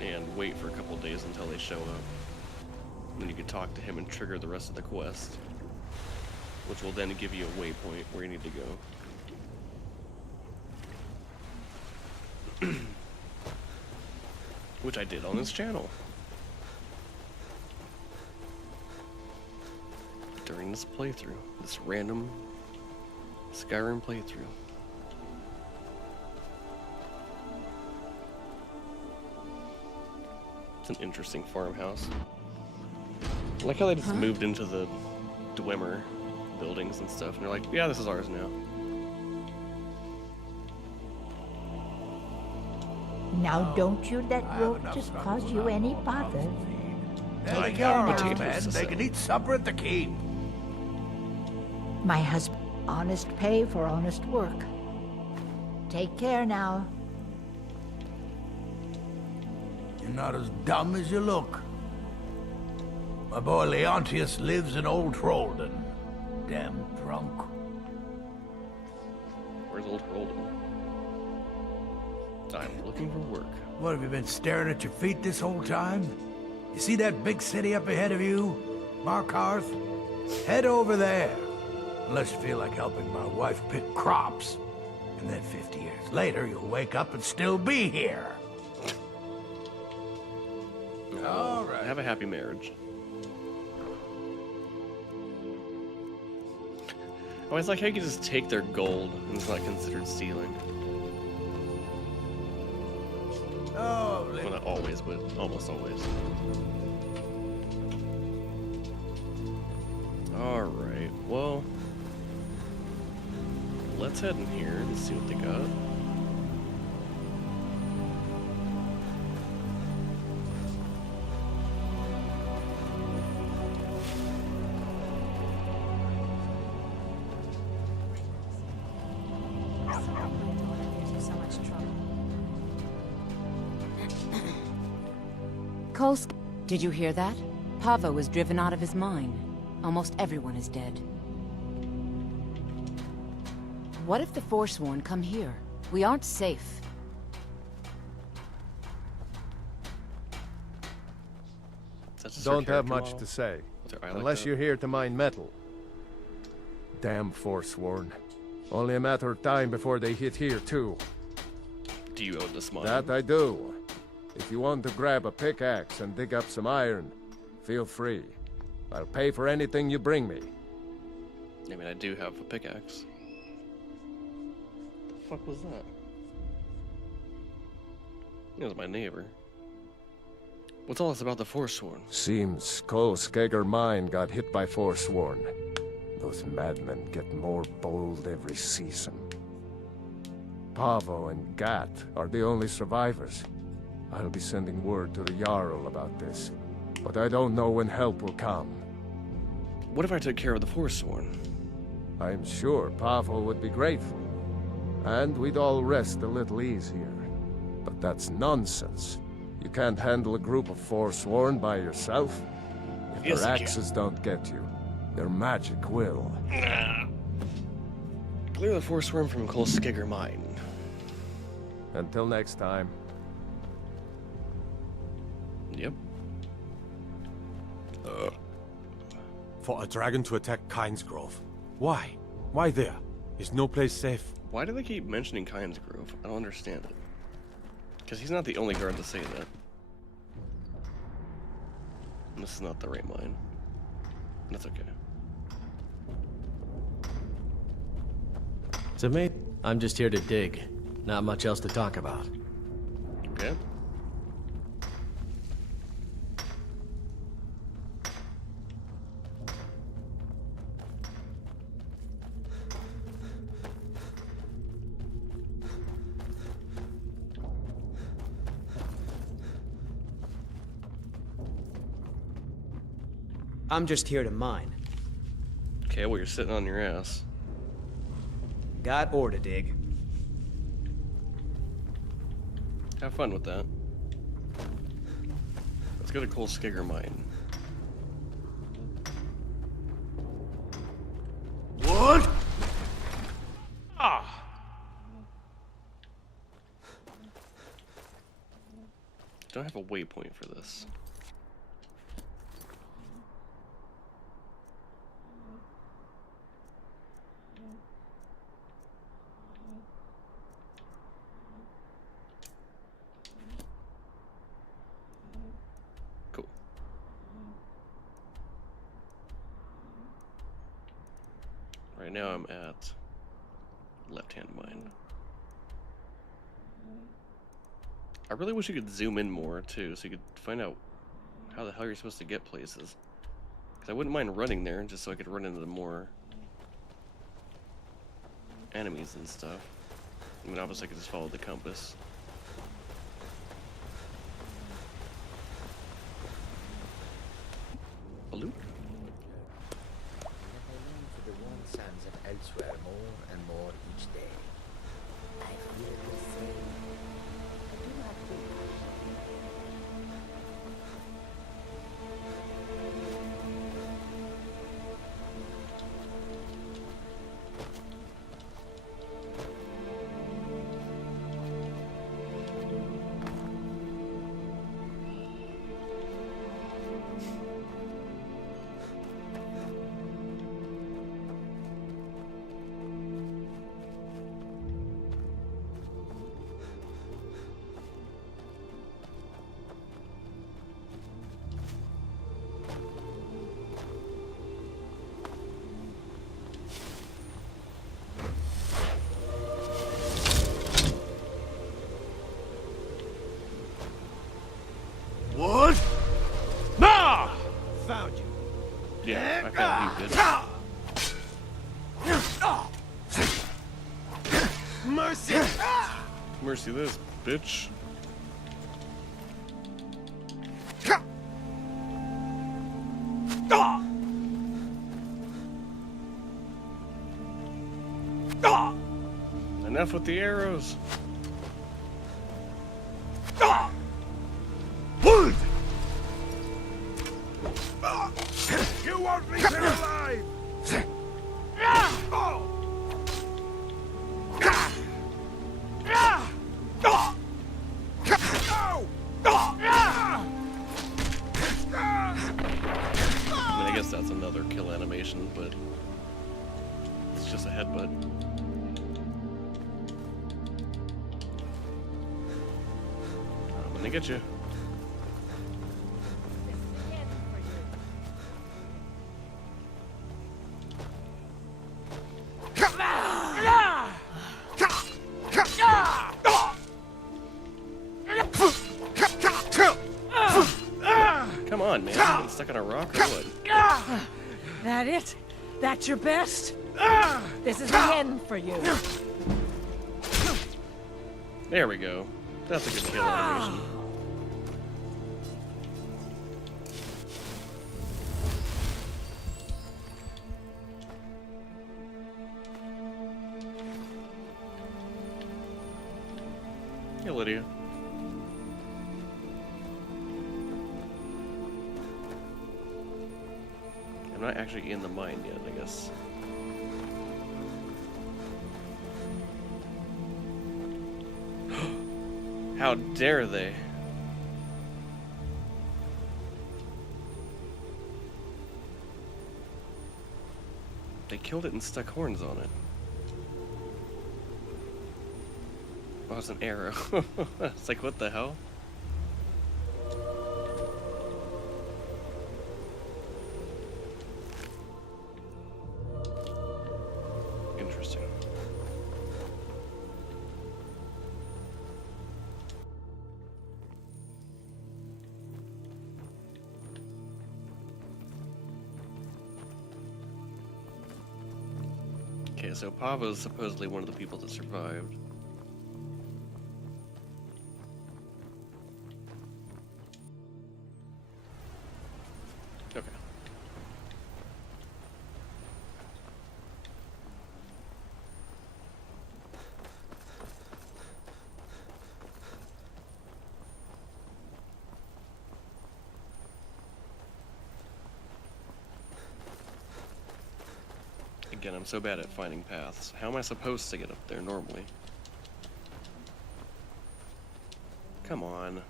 and wait for a couple days until they show up. Then you can talk to him and trigger the rest of the quest, which will then give you a waypoint where you need to go. Which I did on this channel. During this playthrough. This random Skyrim playthrough. It's an interesting farmhouse. I like how they just moved into the Dwemer buildings and stuff, and they're like, yeah, this is ours now. Now don't you let roaches cause you any bother. Take care now, men. They can eat supper at the keep. My husband, honest pay for honest work. Take care now. You're not as dumb as you look. My boy Leontius lives in Old Trolden. Damn drunk. Where's Old Trolden? I'm looking for work. What, have you been staring at your feet this whole time? You see that big city up ahead of you? Markarth? Head over there. Unless you feel like helping my wife pick crops. And then 50 years later, you'll wake up and still be here. All right. Have a happy marriage. I always like how you can just take their gold and it's not considered stealing. Oh, well, not always, but almost always. Alright, well, let's head in here and see what they got. Kolsk, did you hear that? Pavo was driven out of his mine. Almost everyone is dead. What if the Forsworn come here? We aren't safe. Don't have much to say, unless you're here to mine metal. Damn Forsworn. Only a matter of time before they hit here, too. Do you own this mine? That I do. If you want to grab a pickaxe and dig up some iron, feel free. I'll pay for anything you bring me. I mean, I do have a pickaxe. What the fuck was that? It was my neighbor. What's all this about the Forsworn? Seems Kolskeggr mine got hit by Forsworn. Those madmen get more bold every season. Pavo and Gat are the only survivors. I'll be sending word to the Jarl about this, but I don't know when help will come. What if I took care of the Forsworn? I'm sure Pavo would be grateful, and we'd all rest a little easier. But that's nonsense. You can't handle a group of Forsworn by yourself. If Yes, their I can. axes don't get you, their magic will. Clear the Forsworn from Kolskeggr mine. Until next time. Yep. For a dragon to attack Kyne's Grove. Why? Why there? Is no place safe? Why do they keep mentioning Kyne's Grove? I don't understand it. Because he's not the only guard to say that. And this is not the right mine. That's okay. To me, I'm just here to dig. Not much else to talk about. Okay. I'm just here to mine. Okay, well, you're sitting on your ass. Got ore to dig. Have fun with that. Let's go to Coal Skigger Mine. What? Don't have a waypoint for this. Cool. Right now I'm at left-hand mine. I really wish you could zoom in more too, so you could find out how the hell you're supposed to get places. Because I wouldn't mind running there, just so I could run into more enemies and stuff. I mean, obviously I could just follow the compass. Balloon? For the one sons of elsewhere more and more each day. I feel the same. I do not think What? Nah! Found you. Yeah, I found you, bitch. Mercy! Mercy this, bitch. Enough with the arrows. Wood! You won't leave him alive! I mean, I guess that's another kill animation, but it's just a headbutt. I'm gonna get you. Come on, man. I'm stuck on a rock or what? That it? That's your best? This is the end for you. There we go. That's a good kill animation. Hey, Lydia. I'm not actually in the mine yet, I guess. How dare they? They killed it and stuck horns on it. Oh, it's an arrow. It's like, what the hell? Interesting. Okay, so Pava is supposedly one of the people that survived. Okay. Again, I'm so bad at finding paths. How am I supposed to get up there normally? Come on.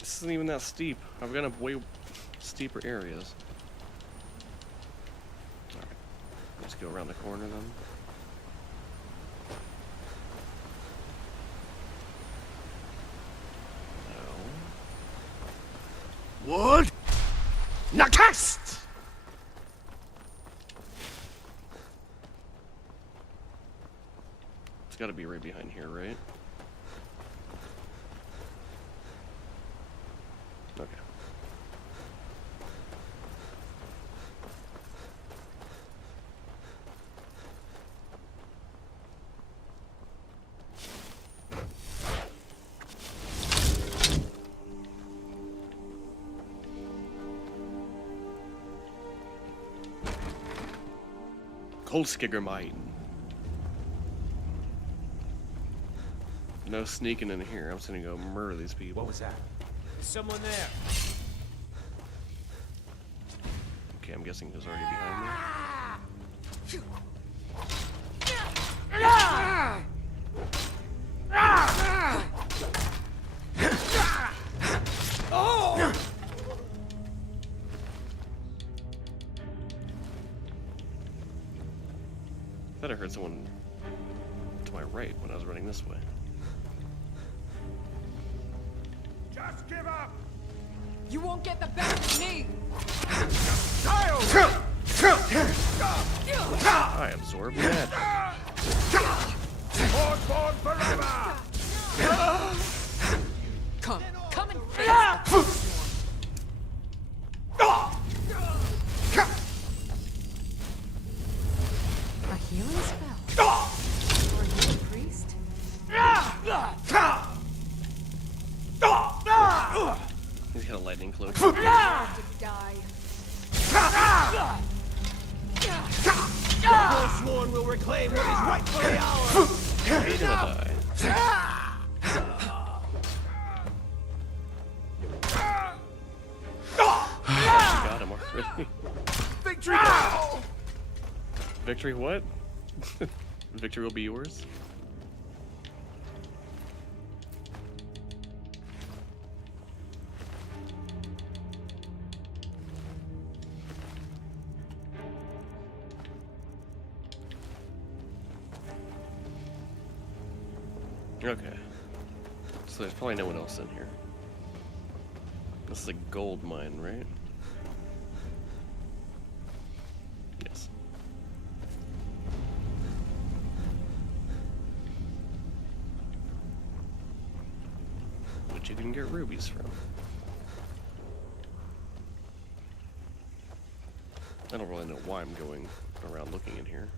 This isn't even that steep. I've gone up way steeper areas. Alright. Let's go around the corner then. What? Nakast! It's gotta be right behind here, right? Okay. Kolskigermine. No sneaking in here. I'm just gonna go murder these people. What was that? There's someone there. Okay, I'm guessing he's already behind me. Oh! I thought I heard someone to my right when I was running this way. Just give up! You won't get the best of me! I absorb that. Born forever! Come and face a healing spell? Are you a priest? He's got a lightning cloak. To die. The Forsworn will reclaim what is rightfully ours! He's gonna die. Got him already. Victory now! Victory what? Victory will be yours? Okay. So there's probably no one else in here. This is a gold mine, right? Yes. Which you can get rubies from. I don't really know why I'm going around looking in here.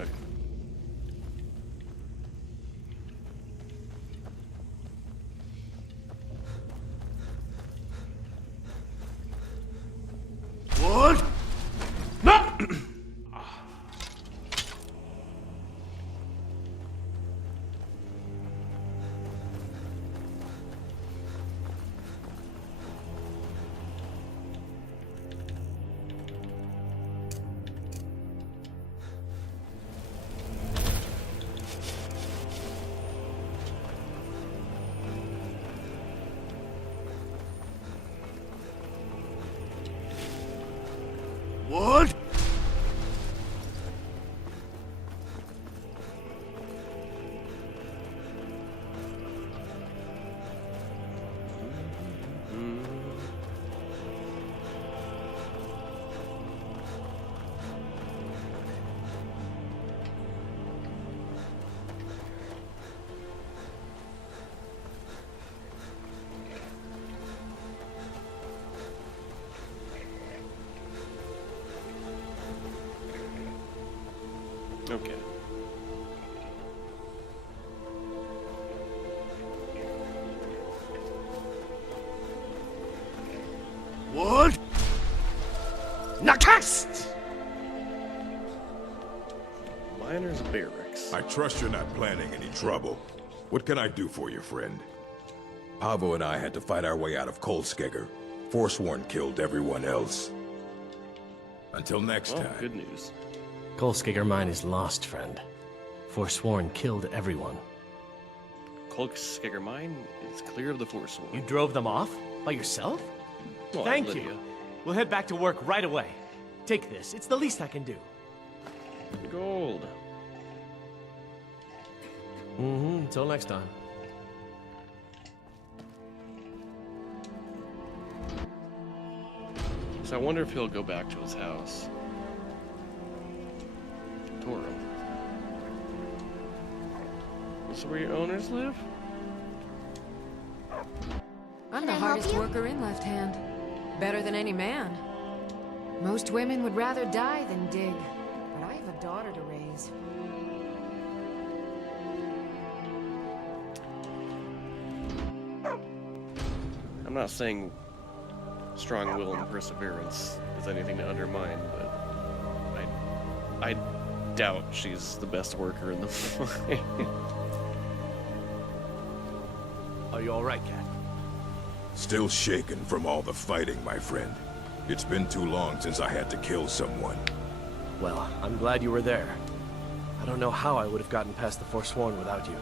Okay. What? No! What? Okay. What? Nakast! Miner's barracks. I trust you're not planning any trouble. What can I do for you, friend? Pavo and I had to fight our way out of Kolskegger. Forsworn killed everyone else. Until next time. Good news. Kolskegger mine is lost, friend. Forsworn killed everyone. Kolskegger mine is clear of the Forsworn. You drove them off? By yourself? Well, Thank Lydia. you. We'll head back to work right away. Take this. It's the least I can do. Gold. Until next time. So I wonder if he'll go back to his house. Torum. This is where your owners live? I'm the hardest worker in Left Hand. Better than any man. Most women would rather die than dig. But I have a daughter to raise. I'm not saying strong will and perseverance is anything to undermine, but I doubt she's the best worker in the mine. Are you alright, Cat? Still shaken from all the fighting, my friend. It's been too long since I had to kill someone. Well, I'm glad you were there. I don't know how I would have gotten past the Forsworn without you.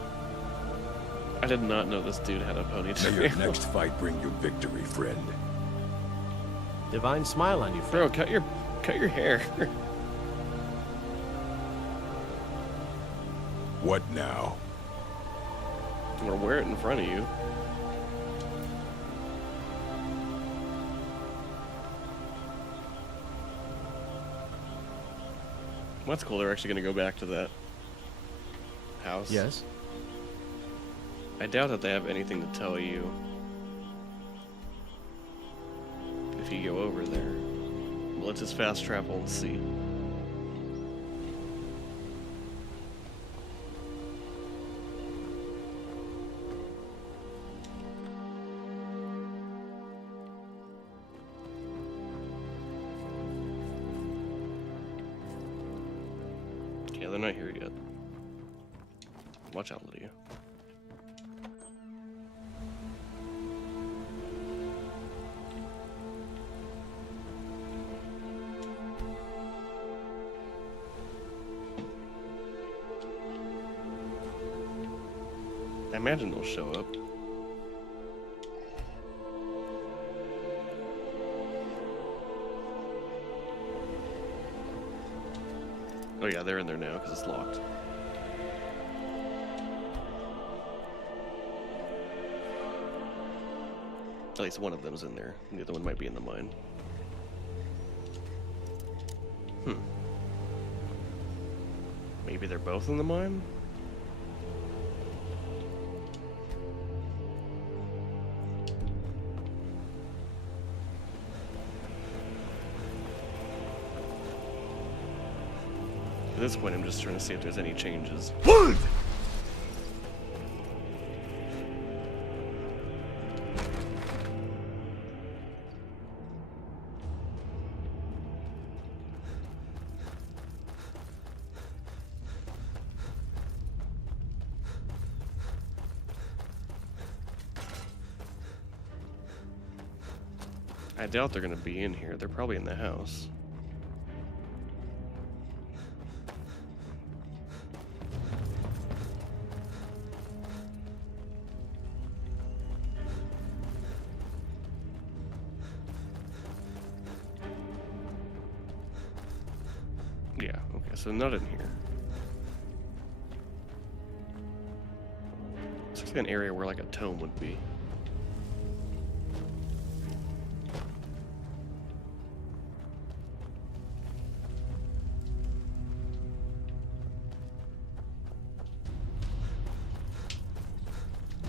I did not know this dude had a May ponytail. your next fight bring you victory, friend. Divine smile on you, Bro, cut your hair. What now? I'm gonna wear it in front of you. That's cool, they're actually gonna go back to that house. Yes? I doubt that they have anything to tell you if you go over there. But let's just fast travel and see. Yeah, they're not here yet. Watch out, Lydia. I imagine they'll show up. Oh yeah, they're in there now because it's locked. At least one of them's in there. The other one might be in the mine. Maybe they're both in the mine? At this point, I'm just trying to see if there's any changes. Wood! I doubt they're gonna be in here. They're probably in the house. Yeah, okay, so not in here. This looks like an area where like a tome would be.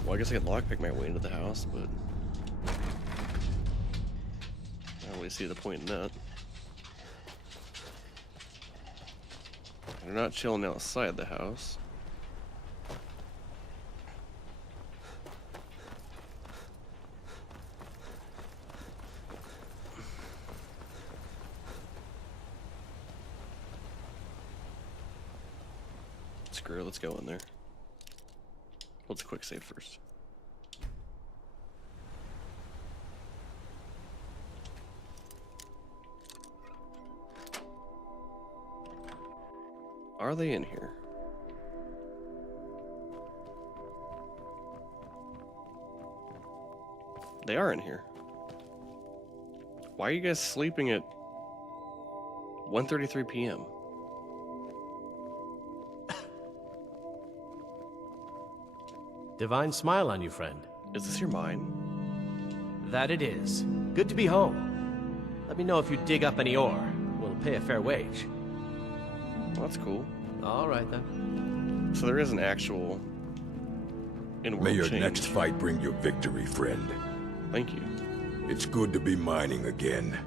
Well, I guess I could lockpick my way into the house, but I don't really see the point in that. They're not chilling outside the house. screw it, let's go in there. Let's quick save first. Are they in here? They are in here. Why are you guys sleeping at 1:33 p.m.? Divine smile on you, friend. Is this your mine? That it is. Good to be home. Let me know if you dig up any ore. We'll pay a fair wage. Well, that's cool. All right, then. So there is an actual in-world May your change. next fight bring you victory, friend. Thank you. It's good to be mining again.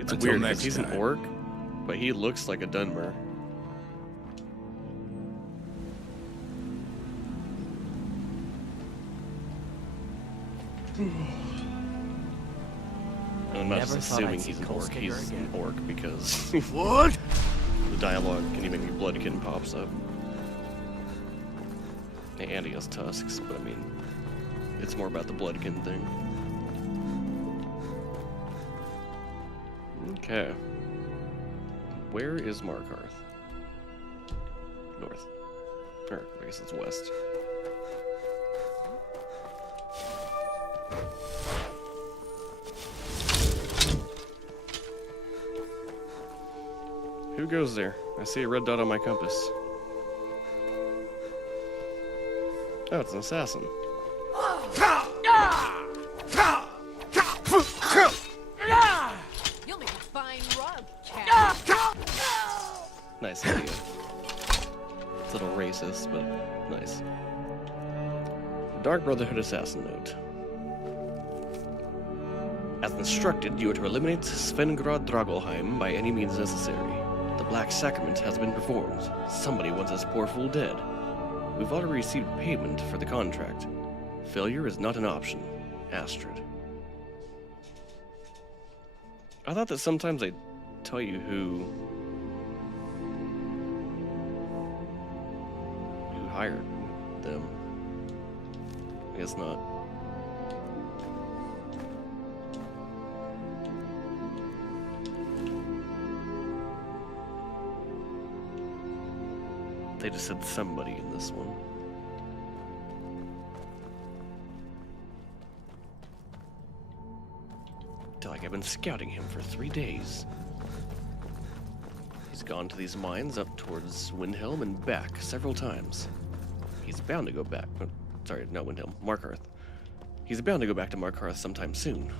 It's Until weird because next he's an time. orc, but he looks like a Dunmer. I'm not just Never thought I'd assuming see he's an Cold orc. Sticker He's an again. orc because What? the dialogue can even be Bloodkin pops up. And he has tusks, but I mean, it's more about the Bloodkin thing. Okay. Where is Markarth? North. Or, I guess it's west. Who goes there? I see a red dot on my compass. Oh, it's an assassin. You'll make a fine rug, cat. Nice idea. It's a little racist, but nice. Dark Brotherhood Assassin Note. As instructed, you are to eliminate Svengrad Dragelheim by any means necessary. The Black Sacrament has been performed. Somebody wants this poor fool dead. We've already received payment for the contract. Failure is not an option. Astrid. I thought that sometimes they tell you who hired them. I guess not. They just said somebody in this one. Feel like I've been scouting him for 3 days. He's gone to these mines up towards Windhelm and back several times. He's bound to go back. Sorry, not Windhelm, Markarth. He's bound to go back to Markarth sometime soon.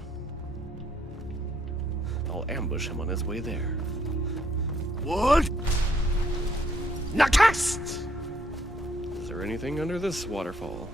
I'll ambush him on his way there. What? Nakast! Is there anything under this waterfall?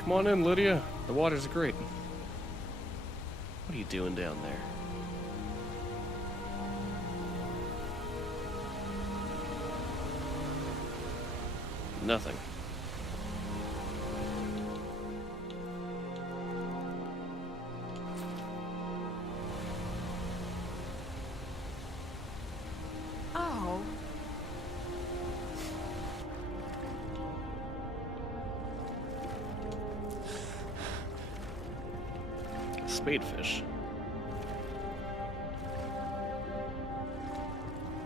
Come on in, Lydia. The water's great. What are you doing down there? Nothing. Oh. Spadefish.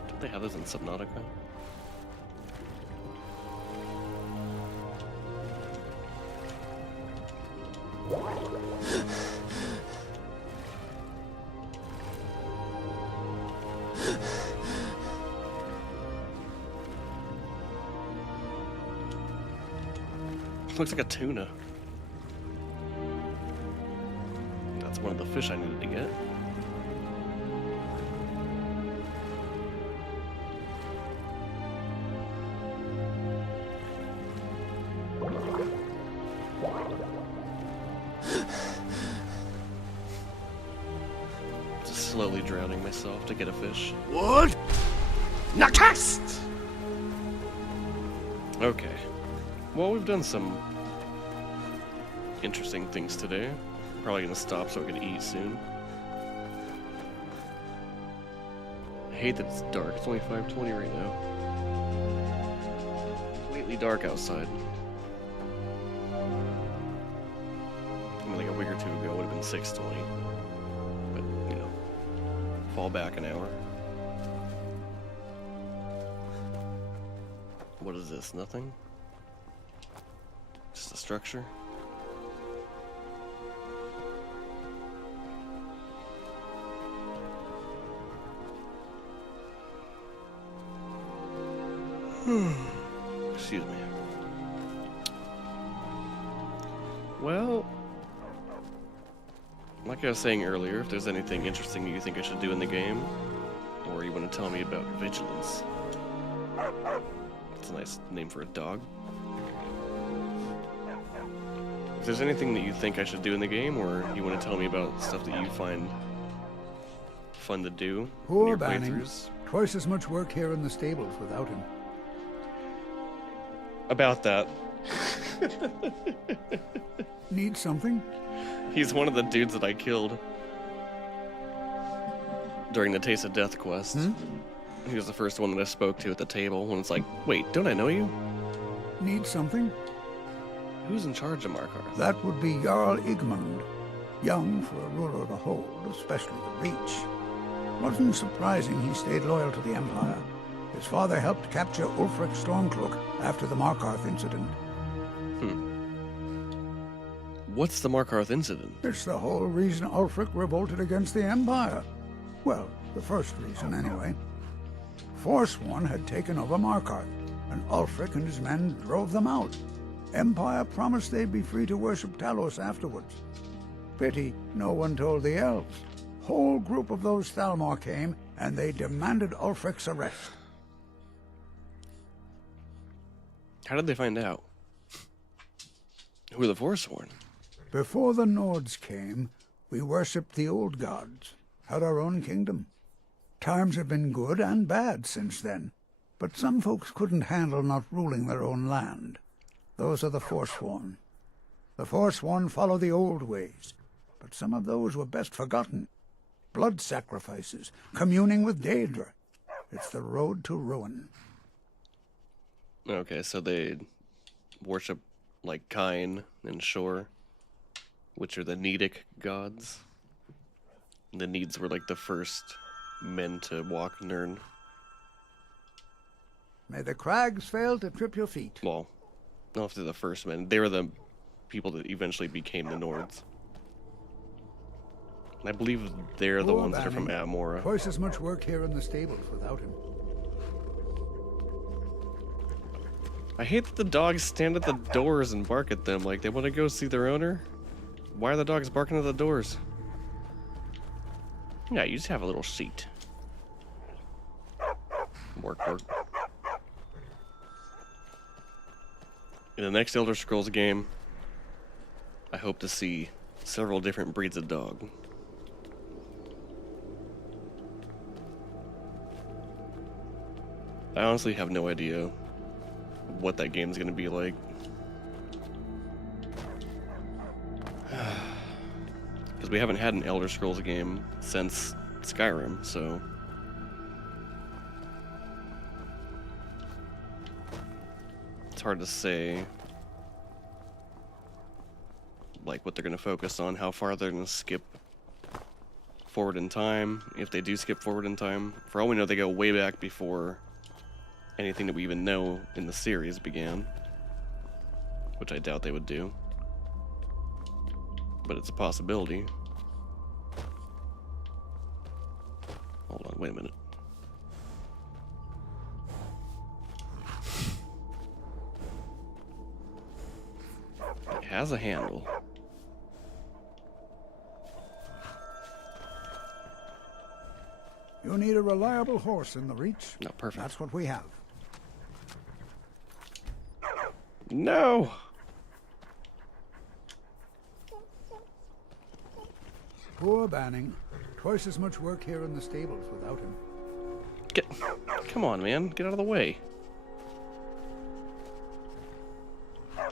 Don't they have those in Subnautica? Looks like a tuna. That's one of the fish I needed to get. slowly drowning myself to get a fish. What? Nakast! Okay. Well, we've done some interesting things today. Probably gonna stop so I can eat soon. I hate that it's dark. It's only 5:20 right now. Completely dark outside. I mean, like a week or two ago it would have been 6:20. But, you know, fall back an hour. What is this? Nothing? Just a structure? Excuse me. Well, like I was saying earlier, if there's anything interesting you think I should do in the game, or you want to tell me about vigilance. That's a nice name for a dog. If there's anything that you think I should do in the game, or you want to tell me about stuff that you find fun to do in Poor your Banning. playthroughs. Twice as much work here in the stables without him. About that. Need something? He's one of the dudes that I killed during the Taste of Death quest. He was the first one that I spoke to at the table when it's like, wait, don't I know you? Need something? Who's in charge of Markarth? That would be Jarl Igmund. Young for a ruler of the Hold, especially the Reach. Wasn't surprising he stayed loyal to the Empire. His father helped capture Ulfric Stormcloak after the Markarth incident. What's the Markarth incident? It's the whole reason Ulfric revolted against the Empire. Well, the first reason, anyway. Forsworn had taken over Markarth, and Ulfric and his men drove them out. Empire promised they'd be free to worship Talos afterwards. Pity no one told the elves. Whole group of those Thalmor came, and they demanded Ulfric's arrest. How did they find out? Who are the Forsworn? Before the Nords came, we worshipped the old gods, had our own kingdom. Times have been good and bad since then, but some folks couldn't handle not ruling their own land. Those are the Forsworn. The Forsworn follow the old ways, but some of those were best forgotten. Blood sacrifices, communing with Daedra. It's the road to ruin. Okay, so they worship like Kain and Shor, which are the Nedic gods. The Needs were like the first men to walk Nirn. May the crags fail to trip your feet. Well, not if they're the first men. They were the people that eventually became the Nords. And I believe they're the ones that are from Amora. Twice as much work here in the stables without him. I hate that the dogs stand at the doors and bark at them like they want to go see their owner. Why are the dogs barking at the doors? Yeah, you just have a little seat. Work. In the next Elder Scrolls game, I hope to see several different breeds of dog. I honestly have no idea what that game's gonna be like. Because we haven't had an Elder Scrolls game since Skyrim, so... it's hard to say, like, what they're gonna focus on, how far they're gonna skip forward in time, if they do skip forward in time. For all we know, they go way back before anything that we even know in the series began, which I doubt they would do, but it's a possibility. Hold on, wait a minute. It has a handle. You need a reliable horse in the Reach. No, perfect. That's what we have. No! Poor Banning. Twice as much work here in the stables without him. Come on, man. Get out of the way. I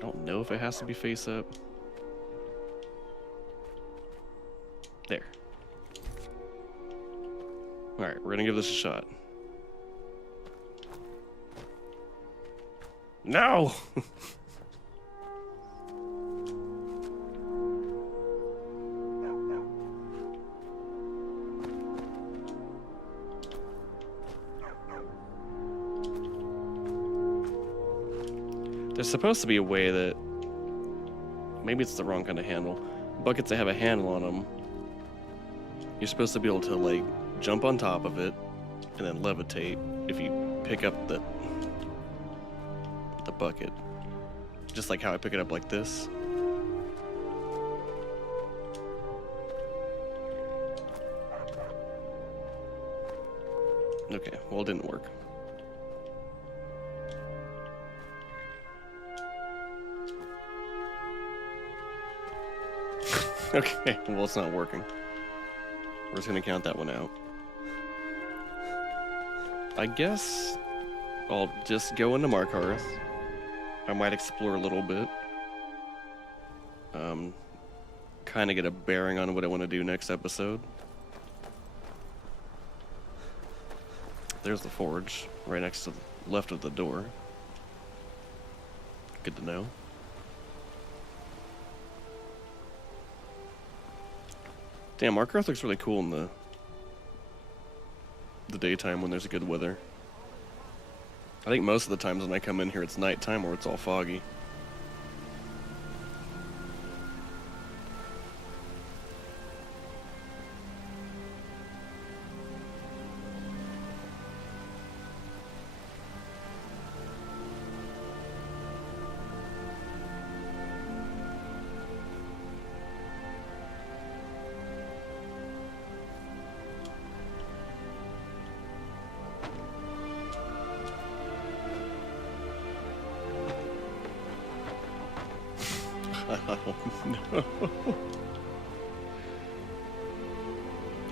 don't know if it has to be face up. There. Alright, we're gonna give this a shot. No! There's supposed to be a way that... Maybe it's the wrong kind of handle. Buckets that have a handle on them, you're supposed to be able to, like, jump on top of it and then levitate if you pick up the bucket. Just like how I pick it up like this. Okay, well, it didn't work. Okay, well, it's not working. We're just gonna count that one out. I guess I'll just go into Markarth. I might explore a little bit. Kind of get a bearing on what I want to do next episode. There's the forge, right next to the left of the door. Good to know. Damn, Markarth looks really cool in the daytime when there's good weather. I think most of the times when I come in here it's nighttime or it's all foggy.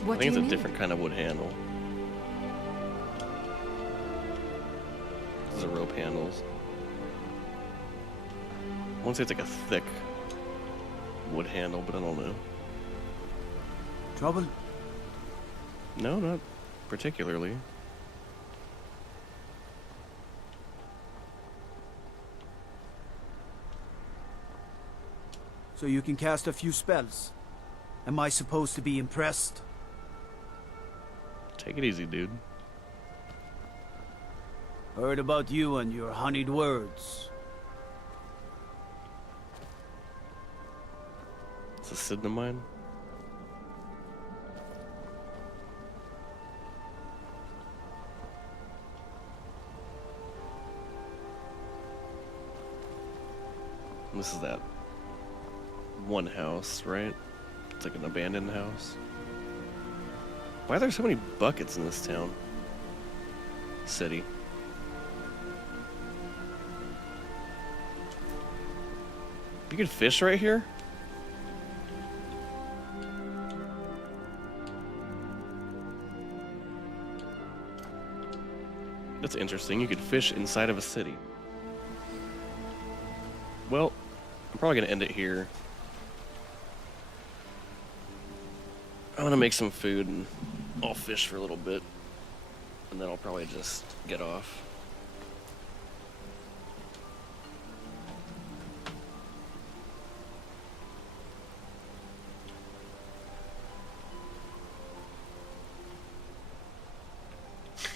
What I think it's do you a need? different kind of wood handle. These are rope handles. I want to say it's like a thick wood handle, but I don't know. Trouble? No, not particularly. So you can cast a few spells. Am I supposed to be impressed? Take it easy, dude. Heard about you and your honeyed words. It's a Sidna mine. This is that one house, right? It's like an abandoned house. Why are there so many buckets in this town? City. You can fish right here? That's interesting. You could fish inside of a city. Well, I'm probably going to end it here. I'm going to make some food and I'll fish for a little bit. And then I'll probably just get off.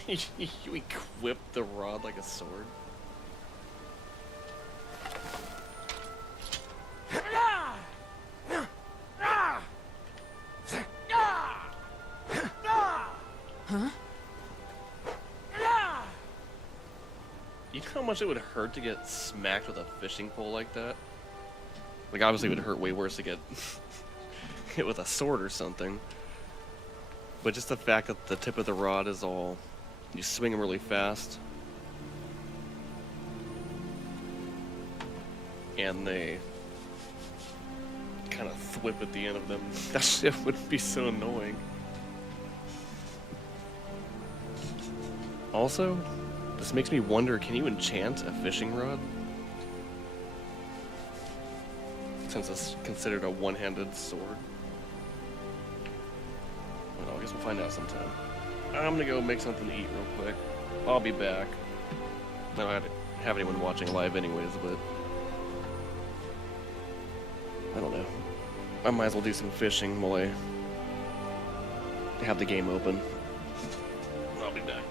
You equip the rod like a sword. Huh? You know how much it would hurt to get smacked with a fishing pole like that? Like, obviously it would hurt way worse to get hit with a sword or something. But just the fact that the tip of the rod is all... You swing them really fast. And they kind of thwip at the end of them. That shit would be so annoying. Also, this makes me wonder, can you enchant a fishing rod? Since it's considered a one-handed sword. Well, I guess we'll find out sometime. I'm gonna go make something to eat real quick. I'll be back. I don't have anyone watching live anyways, but I don't know. I might as well do some fishing while I have the game open. I'll be back.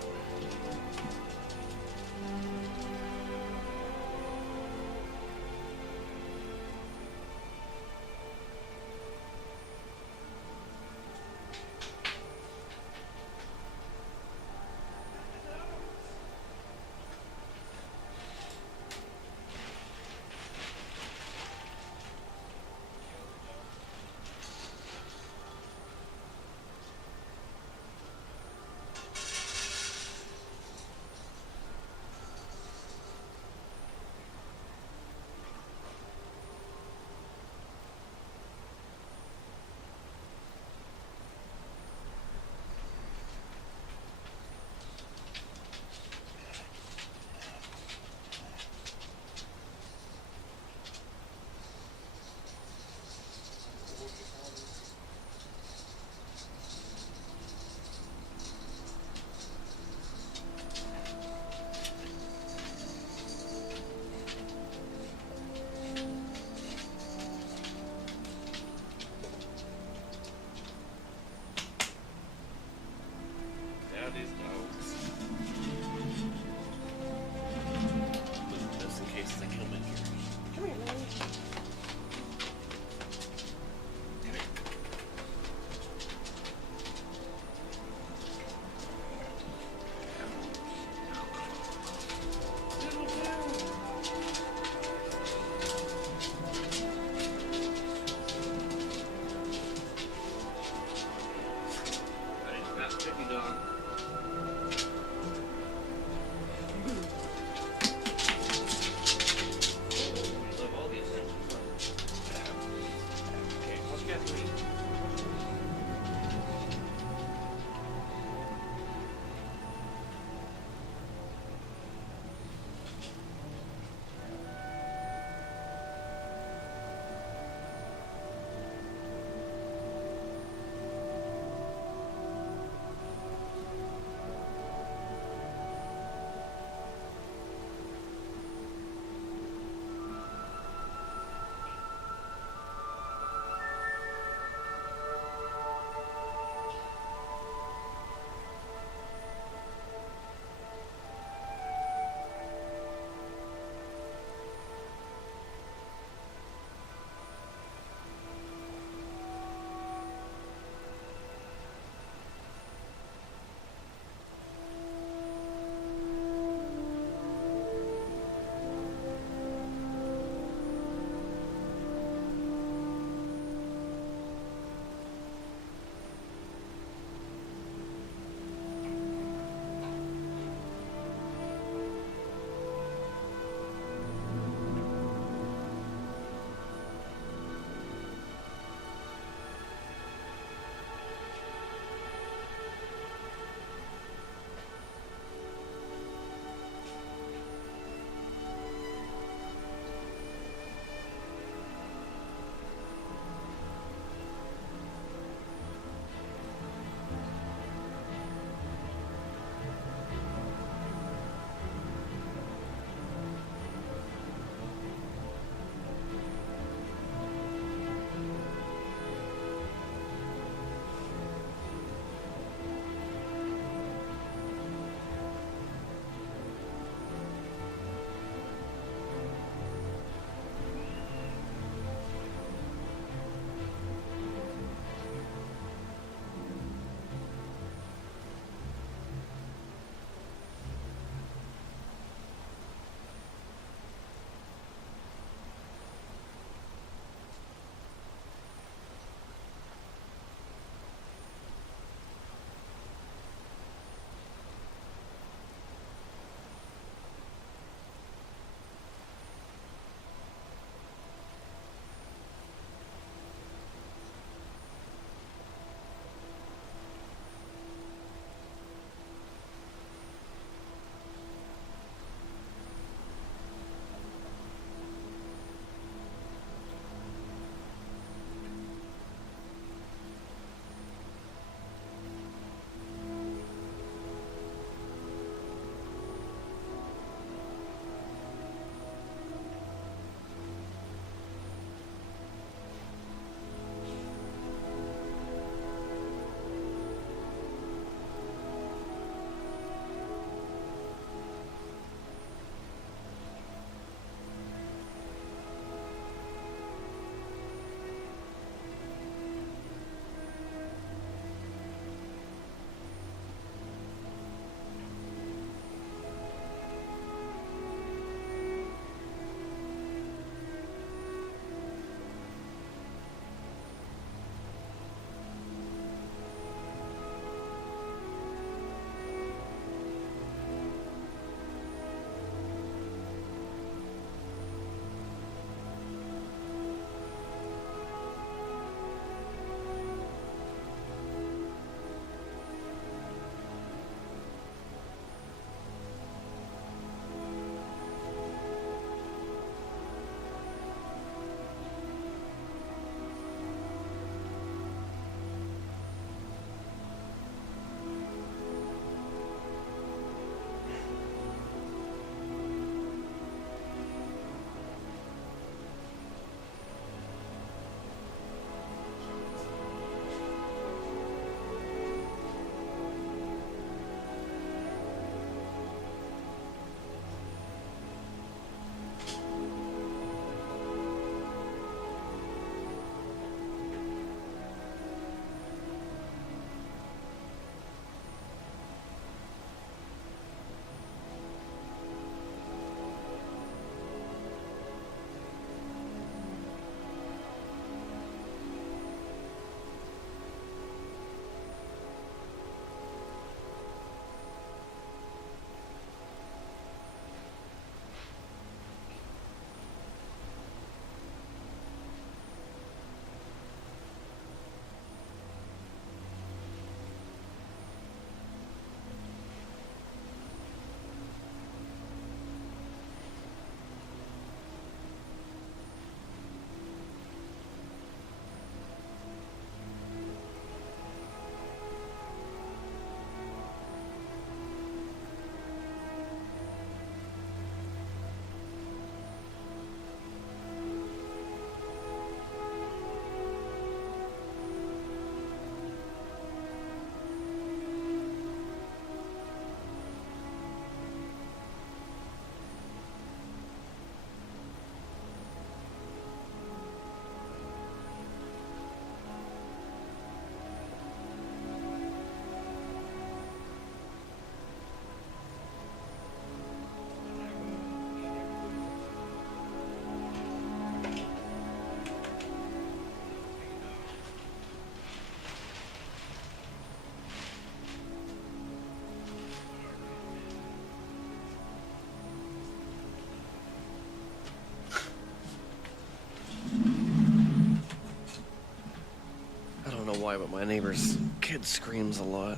why, but my neighbor's kid screams a lot.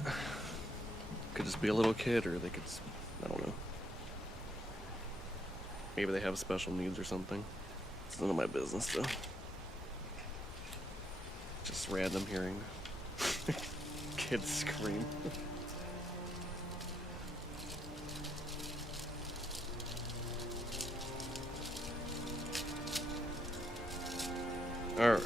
Could just be a little kid, or they could, I don't know. Maybe they have special needs or something. It's none of my business, though. Just random hearing kids scream. All right.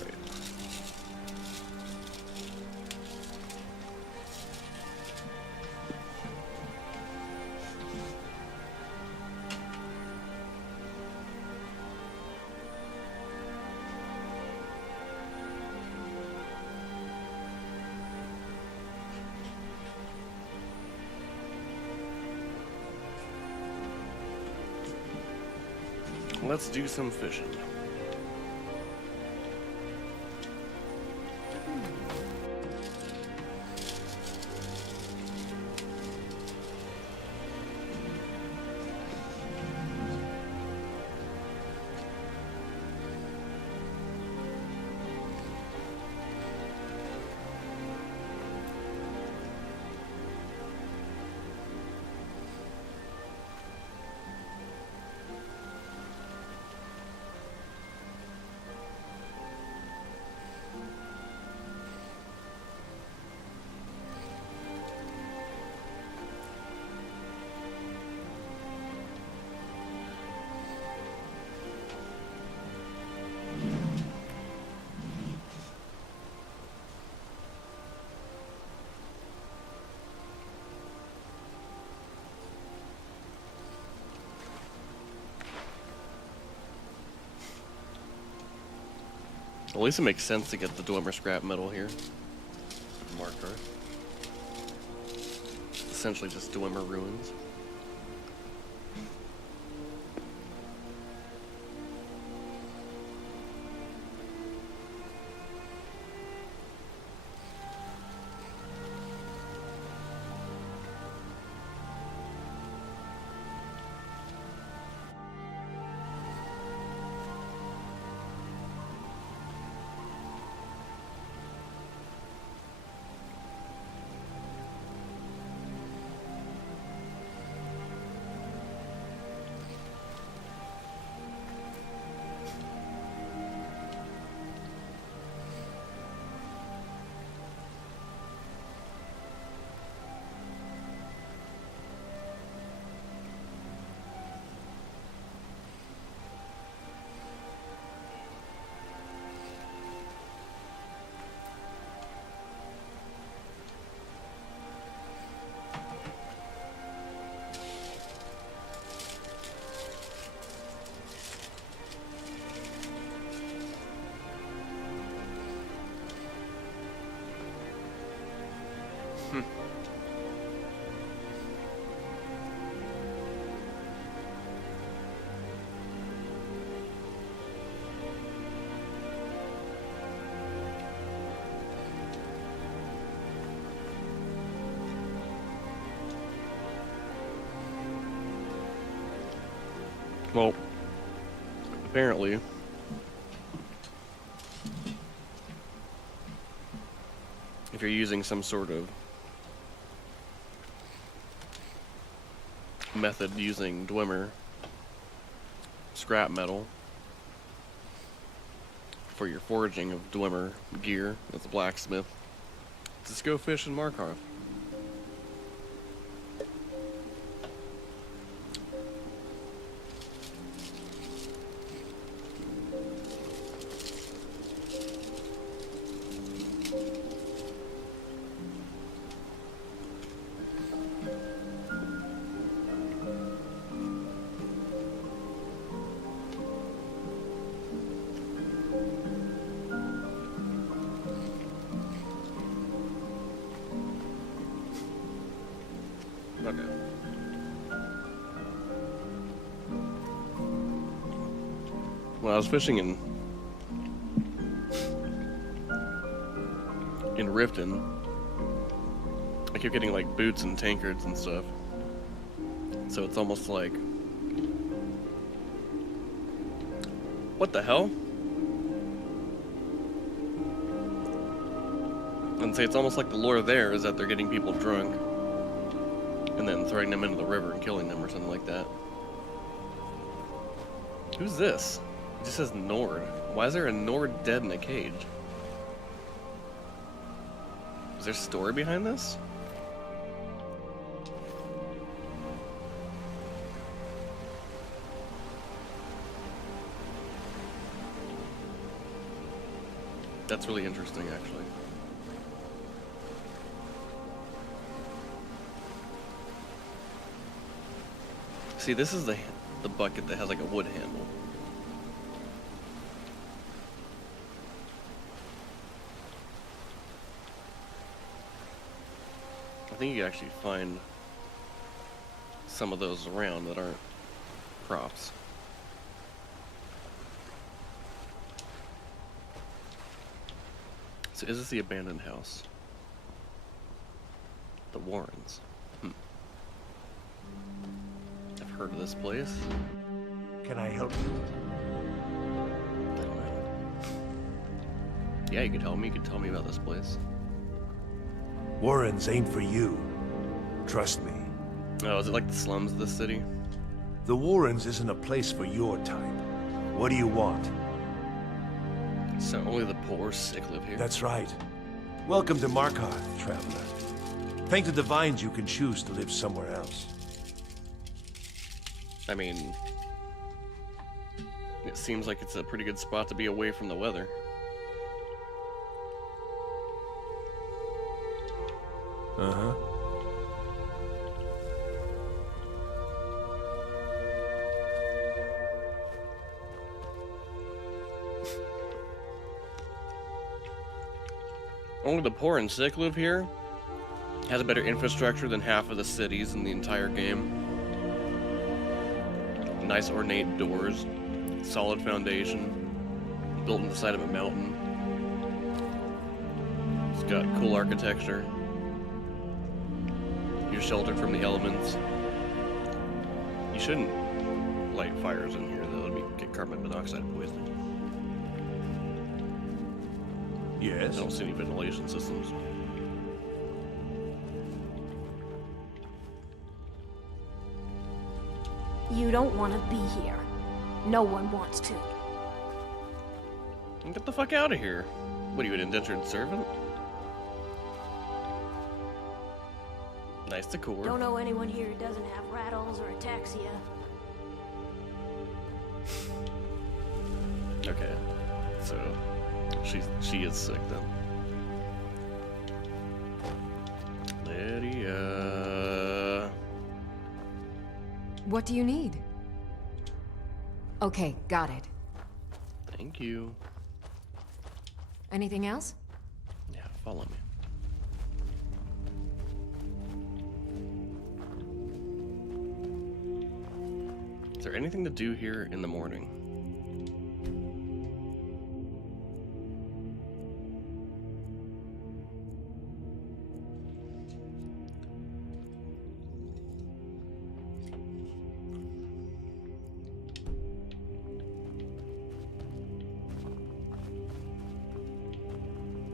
Let's do some fishing. At least it makes sense to get the Dwemer scrap metal here. Marker. Essentially just Dwemer ruins. Well, apparently, if you're using some sort of method using Dwemer scrap metal for your foraging of Dwemer gear as a blacksmith, just go fish in Markarth. Okay. When I was fishing in Riften, I kept getting like boots and tankards and stuff. So it's almost like, what the hell? And say it's almost like the lore there is that they're getting people drunk and then throwing them into the river and killing them or something like that. Who's this? It just says Nord. Why is there a Nord dead in a cage? Is there a story behind this? That's really interesting, actually. See, this is the bucket that has like a wood handle. I think you can actually find some of those around that aren't props. So is this the abandoned house? The Warrens. I've heard of this place. Can I help you? I don't know. Yeah, you could help me. You could tell me about this place. Warrens ain't for you. Trust me. Oh, is it like the slums of the city? The Warrens isn't a place for your type. What do you want? So only the poor, sick live here? That's right. Welcome to Markarth, traveler. Thank the Divines you can choose to live somewhere else. I mean, it seems like it's a pretty good spot to be away from the weather. Uh-huh. Only the poor and sick live here. Has a better infrastructure than half of the cities in the entire game. Nice ornate doors, solid foundation, built in the side of a mountain. It's got cool architecture. You're sheltered from the elements. You shouldn't light fires in here, though. It'd get carbon monoxide poisoning. Yes? I don't see any ventilation systems. You don't want to be here. No one wants to. Get the fuck out of here. What are you, an indentured servant? Nice decor. Don't know anyone here who doesn't have rattles or ataxia. Okay, so she is sick then. Lydia. What do you need? Okay, got it. Thank you. Anything else? Yeah, follow me. Is there anything to do here in the morning?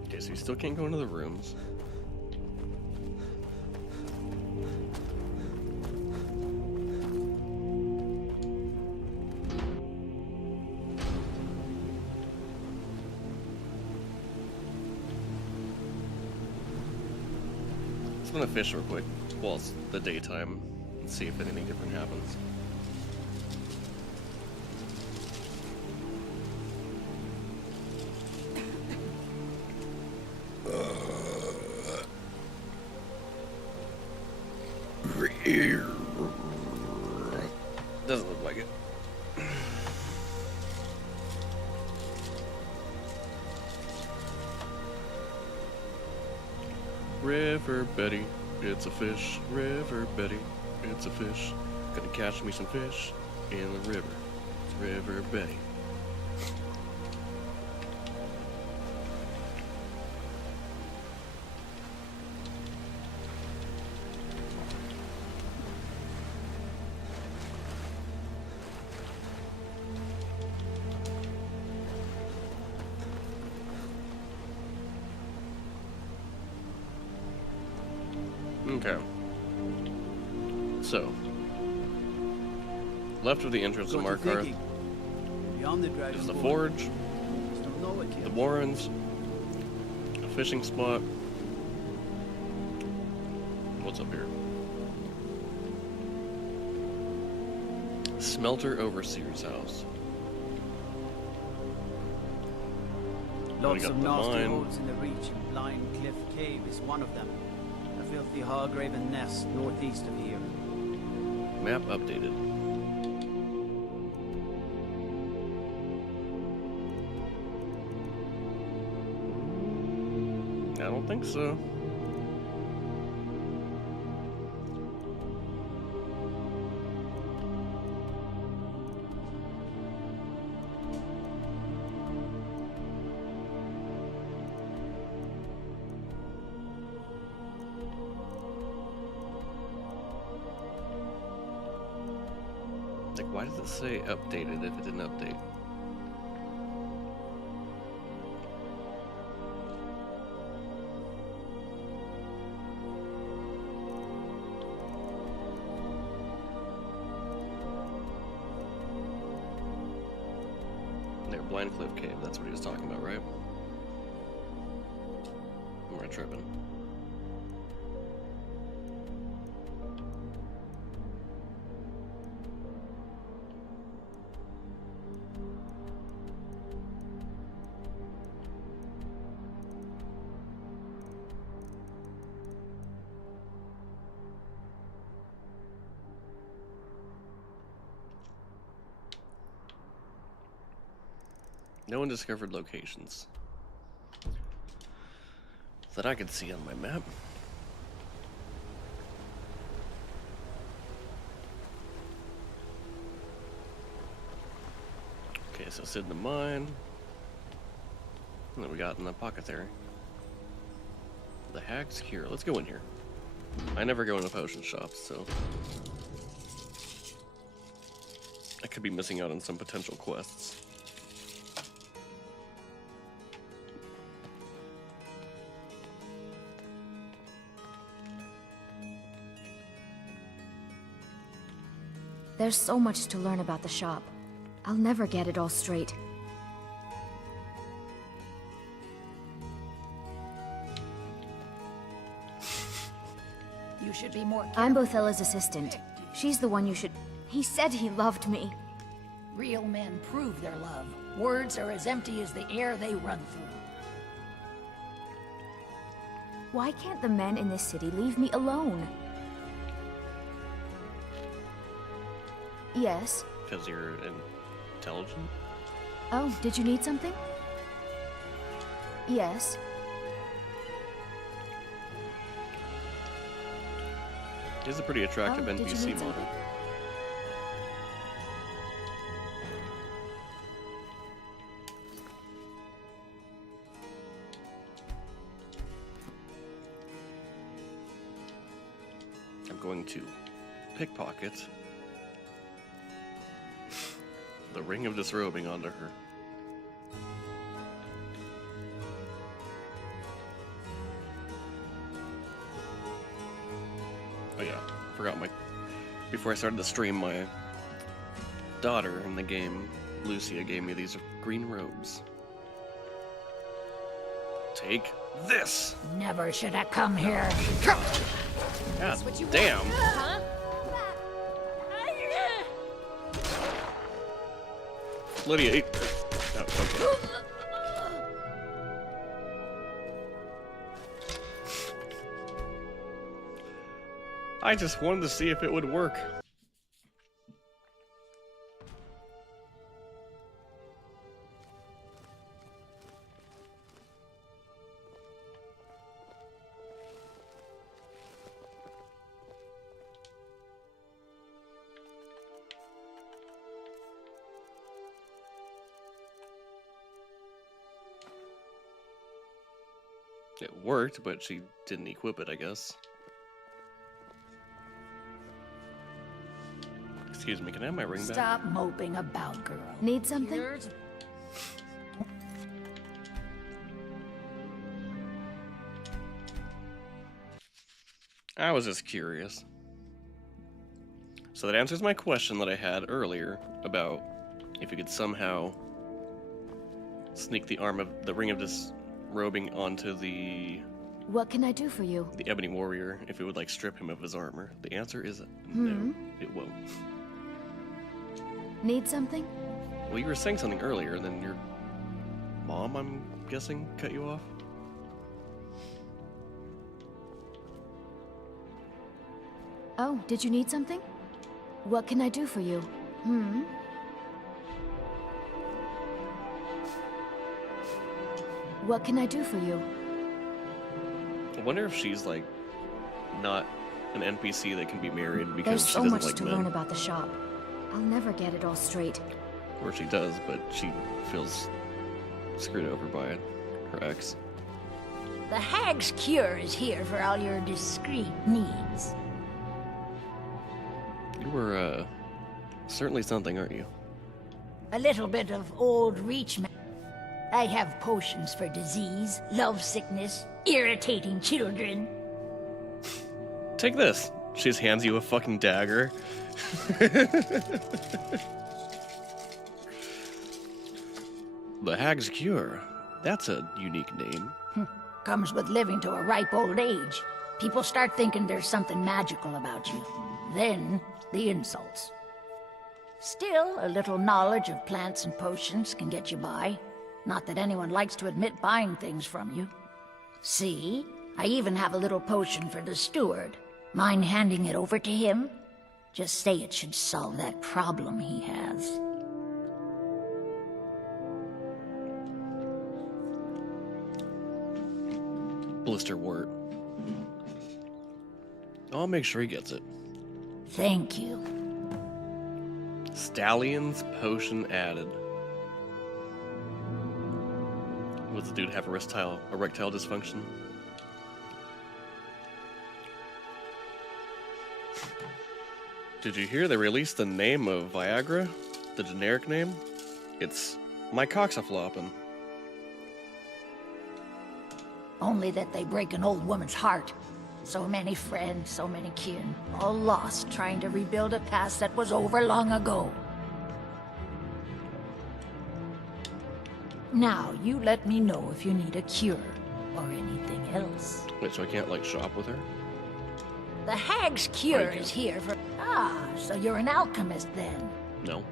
Okay, so you still can't go into the rooms. I'm gonna fish real quick while it's the daytime and see if anything different happens. Doesn't look like it. River Betty, it's a fish. River Betty, it's a fish. Gonna catch me some fish in the river. It's River Betty. Okay. So, left of the entrance to Markarth Beyond the dragon is the board. forge, Just don't know it yet. the warrens, a fishing spot. What's up here? Smelter Overseer's house. Lots got of the nasty mine. holes in the reach, and Blind Cliff Cave is one of them. A filthy Hargraven nest northeast of here. Map updated. I don't think so. Like, why does it say updated if it didn't update? There, Blind Cliff Cave, that's what he was talking about, right? Or am I tripping? No undiscovered locations that I can see on my map. Okay, so sit in the mine. And then we got an apothecary. The Hag's Cure. Let's go in here. I never go into potion shops, so I could be missing out on some potential quests. There's so much to learn about the shop. I'll never get it all straight. You should be more I'm Bothilla's assistant. She's the one you should... He said he loved me. Real men prove their love. Words are as empty as the air they run through. Why can't the men in this city leave me alone? Yes. Because you're intelligent? Oh, did you need something? Yes. He's a pretty attractive Did you NPC need model. something? I'm going to pickpocket the ring of disrobing onto her. Oh yeah, forgot my... Before I started the stream, my daughter in the game, Lucia, gave me these green robes. Take this! Never should have come here. God damn! Huh? Lydia, eat. Oh, okay. I just wanted to see if it would work. It worked, but she didn't equip it, I guess. Excuse me, can I have my ring back? Stop moping about, girl. Need something? I was just curious. So that answers my question that I had earlier about if you could somehow sneak the ring of disrobing onto the What can I do for you? Ebony Warrior, if it would like strip him of his armor. The answer is no, it won't. Need something? Well, you were saying something earlier, and then your mom, I'm guessing, cut you off? Oh, did you need something? What can I do for you? What can I do for you? I wonder if she's like not an NPC that can be married because There's she so doesn't much like to men. learn about the shop. I'll never get it all straight. Or she does, but she feels screwed over by it. Her ex. The Hag's Cure is here for all your discreet needs. You were, certainly something, aren't you? A little bit of old reach. I have potions for disease, love sickness, irritating children. Take this. She just hands you a fucking dagger. The Hag's Cure. That's a unique name. Comes with living to a ripe old age. People start thinking there's something magical about you. Then, the insults. Still, a little knowledge of plants and potions can get you by. Not that anyone likes to admit buying things from you. See? I even have a little potion for the steward. Mind handing it over to him? Just say it should solve that problem he has. Blisterwort. I'll make sure he gets it. Thank you. Stallion's potion added. Does the dude have erectile dysfunction? Did you hear they released the name of Viagra? The generic name? It's my cock's a floppin'. Only that they break an old woman's heart. So many friends, so many kin, all lost trying to rebuild a past that was over long ago. Now, you let me know if you need a cure or anything else. Wait, so I can't, like, shop with her? The Hag's Cure is here for... Ah, so you're an alchemist then? No.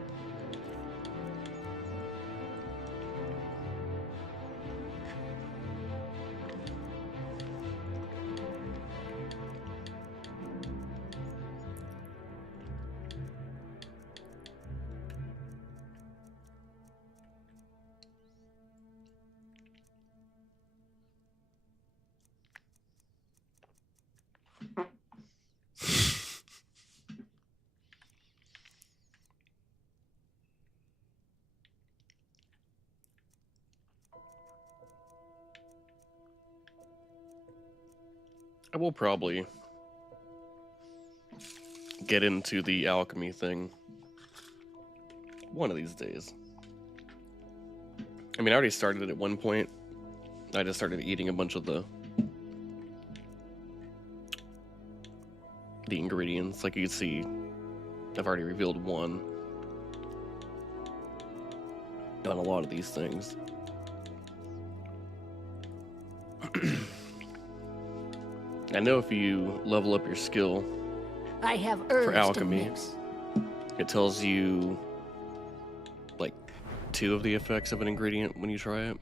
I will probably get into the alchemy thing one of these days. I mean, I already started it at one point. I just started eating a bunch of the ingredients. Like you can see, I've already revealed one. Done a lot of these things. I know if you level up your skill I have herbs for alchemy, to mix. it tells you like 2 of the effects of an ingredient when you try it.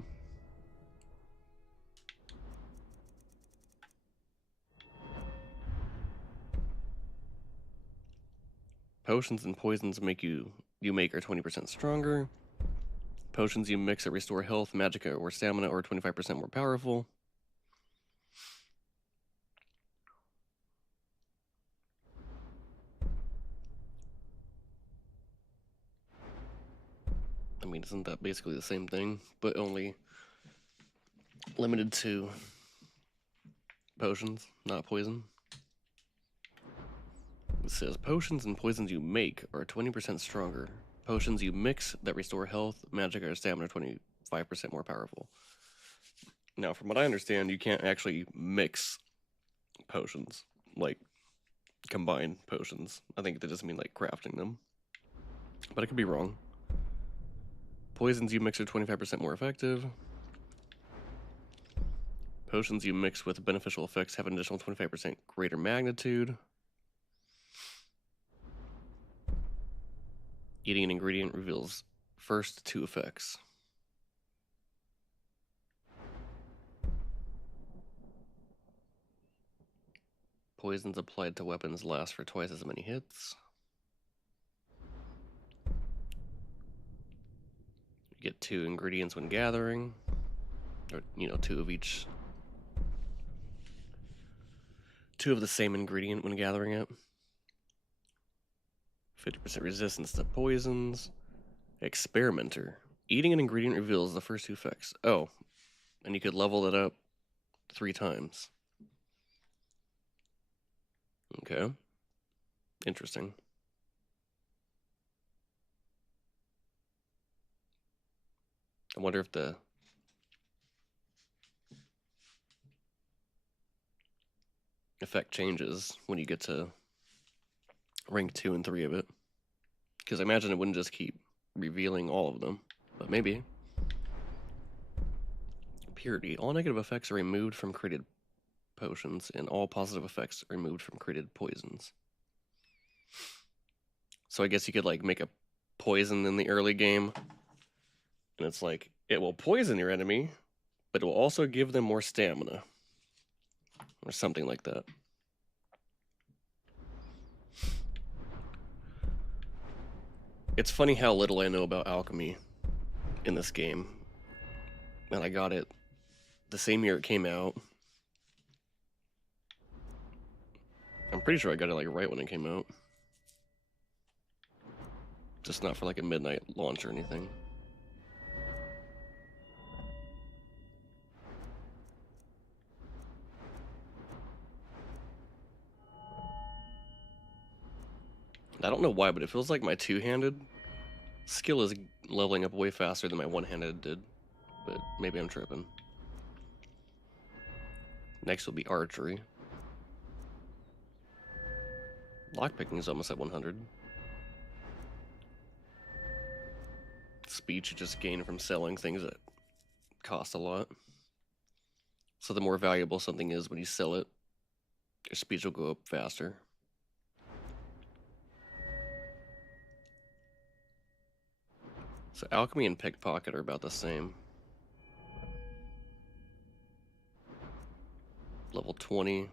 Potions and poisons you make are 20% stronger. Potions you mix that restore health, magicka, or stamina are 25% more powerful. I mean, isn't that basically the same thing, but only limited to potions, not poison? It says, potions and poisons you make are 20% stronger. Potions you mix that restore health, magic, or stamina are 25% more powerful. Now, from what I understand, you can't actually mix potions. like combined potions. I think they just mean like crafting them. But I could be wrong. Poisons you mix are 25% more effective. Potions you mix with beneficial effects have an additional 25% greater magnitude. Eating an ingredient reveals first 2 effects. Poisons applied to weapons last for twice as many hits. You get 2 ingredients when gathering. Or, 2 of each. 2 of the same ingredient when gathering it. 50% resistance to poisons. Experimenter. Eating an ingredient reveals the first 2 effects. Oh, and you could level it up 3 times. Okay. Interesting. I wonder if the effect changes when you get to rank 2 and 3 of it. Because I imagine it wouldn't just keep revealing all of them. But maybe. Purity. All negative effects are removed from created potions, and all positive effects are removed from created poisons. So I guess you could like make a poison in the early game, and it's like it will poison your enemy, but it will also give them more stamina, or something like that. It's funny how little I know about alchemy in this game, and I got it the same year it came out. I'm pretty sure I got it like right when it came out. Just not for like a midnight launch or anything. I don't know why, but it feels like my two-handed skill is leveling up way faster than my one-handed did. But maybe I'm tripping. Next will be archery. Lockpicking is almost at 100. Speech you just gain from selling things that cost a lot. So the more valuable something is when you sell it, your speech will go up faster. So alchemy and pickpocket are about the same. Level 20,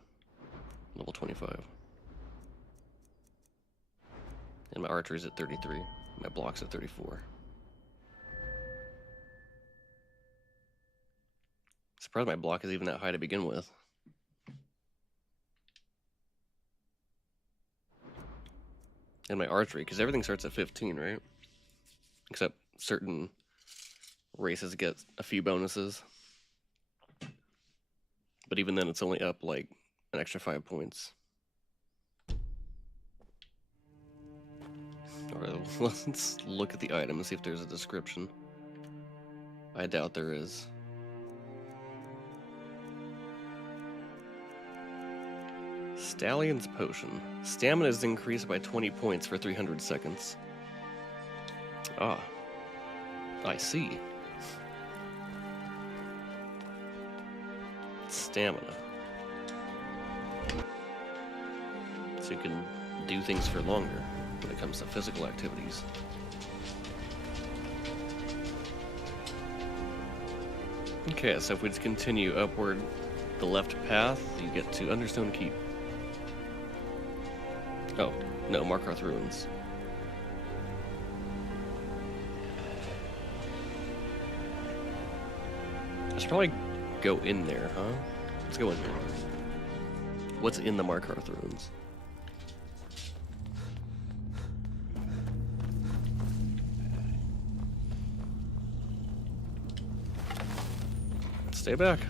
level 25. And my archery's at 33. My block's at 34. Surprised my block is even that high to begin with. And my archery, because everything starts at 15, right? Except certain races get a few bonuses. But even then, it's only up like an extra 5 points. Alright, let's look at the item and see if there's a description. I doubt there is. Stallion's Potion. Stamina is increased by 20 points for 300 seconds. Ah. I see. Stamina. So you can do things for longer when it comes to physical activities. Okay, so if we just continue upward the left path, you get to Understone Keep. Oh, no, Markarth Ruins. I should probably go in there, huh? Let's go in there. What's in the Markarth Ruins? Stay back.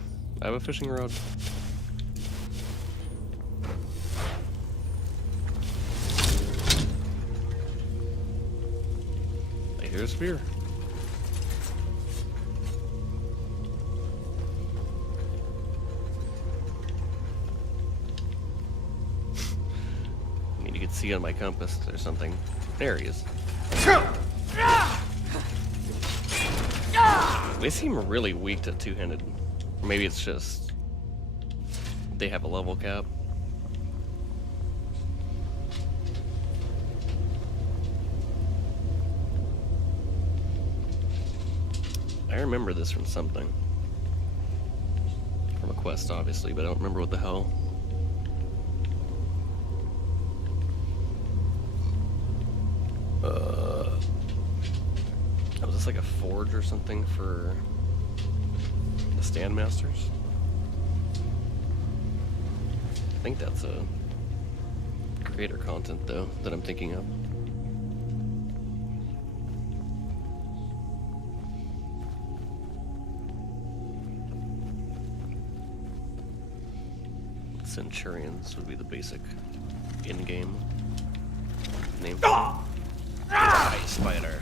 I have a fishing rod. I hear a spear. could see on my compass or something. There he is. They seem really weak to two-handed. Maybe it's just they have a level cap. I remember this from something. From a quest, obviously, but I don't remember what the hell. Was this like a forge or something for the Stand Masters? I think that's a creator content, though, that I'm thinking of. Centurions would be the basic in-game name. Die, spider.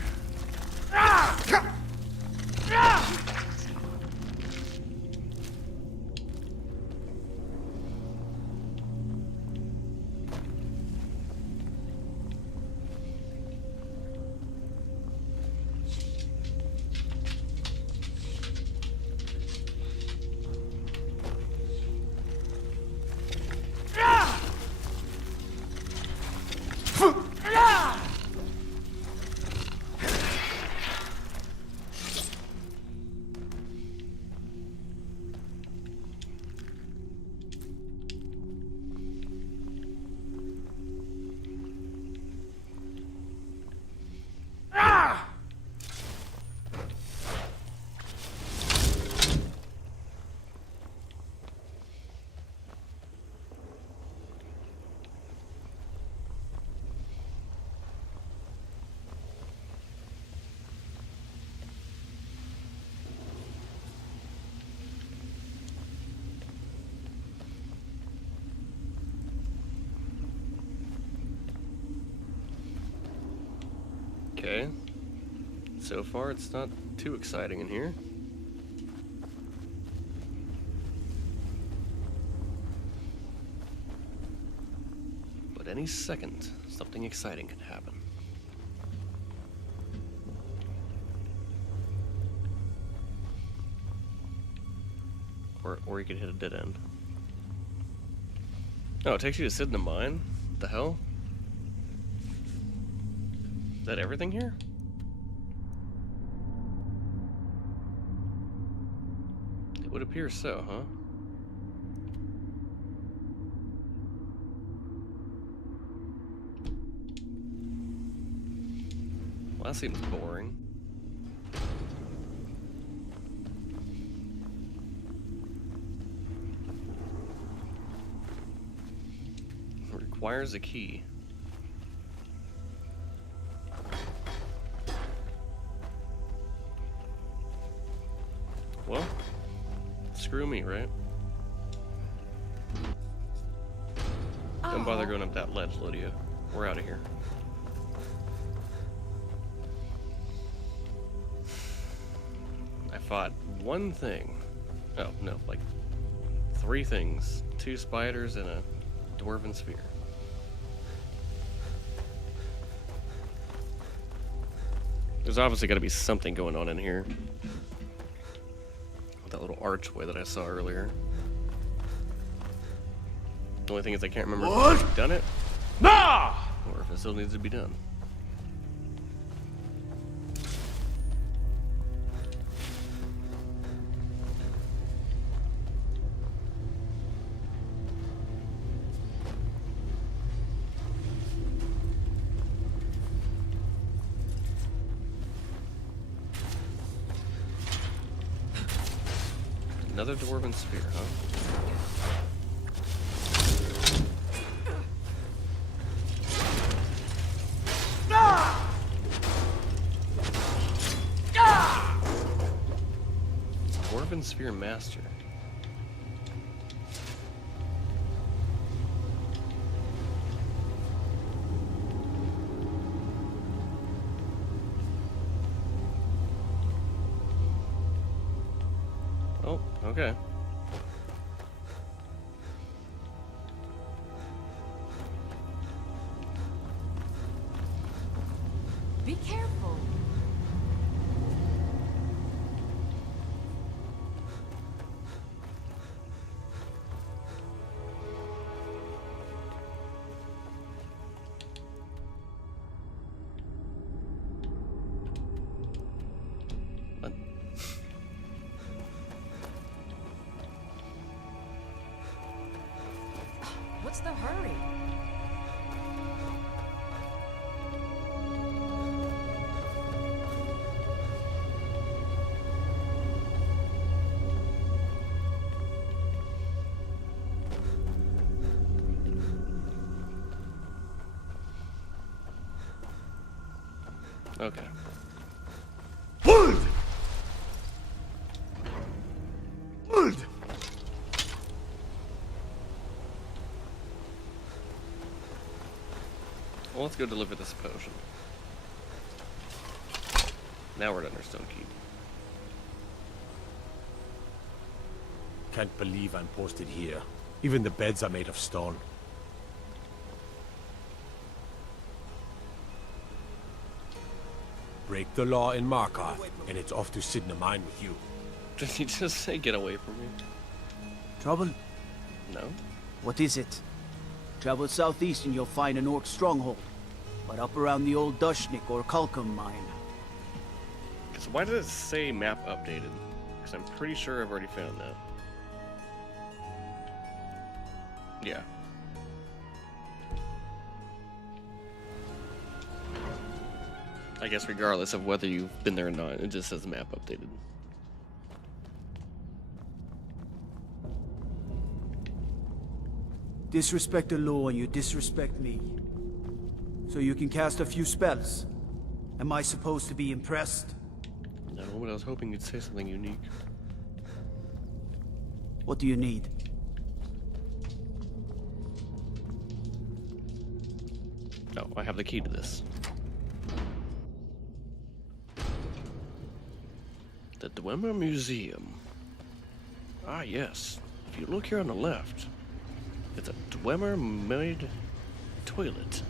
Okay. So far, it's not too exciting in here. But any second, something exciting can happen. Or you could hit a dead end. Oh, it takes you to sit in a mine? What the hell? Is that everything here? It would appear so, huh? Well, that seems boring. It requires a key. Well, screw me, right? Don't bother going up that ledge, Lydia. We're out of here. I fought one thing. Oh, no, like 3 things. 2 spiders and a dwarven sphere. There's obviously got to be something going on in here. That little archway that I saw earlier. The only thing is I can't remember if I've done it. Nah! Or if it still needs to be done. Another dwarven sphere, huh? Dwarven sphere master. Oh, okay. What's the hurry? Okay. Wood! Wood! Well, let's go deliver this potion. Now we're at Understone Keep. Can't believe I'm posted here. Even the beds are made of stone. Break the law in Markarth, and it's off to Sidna Mine with you. Did he just say get away from me? Trouble? No. What is it? Travel southeast and you'll find an orc stronghold. But up around the old Dushnik or Kalkum mine. So why did it say map updated? Because I'm pretty sure I've already found that. Yeah. I guess regardless of whether you've been there or not, it just says map updated. Disrespect the law and you disrespect me. So you can cast a few spells. Am I supposed to be impressed? No, but I was hoping you'd say something unique. What do you need? Oh, I have the key to this. The Dwemer Museum. Ah, yes. If you look here on the left, it's a Dwemer-made toilet.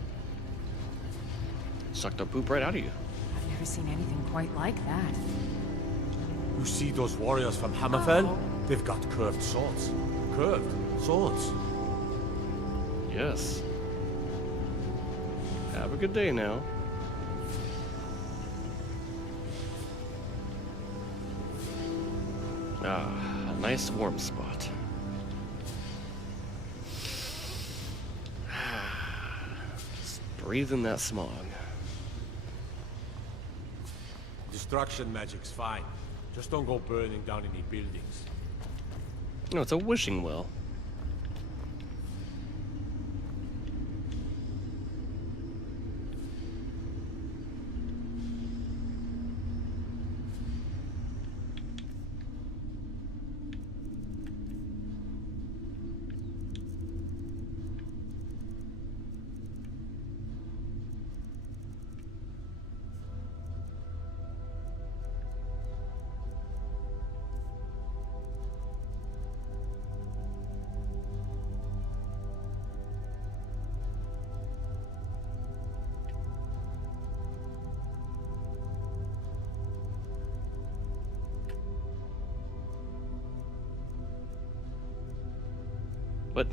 Sucked the poop right out of you. I've never seen anything quite like that. You see those warriors from Hammerfell? They've got curved swords. Curved swords. Yes. Have a good day now. Ah, a nice warm spot. Just breathe in that smog. Destruction magic's fine. Just don't go burning down any buildings. No, it's a wishing well. What?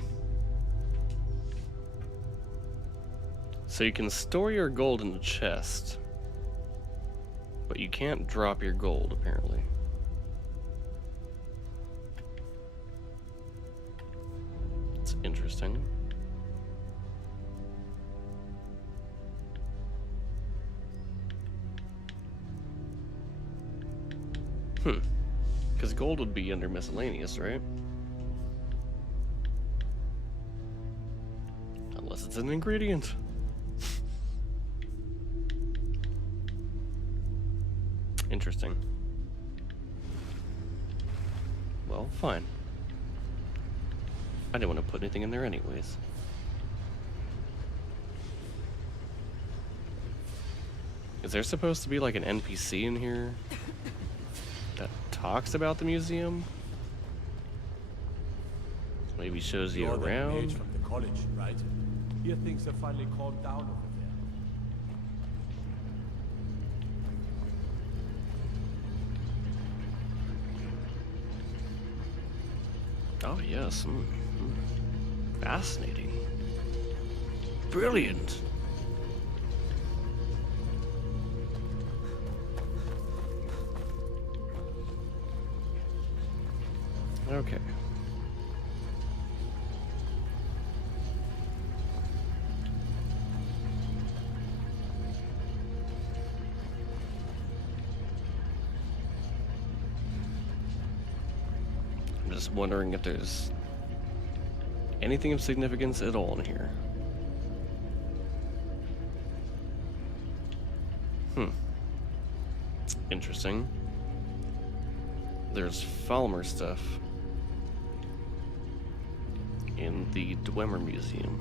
So you can store your gold in a chest, but you can't drop your gold, apparently. It's interesting. Because gold would be under miscellaneous, right? Unless it's an ingredient. Interesting. Well, fine. I didn't want to put anything in there anyways. Is there supposed to be like an NPC in here that talks about the museum? Maybe shows you You're the around? mage from the college, right? Here things have finally calmed down over there. Oh, yes. Fascinating. Brilliant. Okay. I'm just wondering if there's anything of significance at all in here. Interesting. There's Falmer stuff in the Dwemer Museum.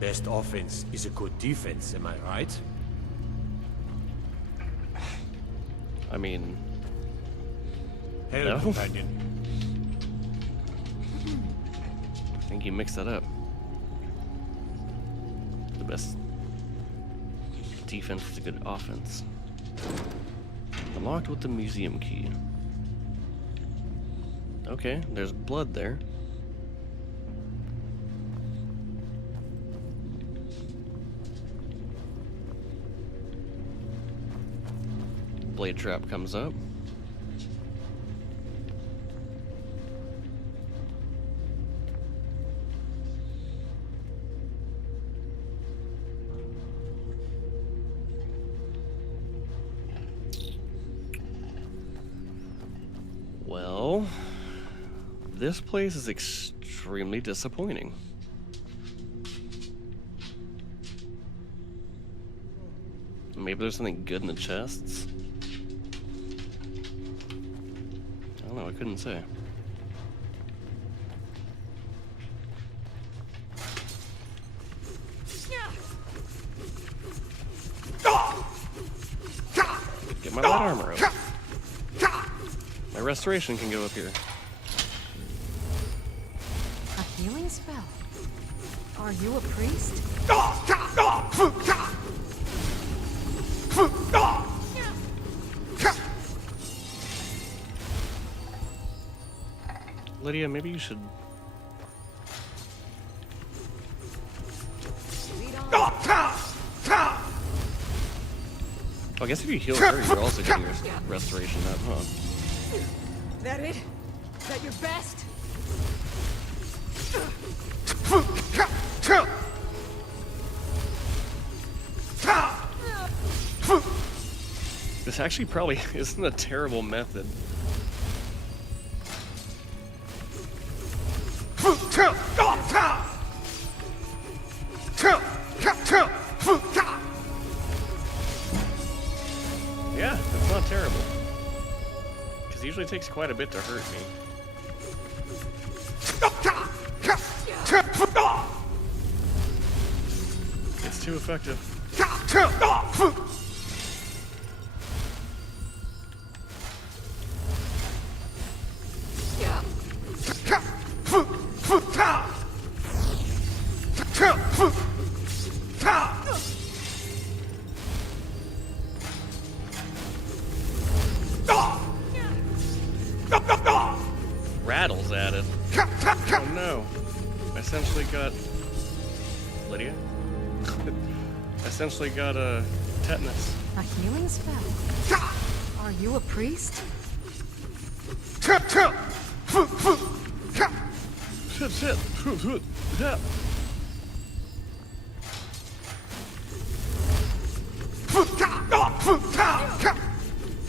Best offense is a good defense, am I right? I mean... Hail, no? companion. I think you mixed that up. The best defense is a good offense. Unlocked with the museum key. Okay, there's blood there. Blade trap comes up. Well, this place is extremely disappointing. Maybe there's something good in the chests? I don't know, I couldn't say. Get my light armor up. My restoration can go up here. A healing spell? Are you a priest? Lydia, maybe you should... I guess if you heal her, you're also getting your restoration up, huh? That it? That your best? This actually probably isn't a terrible method. Yeah, that's not terrible. Because it usually takes quite a bit to hurt me. It's too effective. Rattles at it. Oh no. I essentially got... Lydia? I essentially got a tetanus. A healing spell? Are you a priest? Shit. Yeah.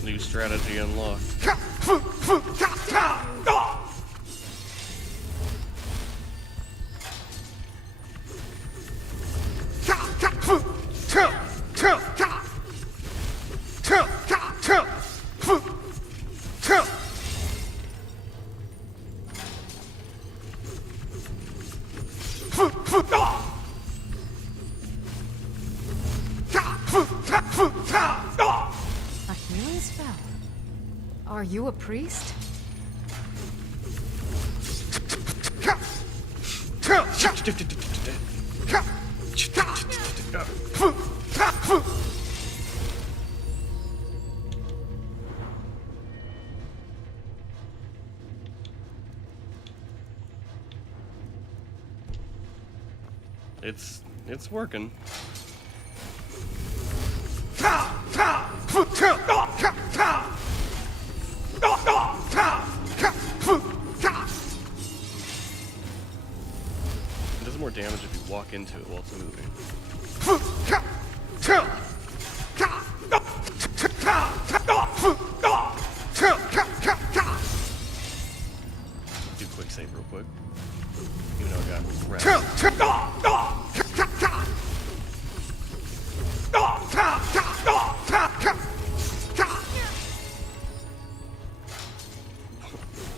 New strategy unlocked. A healing spell? Are you a priest? It's working. It does more damage if you walk into it while it's moving. quick. Even though I got wrecked.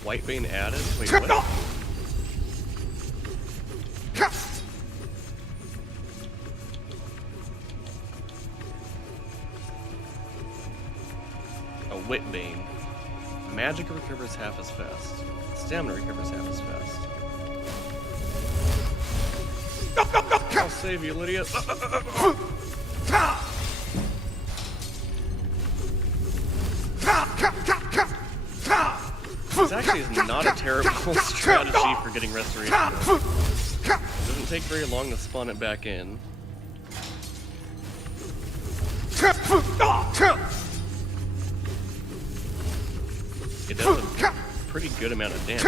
White vein added? Wait, what? A wit vein. Magic recovers half as fast. Stamina recovers half as fast. I'll save you, Lydia. This actually is not a terrible strategy for getting restoration. It doesn't take very long to spawn it back in. It does a pretty good amount of damage.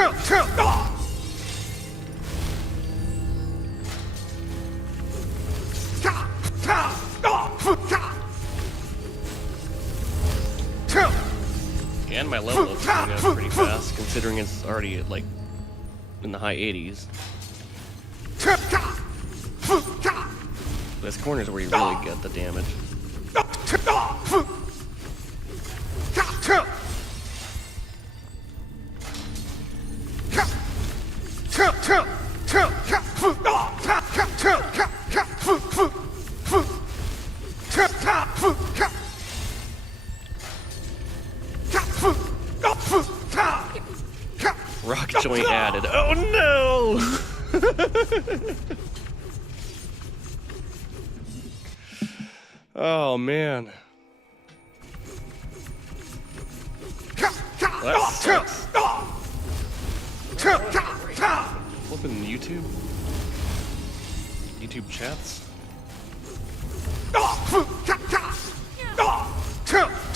And my level is going up pretty fast, considering it's already like in the high 80s. This corner is where you really get the damage. Rock joint added. Oh no! Oh man. Well, that sucks. Flipping YouTube? YouTube chats?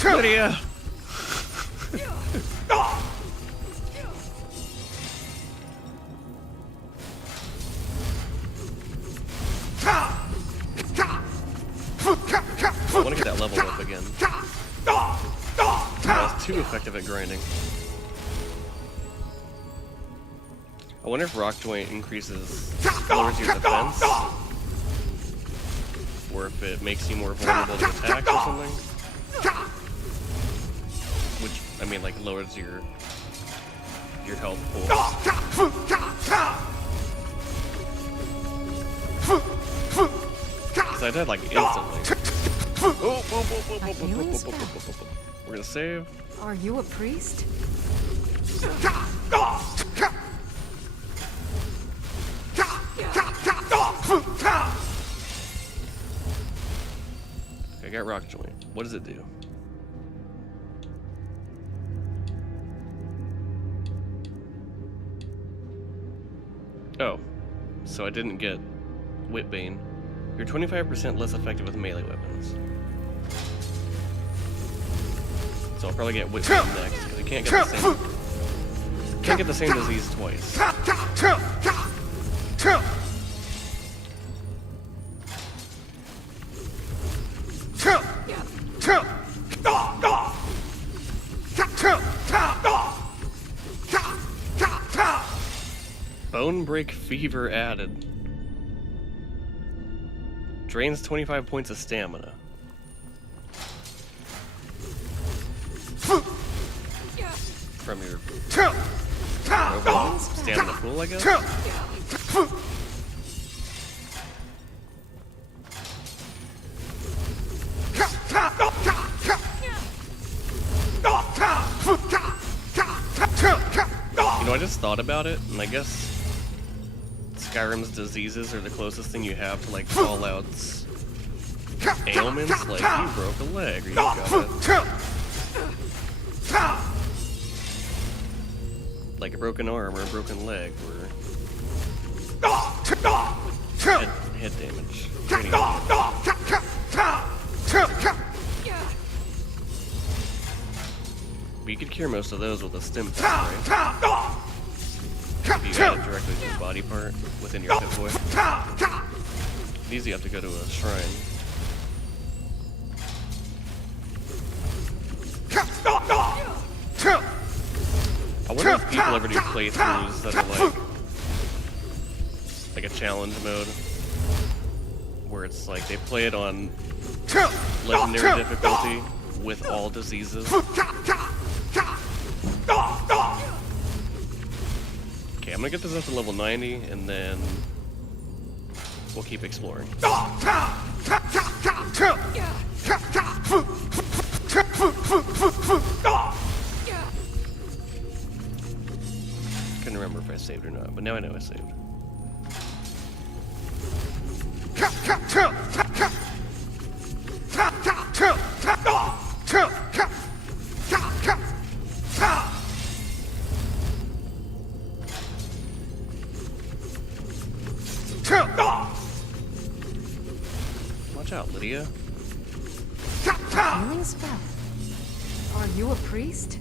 Lydia! I want to get that level up again. I was too effective at grinding. I wonder if Rock Joint lowers your defense, or if it makes you more vulnerable to attacks or something. Which, I mean, like, lowers your health pool. Because I died, like, instantly. We're gonna save. Are you a priest? I got Rock Joint. What does it do? Oh, so I didn't get Whitbane. You're 25% less effective with melee weapons. So I'll probably get Whitbane next, because you can't get the same disease twice. Bone Break Fever added. Drains 25 points of stamina. From your stamina pool, I guess? You know, I just thought about it, and I guess Skyrim's diseases are the closest thing you have to, like, Fallout's ailments. Like, you broke a leg, or you got it. Like a broken arm or a broken leg, or head damage. But you could cure most of those with a stim pack, right? If you add it directly to the body part within your hit point. These you have to go to a shrine. I wonder if people ever do playthroughs that are like like a challenge mode where it's like they play it on legendary difficulty with all diseases. Okay, I'm gonna get this up to level 90 and then we'll keep exploring. Couldn't remember if I saved or not, but now I know I saved. Watch out, Lydia. Healing spell. Are you a priest?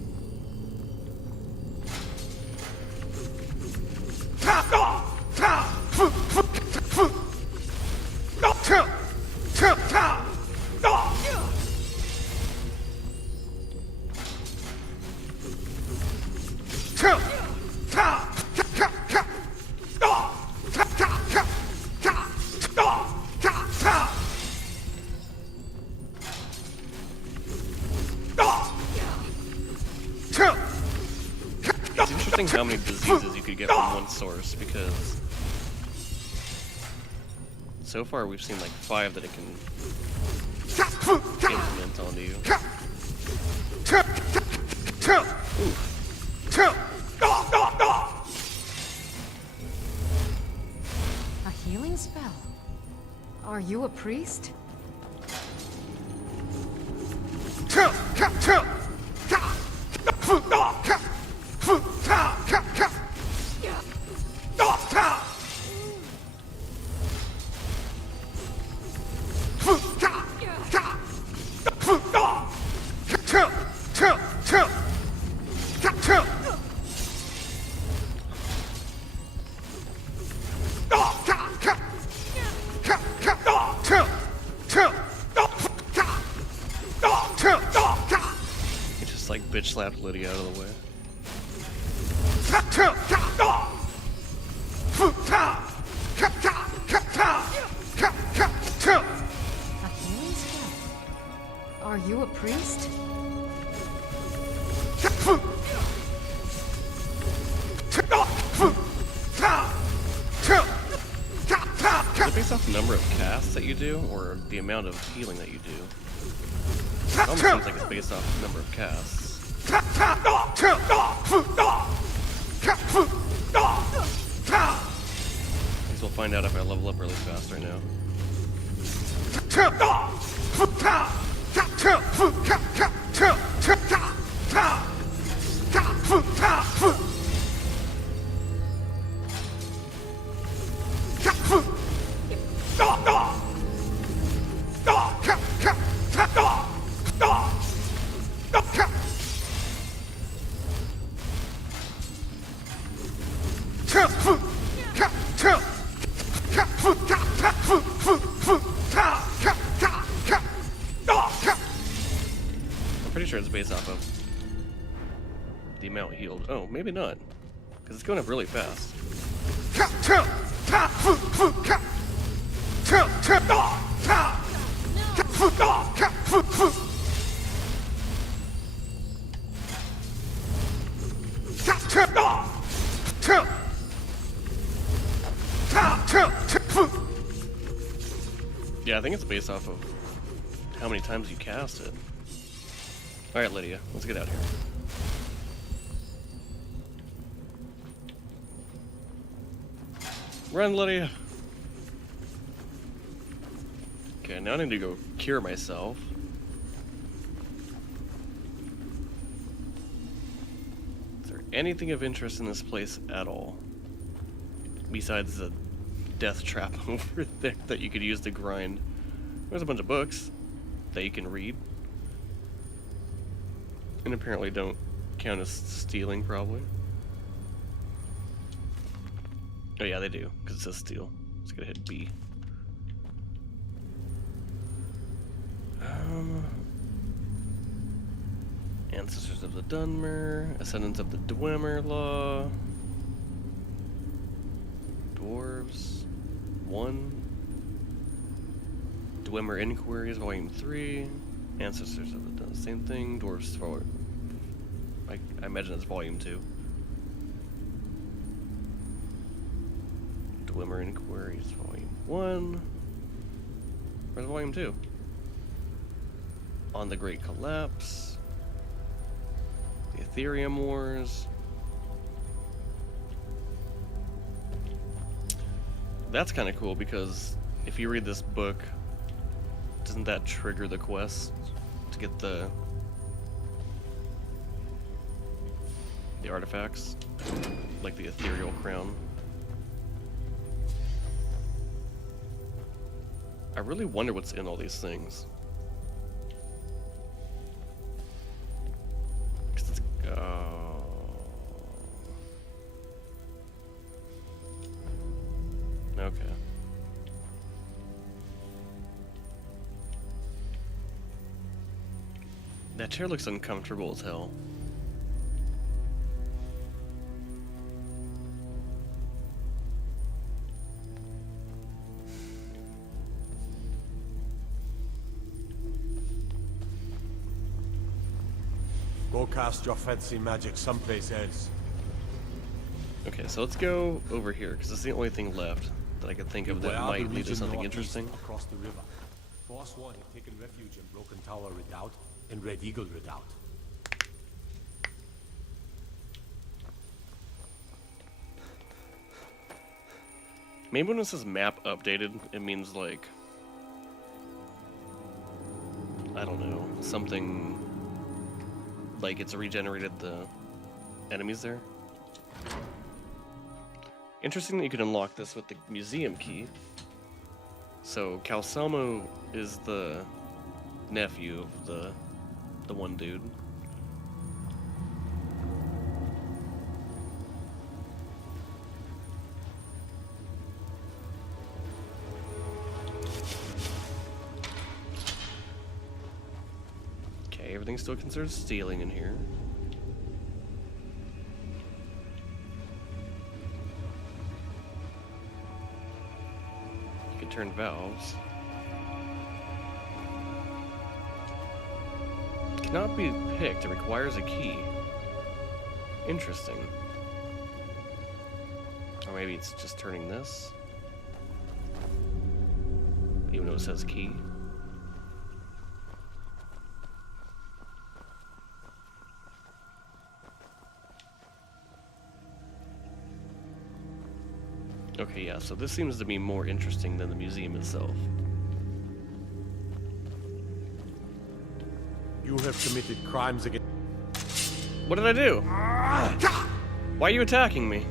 It's interesting how many diseases you could get from one source, because so far we've seen like 5 that it can implement onto you. A healing spell. Are you a priest? He just like bitch slapped Lydia out of the way. A healing spell. Are you a priest? Is it based off the number of casts that you do, or the amount of healing that you do? It almost seems like it's based off the number of casts. I guess we'll find out if I level up really fast right now. I'm pretty sure it's based off of the amount healed. Oh, maybe not, because it's going up really fast. Yeah, I think it's based off of how many times you cast it. Alright, Lydia, let's get out of here. Run, Lydia! Okay, now I need to go cure myself. Is there anything of interest in this place at all? Besides the death trap over there that you could use to grind. There's a bunch of books that you can read. And apparently don't count as stealing, probably. Oh yeah, they do, because it says steal. Just gotta hit B. Ancestors of the Dunmer, Ascendants of the Dwemer Law, Dwarves. 1. Dwemer Inquiries, Volume 3. Ancestors have done the same thing. Dwarves Forward. I imagine it's Volume 2. Dwemer Inquiries, Volume 1. Where's Volume 2? On the Great Collapse. The Ethereum Wars. That's kind of cool because if you read this book, doesn't that trigger the quest to get the artifacts? Like the Ethereal Crown. I really wonder what's in all these things. 'Cause it's, okay. That chair looks uncomfortable as hell. Go cast your fancy magic someplace else. Okay, so let's go over here, because it's the only thing left that I could think of that Beware might the lead to region something northeast interesting. Across the river. Forsworn have taken refuge in Broken Tower Redoubt and Red Eagle Redoubt. Maybe when it says map updated, it means like, I don't know, something like it's regenerated the enemies there. Interesting that you can unlock this with the museum key. So Calcelmo is the nephew of the one dude. Okay, everything's still considered stealing in here. You can turn valves. It cannot be picked, it requires a key. Interesting. Or maybe it's just turning this. Even though it says key. Okay, yeah, so this seems to be more interesting than the museum itself. You have committed crimes against... What did I do? Why are you attacking me?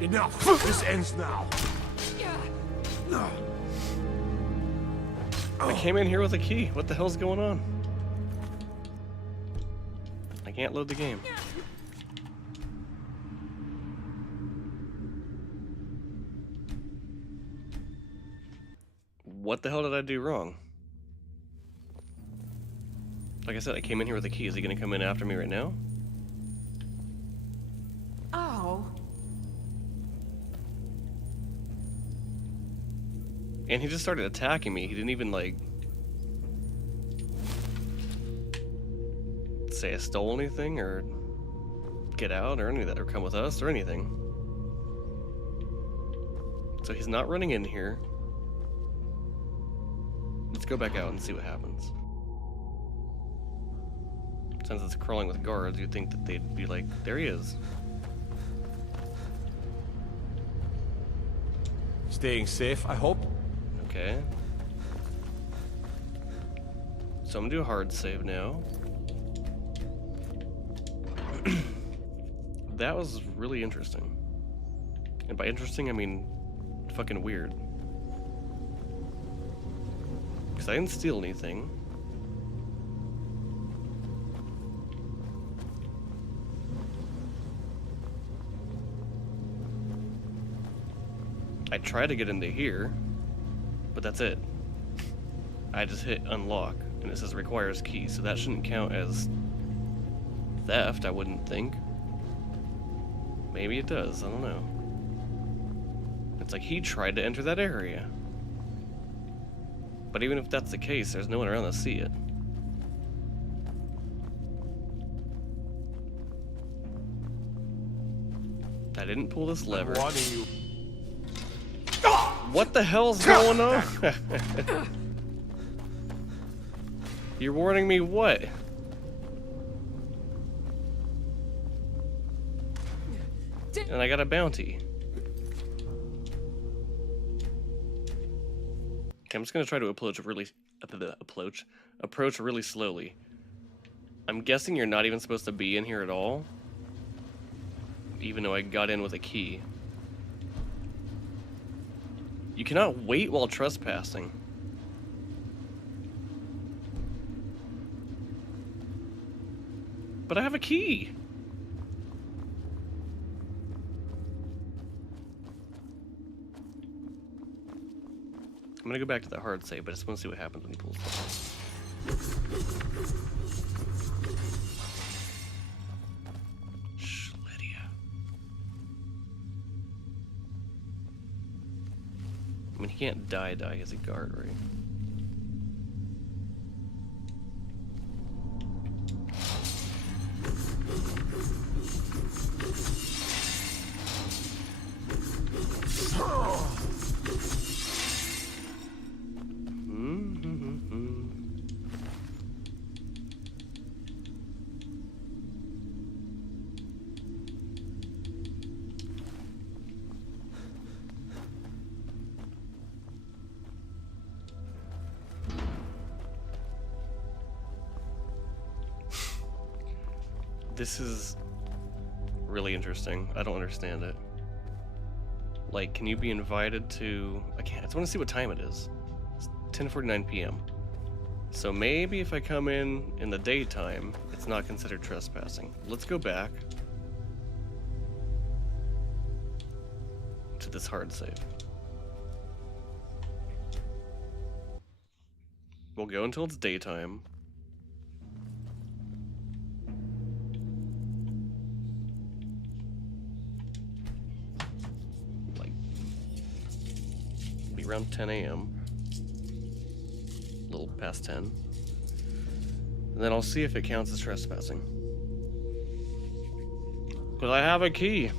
Enough! This ends now! I came in here with a key. What the hell's going on? I can't load the game. What the hell did I do wrong? Like I said, I came in here with a key. Is he gonna come in after me right now? Oh. And he just started attacking me. He didn't even, like, say I stole anything or get out or any of that or come with us or anything. So he's not running in here. Let's go back out and see what happens. Since it's crawling with guards, you'd think that they'd be like, there he is. Staying safe, I hope. Okay. So I'm gonna do a hard save now. That was really interesting. And by interesting, I mean fucking weird. Because I didn't steal anything. I tried to get into here, but that's it. I just hit unlock, and it says requires key, so that shouldn't count as theft, I wouldn't think. Maybe it does, I don't know. It's like he tried to enter that area. But even if that's the case, there's no one around to see it. I didn't pull this lever. What the hell's going on? You're warning me what? And I got a bounty. Okay, I'm just gonna try to approach really slowly. I'm guessing you're not even supposed to be in here at all, even though I got in with a key. You cannot wait while trespassing. But I have a key. I'm gonna go back to the hard save, but I just want to see what happens when he pulls it. Lydia. I mean, he can't die, he's a guard, right? This is really interesting. I don't understand it. Like, can you be invited to... I just want to see what time it is. It's 10:49 p.m. So maybe if I come in the daytime, it's not considered trespassing. Let's go back to this hard save. We'll go until it's daytime. Around 10 a.m. A little past 10. And then I'll see if it counts as trespassing. Because I have a key.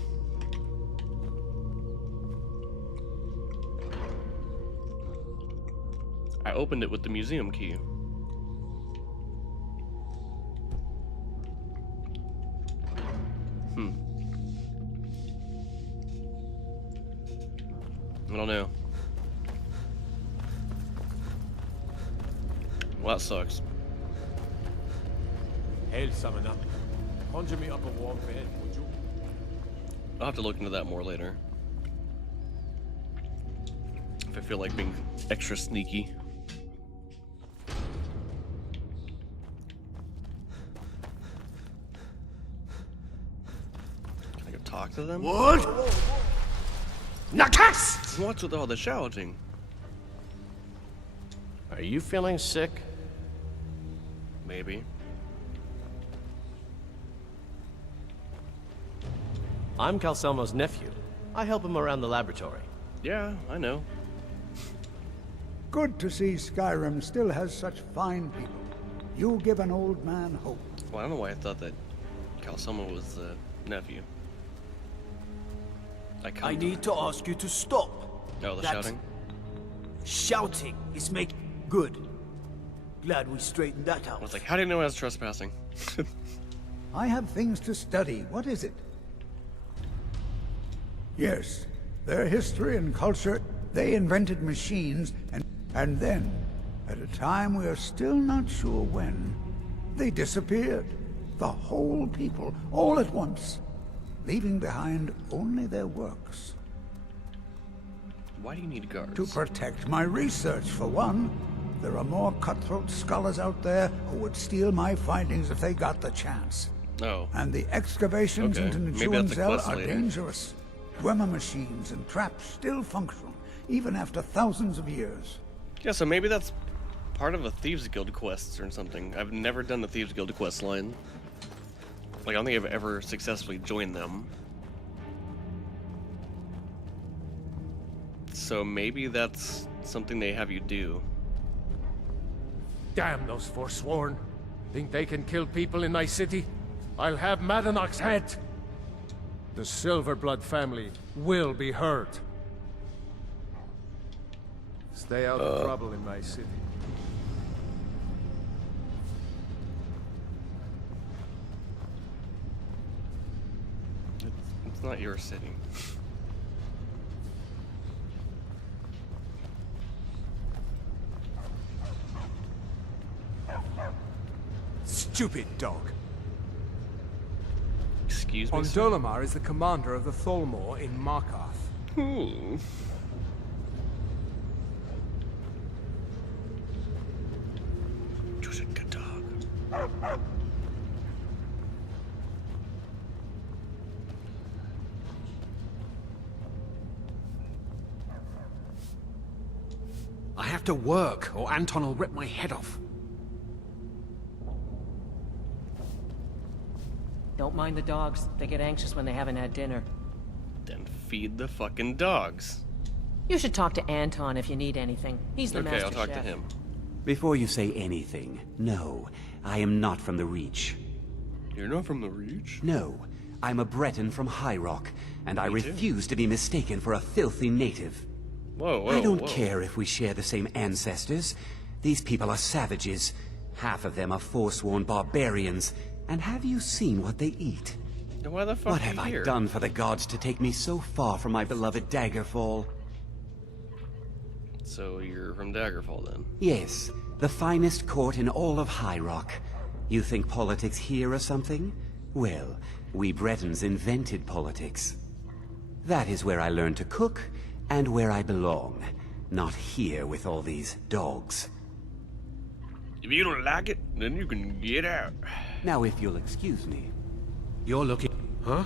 I opened it with the museum key. I don't know. Well, that sucks. Hail, summon up. Conjure me up a warm bed, would you? I'll have to look into that more later. If I feel like being extra sneaky. Can I go talk to them? What? Nakas! What's with all the shouting? Are you feeling sick? Maybe. I'm Calcelmo's nephew. I help him around the laboratory. Yeah, I know. Good to see Skyrim still has such fine people. You give an old man hope. Well, I don't know why I thought that Calcelmo was the nephew. I need to ask you to stop. Oh, the That shouting? Shouting is making good. Glad we straightened that out. I was like, how do you know I was trespassing? I have things to study. What is it? Yes, their history and culture. They invented machines, and then, at a time we are still not sure when, they disappeared. The whole people, all at once, leaving behind only their works. Why do you need guards? To protect my research, for one. There are more cutthroat scholars out there who would steal my findings if they got the chance. Oh. And the excavations Okay. into Maybe that's a Nchuanzel quest are later. dangerous. Dwemer machines and traps still function, even after thousands of years. Yeah, so maybe that's part of a Thieves Guild quest or something. I've never done the Thieves Guild quest line. Like, I don't think I've ever successfully joined them. So maybe that's something they have you do. Damn those Forsworn. Think they can kill people in my city? I'll have Madanach's head. The Silverblood family will be hurt. Stay out of trouble in my city. It's not your city. Stupid dog. Excuse me, sir? Ondolamar is the commander of the Tholmor in Markarth. Ooh. Just a good dog. I have to work, or Anton will rip my head off. Don't mind the dogs. They get anxious when they haven't had dinner. Then feed the fucking dogs. You should talk to Anton if you need anything. He's the master Okay, I'll talk chef. to him. Before you say anything, no, I am not from the Reach. You're not from the Reach? No, I'm a Breton from High Rock, and I Me too. refuse to be mistaken for a filthy native. Whoa, I don't whoa. care if we share the same ancestors. These people are savages. Half of them are forsworn barbarians. And have you seen what they eat? Then why the fuck What are have you I here? done for the gods to take me so far from my beloved Daggerfall? So you're from Daggerfall then? Yes, the finest court in all of High Rock. You think politics here or something? Well, we Bretons invented politics. That is where I learned to cook, and where I belong. Not here with all these dogs. If you don't like it, then you can get out. Now if you'll excuse me. You're looking... Huh?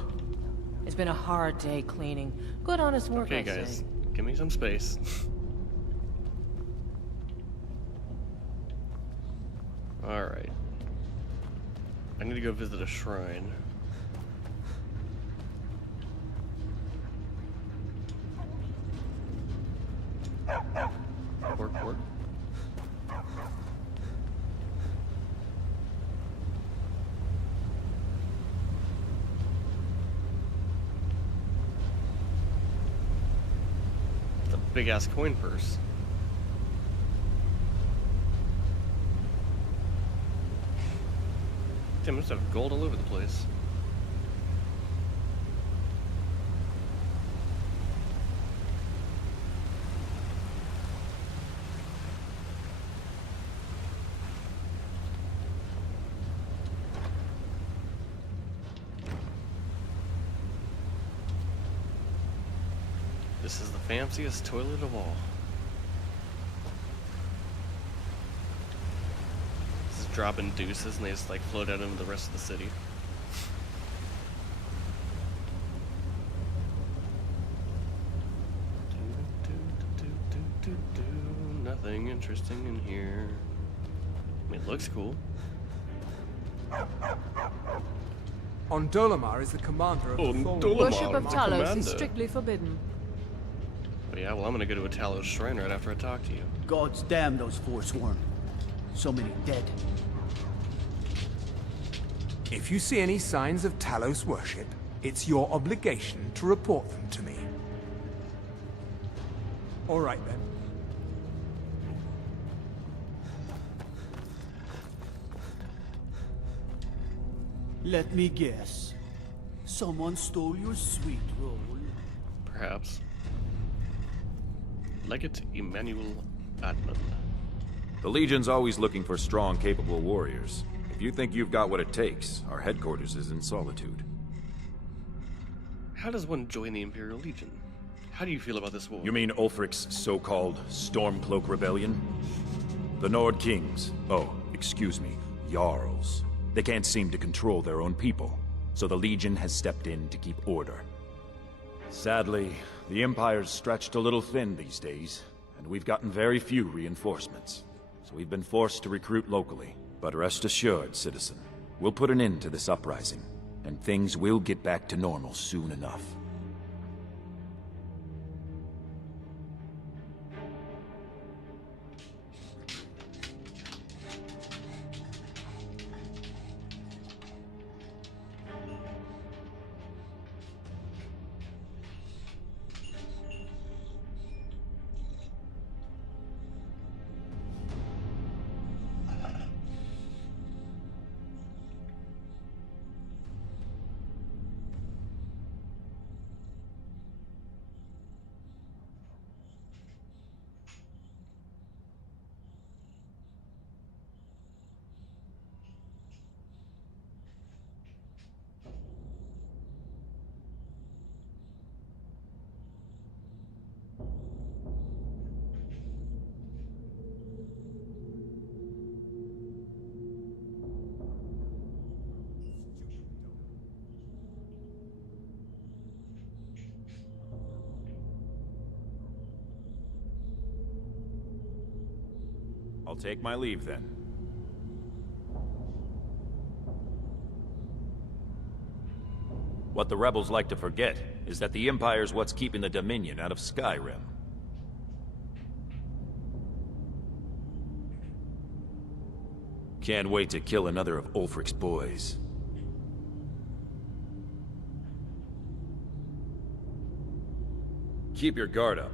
It's been a hard day cleaning. Good honest work, Okay, I guys, say. give me some space. Alright. I need to go visit a shrine. Work, work. It's a big ass coin purse. Damn, I just have gold all over the place. This is the fanciest toilet of all. This is dropping deuces and they just like float out into the rest of the city. Nothing interesting in here. I mean, it looks cool. Ondolamar is the commander of the Tholmor. Worship of Talos is strictly forbidden. Oh yeah, well I'm gonna go to a Talos shrine right after I talk to you. Gods damn those Forsworn. So many dead. If you see any signs of Talos worship, it's your obligation to report them to me. All right then. Let me guess. Someone stole your sweet roll. Perhaps. Legate Emmanuel Admin. The Legion's always looking for strong, capable warriors. If you think you've got what it takes, our headquarters is in Solitude. How does one join the Imperial Legion? How do you feel about this war? You mean Ulfric's so-called Stormcloak Rebellion? The Nord Kings, excuse me, Jarls. They can't seem to control their own people, so the Legion has stepped in to keep order. Sadly, the Empire's stretched a little thin these days, and we've gotten very few reinforcements. So we've been forced to recruit locally. But rest assured, citizen, we'll put an end to this uprising, and things will get back to normal soon enough. I'll take my leave then. What the rebels like to forget is that the Empire's what's keeping the Dominion out of Skyrim. Can't wait to kill another of Ulfric's boys. Keep your guard up.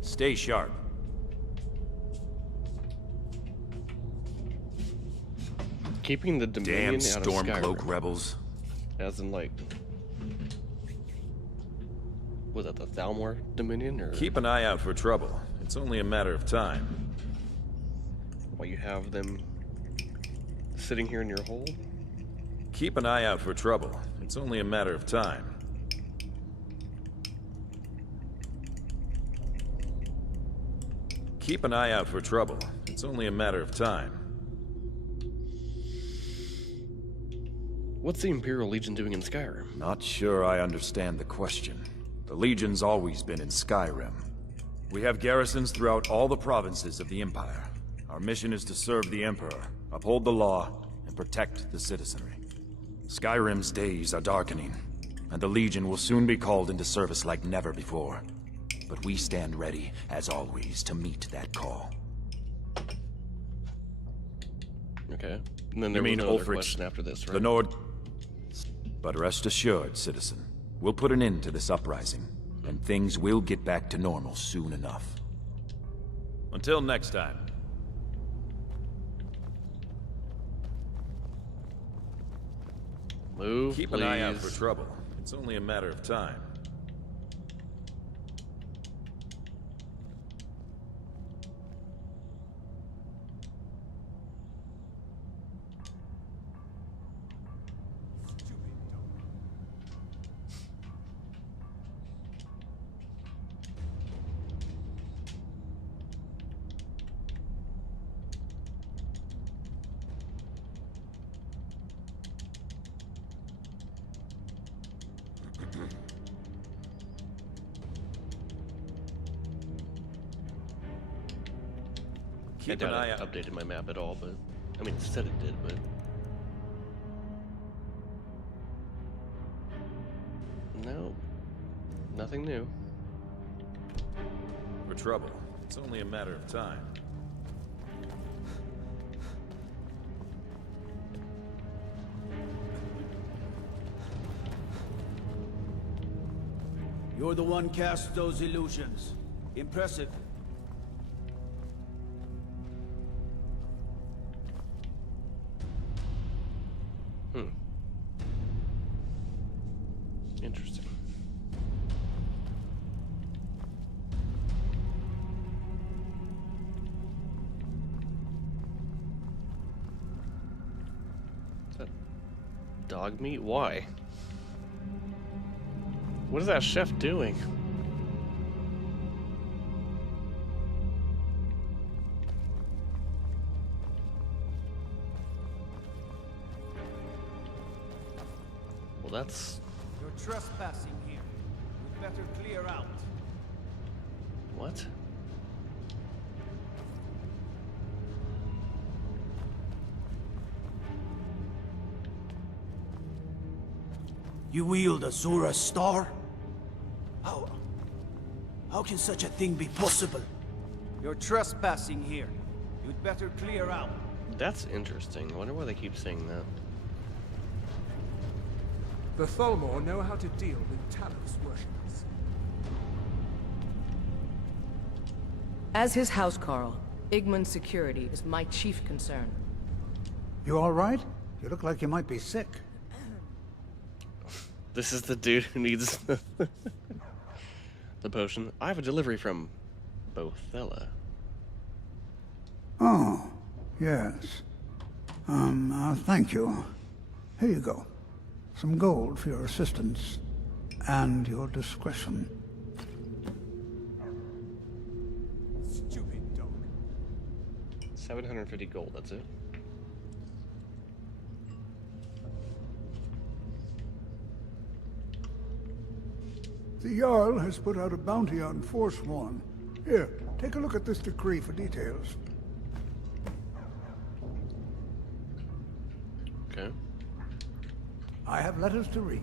Stay sharp. Keeping the Dominion Damn out of Skyrim. Stormcloak rebels. As in, like... Was that the Thalmor Dominion, or...? Keep an eye out for trouble. It's only a matter of time. While you have them... sitting here in your hole? Keep an eye out for trouble. It's only a matter of time. Keep an eye out for trouble. It's only a matter of time. What's the Imperial Legion doing in Skyrim? Not sure I understand the question. The Legion's always been in Skyrim. We have garrisons throughout all the provinces of the Empire. Our mission is to serve the Emperor, uphold the law, and protect the citizenry. Skyrim's days are darkening, and the Legion will soon be called into service like never before. But we stand ready, as always, to meet that call. Okay. And then there was no other question after this, right? The Nord... But rest assured, citizen, we'll put an end to this uprising, and things will get back to normal soon enough. Until next time. Move, Keep please. an eye out for trouble. It's only a matter of time. I doubt it updated my map at all, but... I mean, it said it did, but... No. Nothing new. For trouble, it's only a matter of time. You're the one cast those illusions. Impressive. Interesting. Is that dog meat? Why? What is that chef doing? Well, that's... You're trespassing here. You'd better clear out. What? You wield a Zora star? How can such a thing be possible? You're trespassing here. You'd better clear out. That's interesting. I wonder why they keep saying that. The Thalmor know how to deal with Talos worshippers. As his housecarl, Igman's security is my chief concern. You all right? You look like you might be sick. This is the dude who needs the potion. I have a delivery from Bothella. Oh, yes. Thank you. Here you go. Some gold for your assistance and your discretion. Stupid dog. 750 gold, that's it. The Jarl has put out a bounty on Forsworn. Here, take a look at this decree for details. Okay. I have letters to read.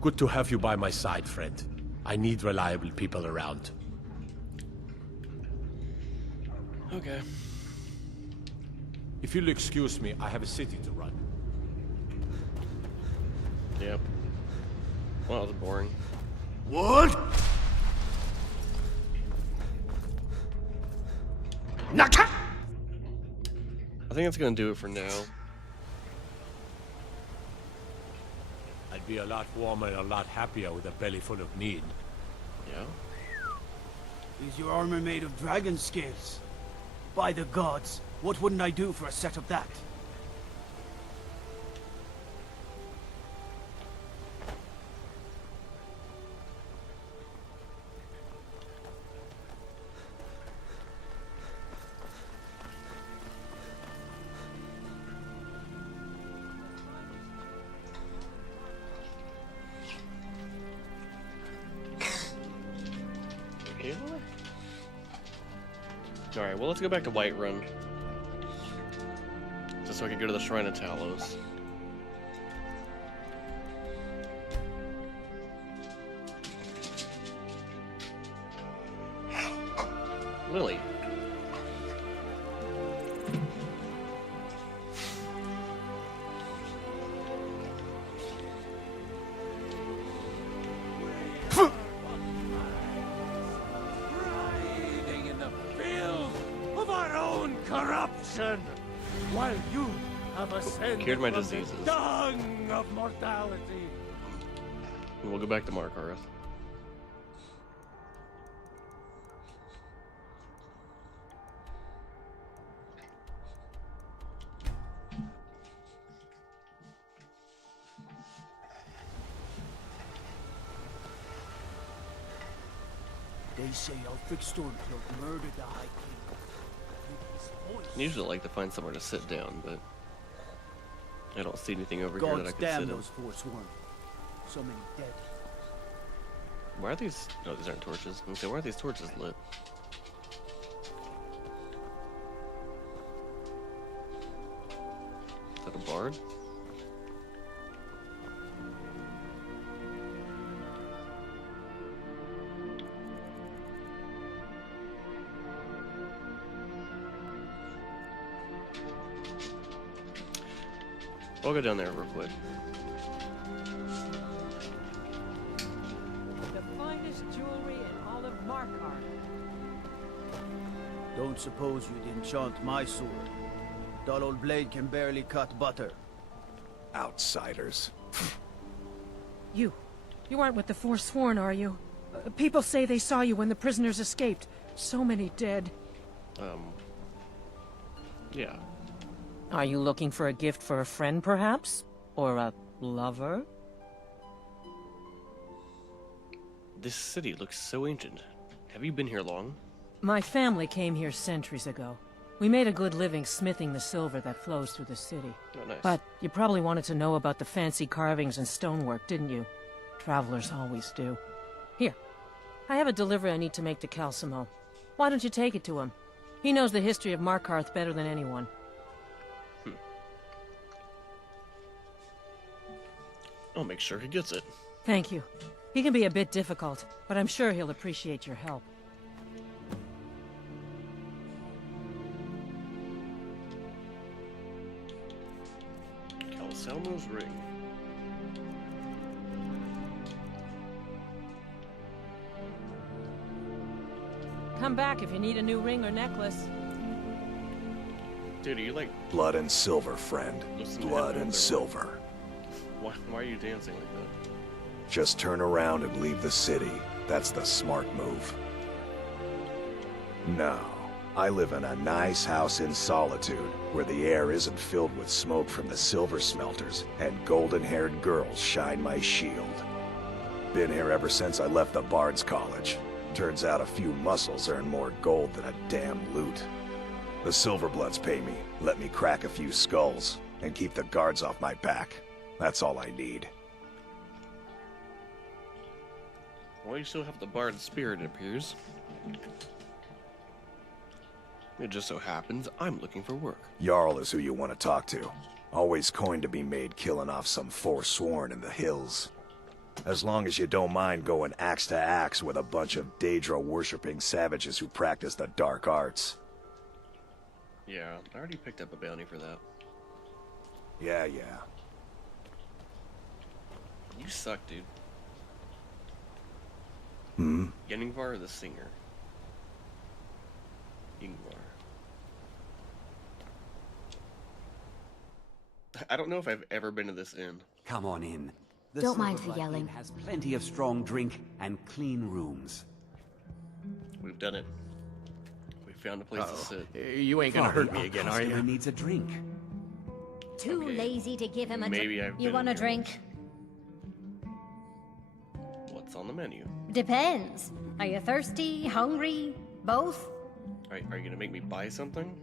Good to have you by my side, friend. I need reliable people around. Okay. If you'll excuse me, I have a city to run. Yep. Well, that was boring. What? I think that's gonna do it for now. I'd be a lot warmer and a lot happier with a belly full of need. Yeah? Is your armor made of dragon scales? By the gods, what wouldn't I do for a set of that? Alright, well let's go back to Whiterun. Just so I can go to the Shrine of Talos. Lily. Corruption, while you have ascended Cured my from diseases. the dung of mortality. And we'll go back to Markarth. They say Ulfric Stormcloak murdered the High King. I usually like to find somewhere to sit down, but I don't see anything over here that I Gods can damn sit in. those Forsworn. So many dead. Why are these? No, these aren't torches. Okay, why are these torches lit? Is that a bard? I'll go down there real quick. The finest jewelry in all of Markarth. Don't suppose you'd enchant my sword. Dull old blade can barely cut butter. Outsiders. You aren't with the Forsworn, are you? People say they saw you when the prisoners escaped. So many dead. Yeah. Are you looking for a gift for a friend, perhaps? Or a lover? This city looks so ancient. Have you been here long? My family came here centuries ago. We made a good living smithing the silver that flows through the city. Oh, nice. But you probably wanted to know about the fancy carvings and stonework, didn't you? Travelers always do. Here, I have a delivery I need to make to Calcimo. Why don't you take it to him? He knows the history of Markarth better than anyone. I'll make sure he gets it. Thank you. He can be a bit difficult, but I'm sure he'll appreciate your help. Calcelmo's ring. Come back if you need a new ring or necklace. Dude, are you like... Blood and silver, friend. Blood and silver. Why are you dancing like that? Just turn around and leave the city. That's the smart move. No. I live in a nice house in solitude, where the air isn't filled with smoke from the silver smelters, and golden-haired girls shine my shield. Been here ever since I left the Bard's College. Turns out a few muscles earn more gold than a damn loot. The Silverbloods pay me, let me crack a few skulls, and keep the guards off my back. That's all I need. Well, you still have the bard spirit, it appears. It just so happens I'm looking for work. Jarl is who you want to talk to. Always coin to be made killing off some forsworn in the hills. As long as you don't mind going axe to axe with a bunch of Daedra-worshipping savages who practice the dark arts. Yeah, I already picked up a bounty for that. Yeah. You suck, dude. Hmm? Yenningvar or the singer? Yngvar. I don't know if I've ever been to this inn. Come on in. The Don't mind the Silverlight yelling. Inn has plenty of strong drink and clean rooms. We've done it. We found a place to sit. You ain't gonna hurt me again, are Customer you? needs a drink. Too lazy to give him a Maybe drink. I've You been want a in here drink? What's on the menu? Depends. Are you thirsty, hungry, both? Are you gonna make me buy something?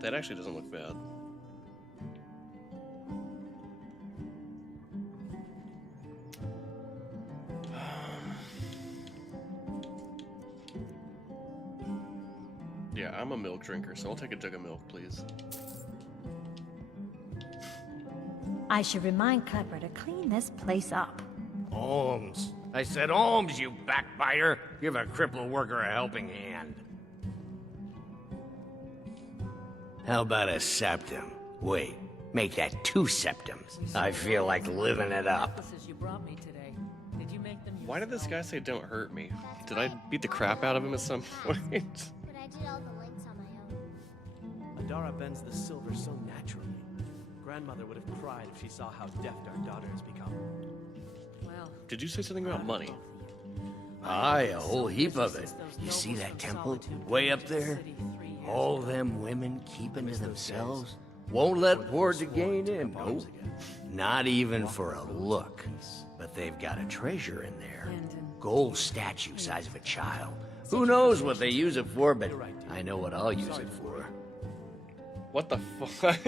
That actually doesn't look bad. Yeah, I'm a milk drinker, so I'll take a jug of milk, please. I should remind Klepper to clean this place up. Holmes. I said Holmes, you backbiter. Give a crippled worker a helping hand. How about a septum? Wait, make that 2 septums. I feel like living it up. You brought me today. Did you make them? Why did this guy say don't hurt me? Did I beat the crap out of him at some point? But I did all the links on my own. Adara bends the silver so naturally. Grandmother would have cried if she saw how deft our daughter has become. Well, Did you say something about money? Aye, a whole heap of it. You see that temple? Way up there? All them women keeping to themselves? Won't let poor Degain in, nope. Not even for a look. But they've got a treasure in there. Gold statue size of a child. Who knows what they use it for, but I know what I'll use it for. What the fuck?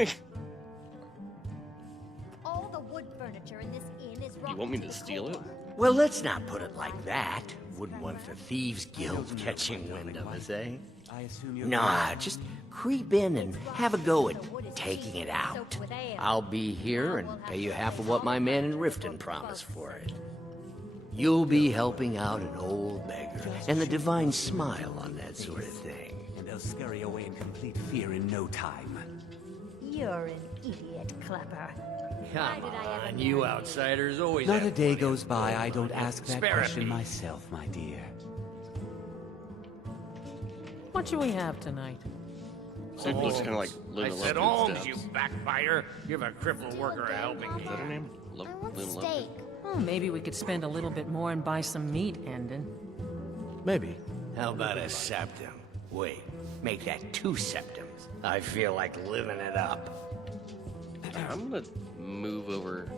All the wood furniture in this inn is rotten. You want me to steal it? Well, let's not put it like that. Wouldn't want the Thieves Guild catching wind of us, eh? I assume you're Nah, just creep in and have a go at taking it out. I'll be here and pay you half of what my man in Riften promised for it. You'll be helping out an old beggar, and the divine smile on that sort of thing. And they'll scurry away in complete fear in no time. You're an idiot, Klepper. Come on, you outsiders always Not a have day money. goes by I don't ask that Spare question me. myself, my dear. what should we have tonight? So it looks kind of like I Luna said Lovegood's Holmes, steps. you backbiter. Give a crippled worker a helping Is that her hand. name? Luna Lovegood? Oh, maybe we could spend a little bit more and buy some meat, Endon. Maybe. How about a septum? Wait, make that 2 septums. I feel like living it up. I'm gonna move over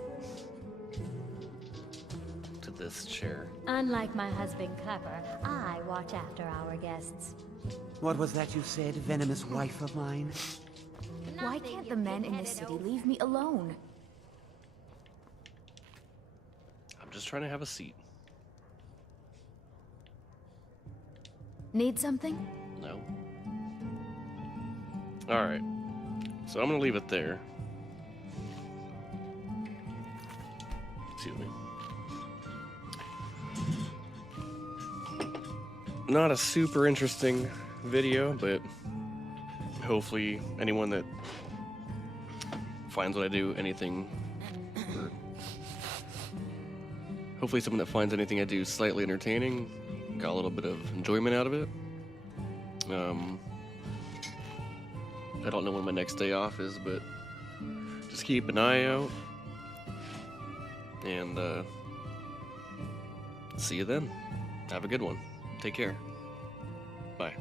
to this chair. Unlike my husband, Klepper, I watch after our guests. What was that you said, venomous wife of mine? Why can't the men in this city leave me alone? I'm just trying to have a seat. Need something? No. Alright. So I'm gonna leave it there. Excuse me. Not a super interesting video, but hopefully anyone that finds what I do anything, or hopefully someone that finds anything I do slightly entertaining got a little bit of enjoyment out of it. I don't know when my next day off is, but just keep an eye out. And see you then. Have a good one. Take care. Bye.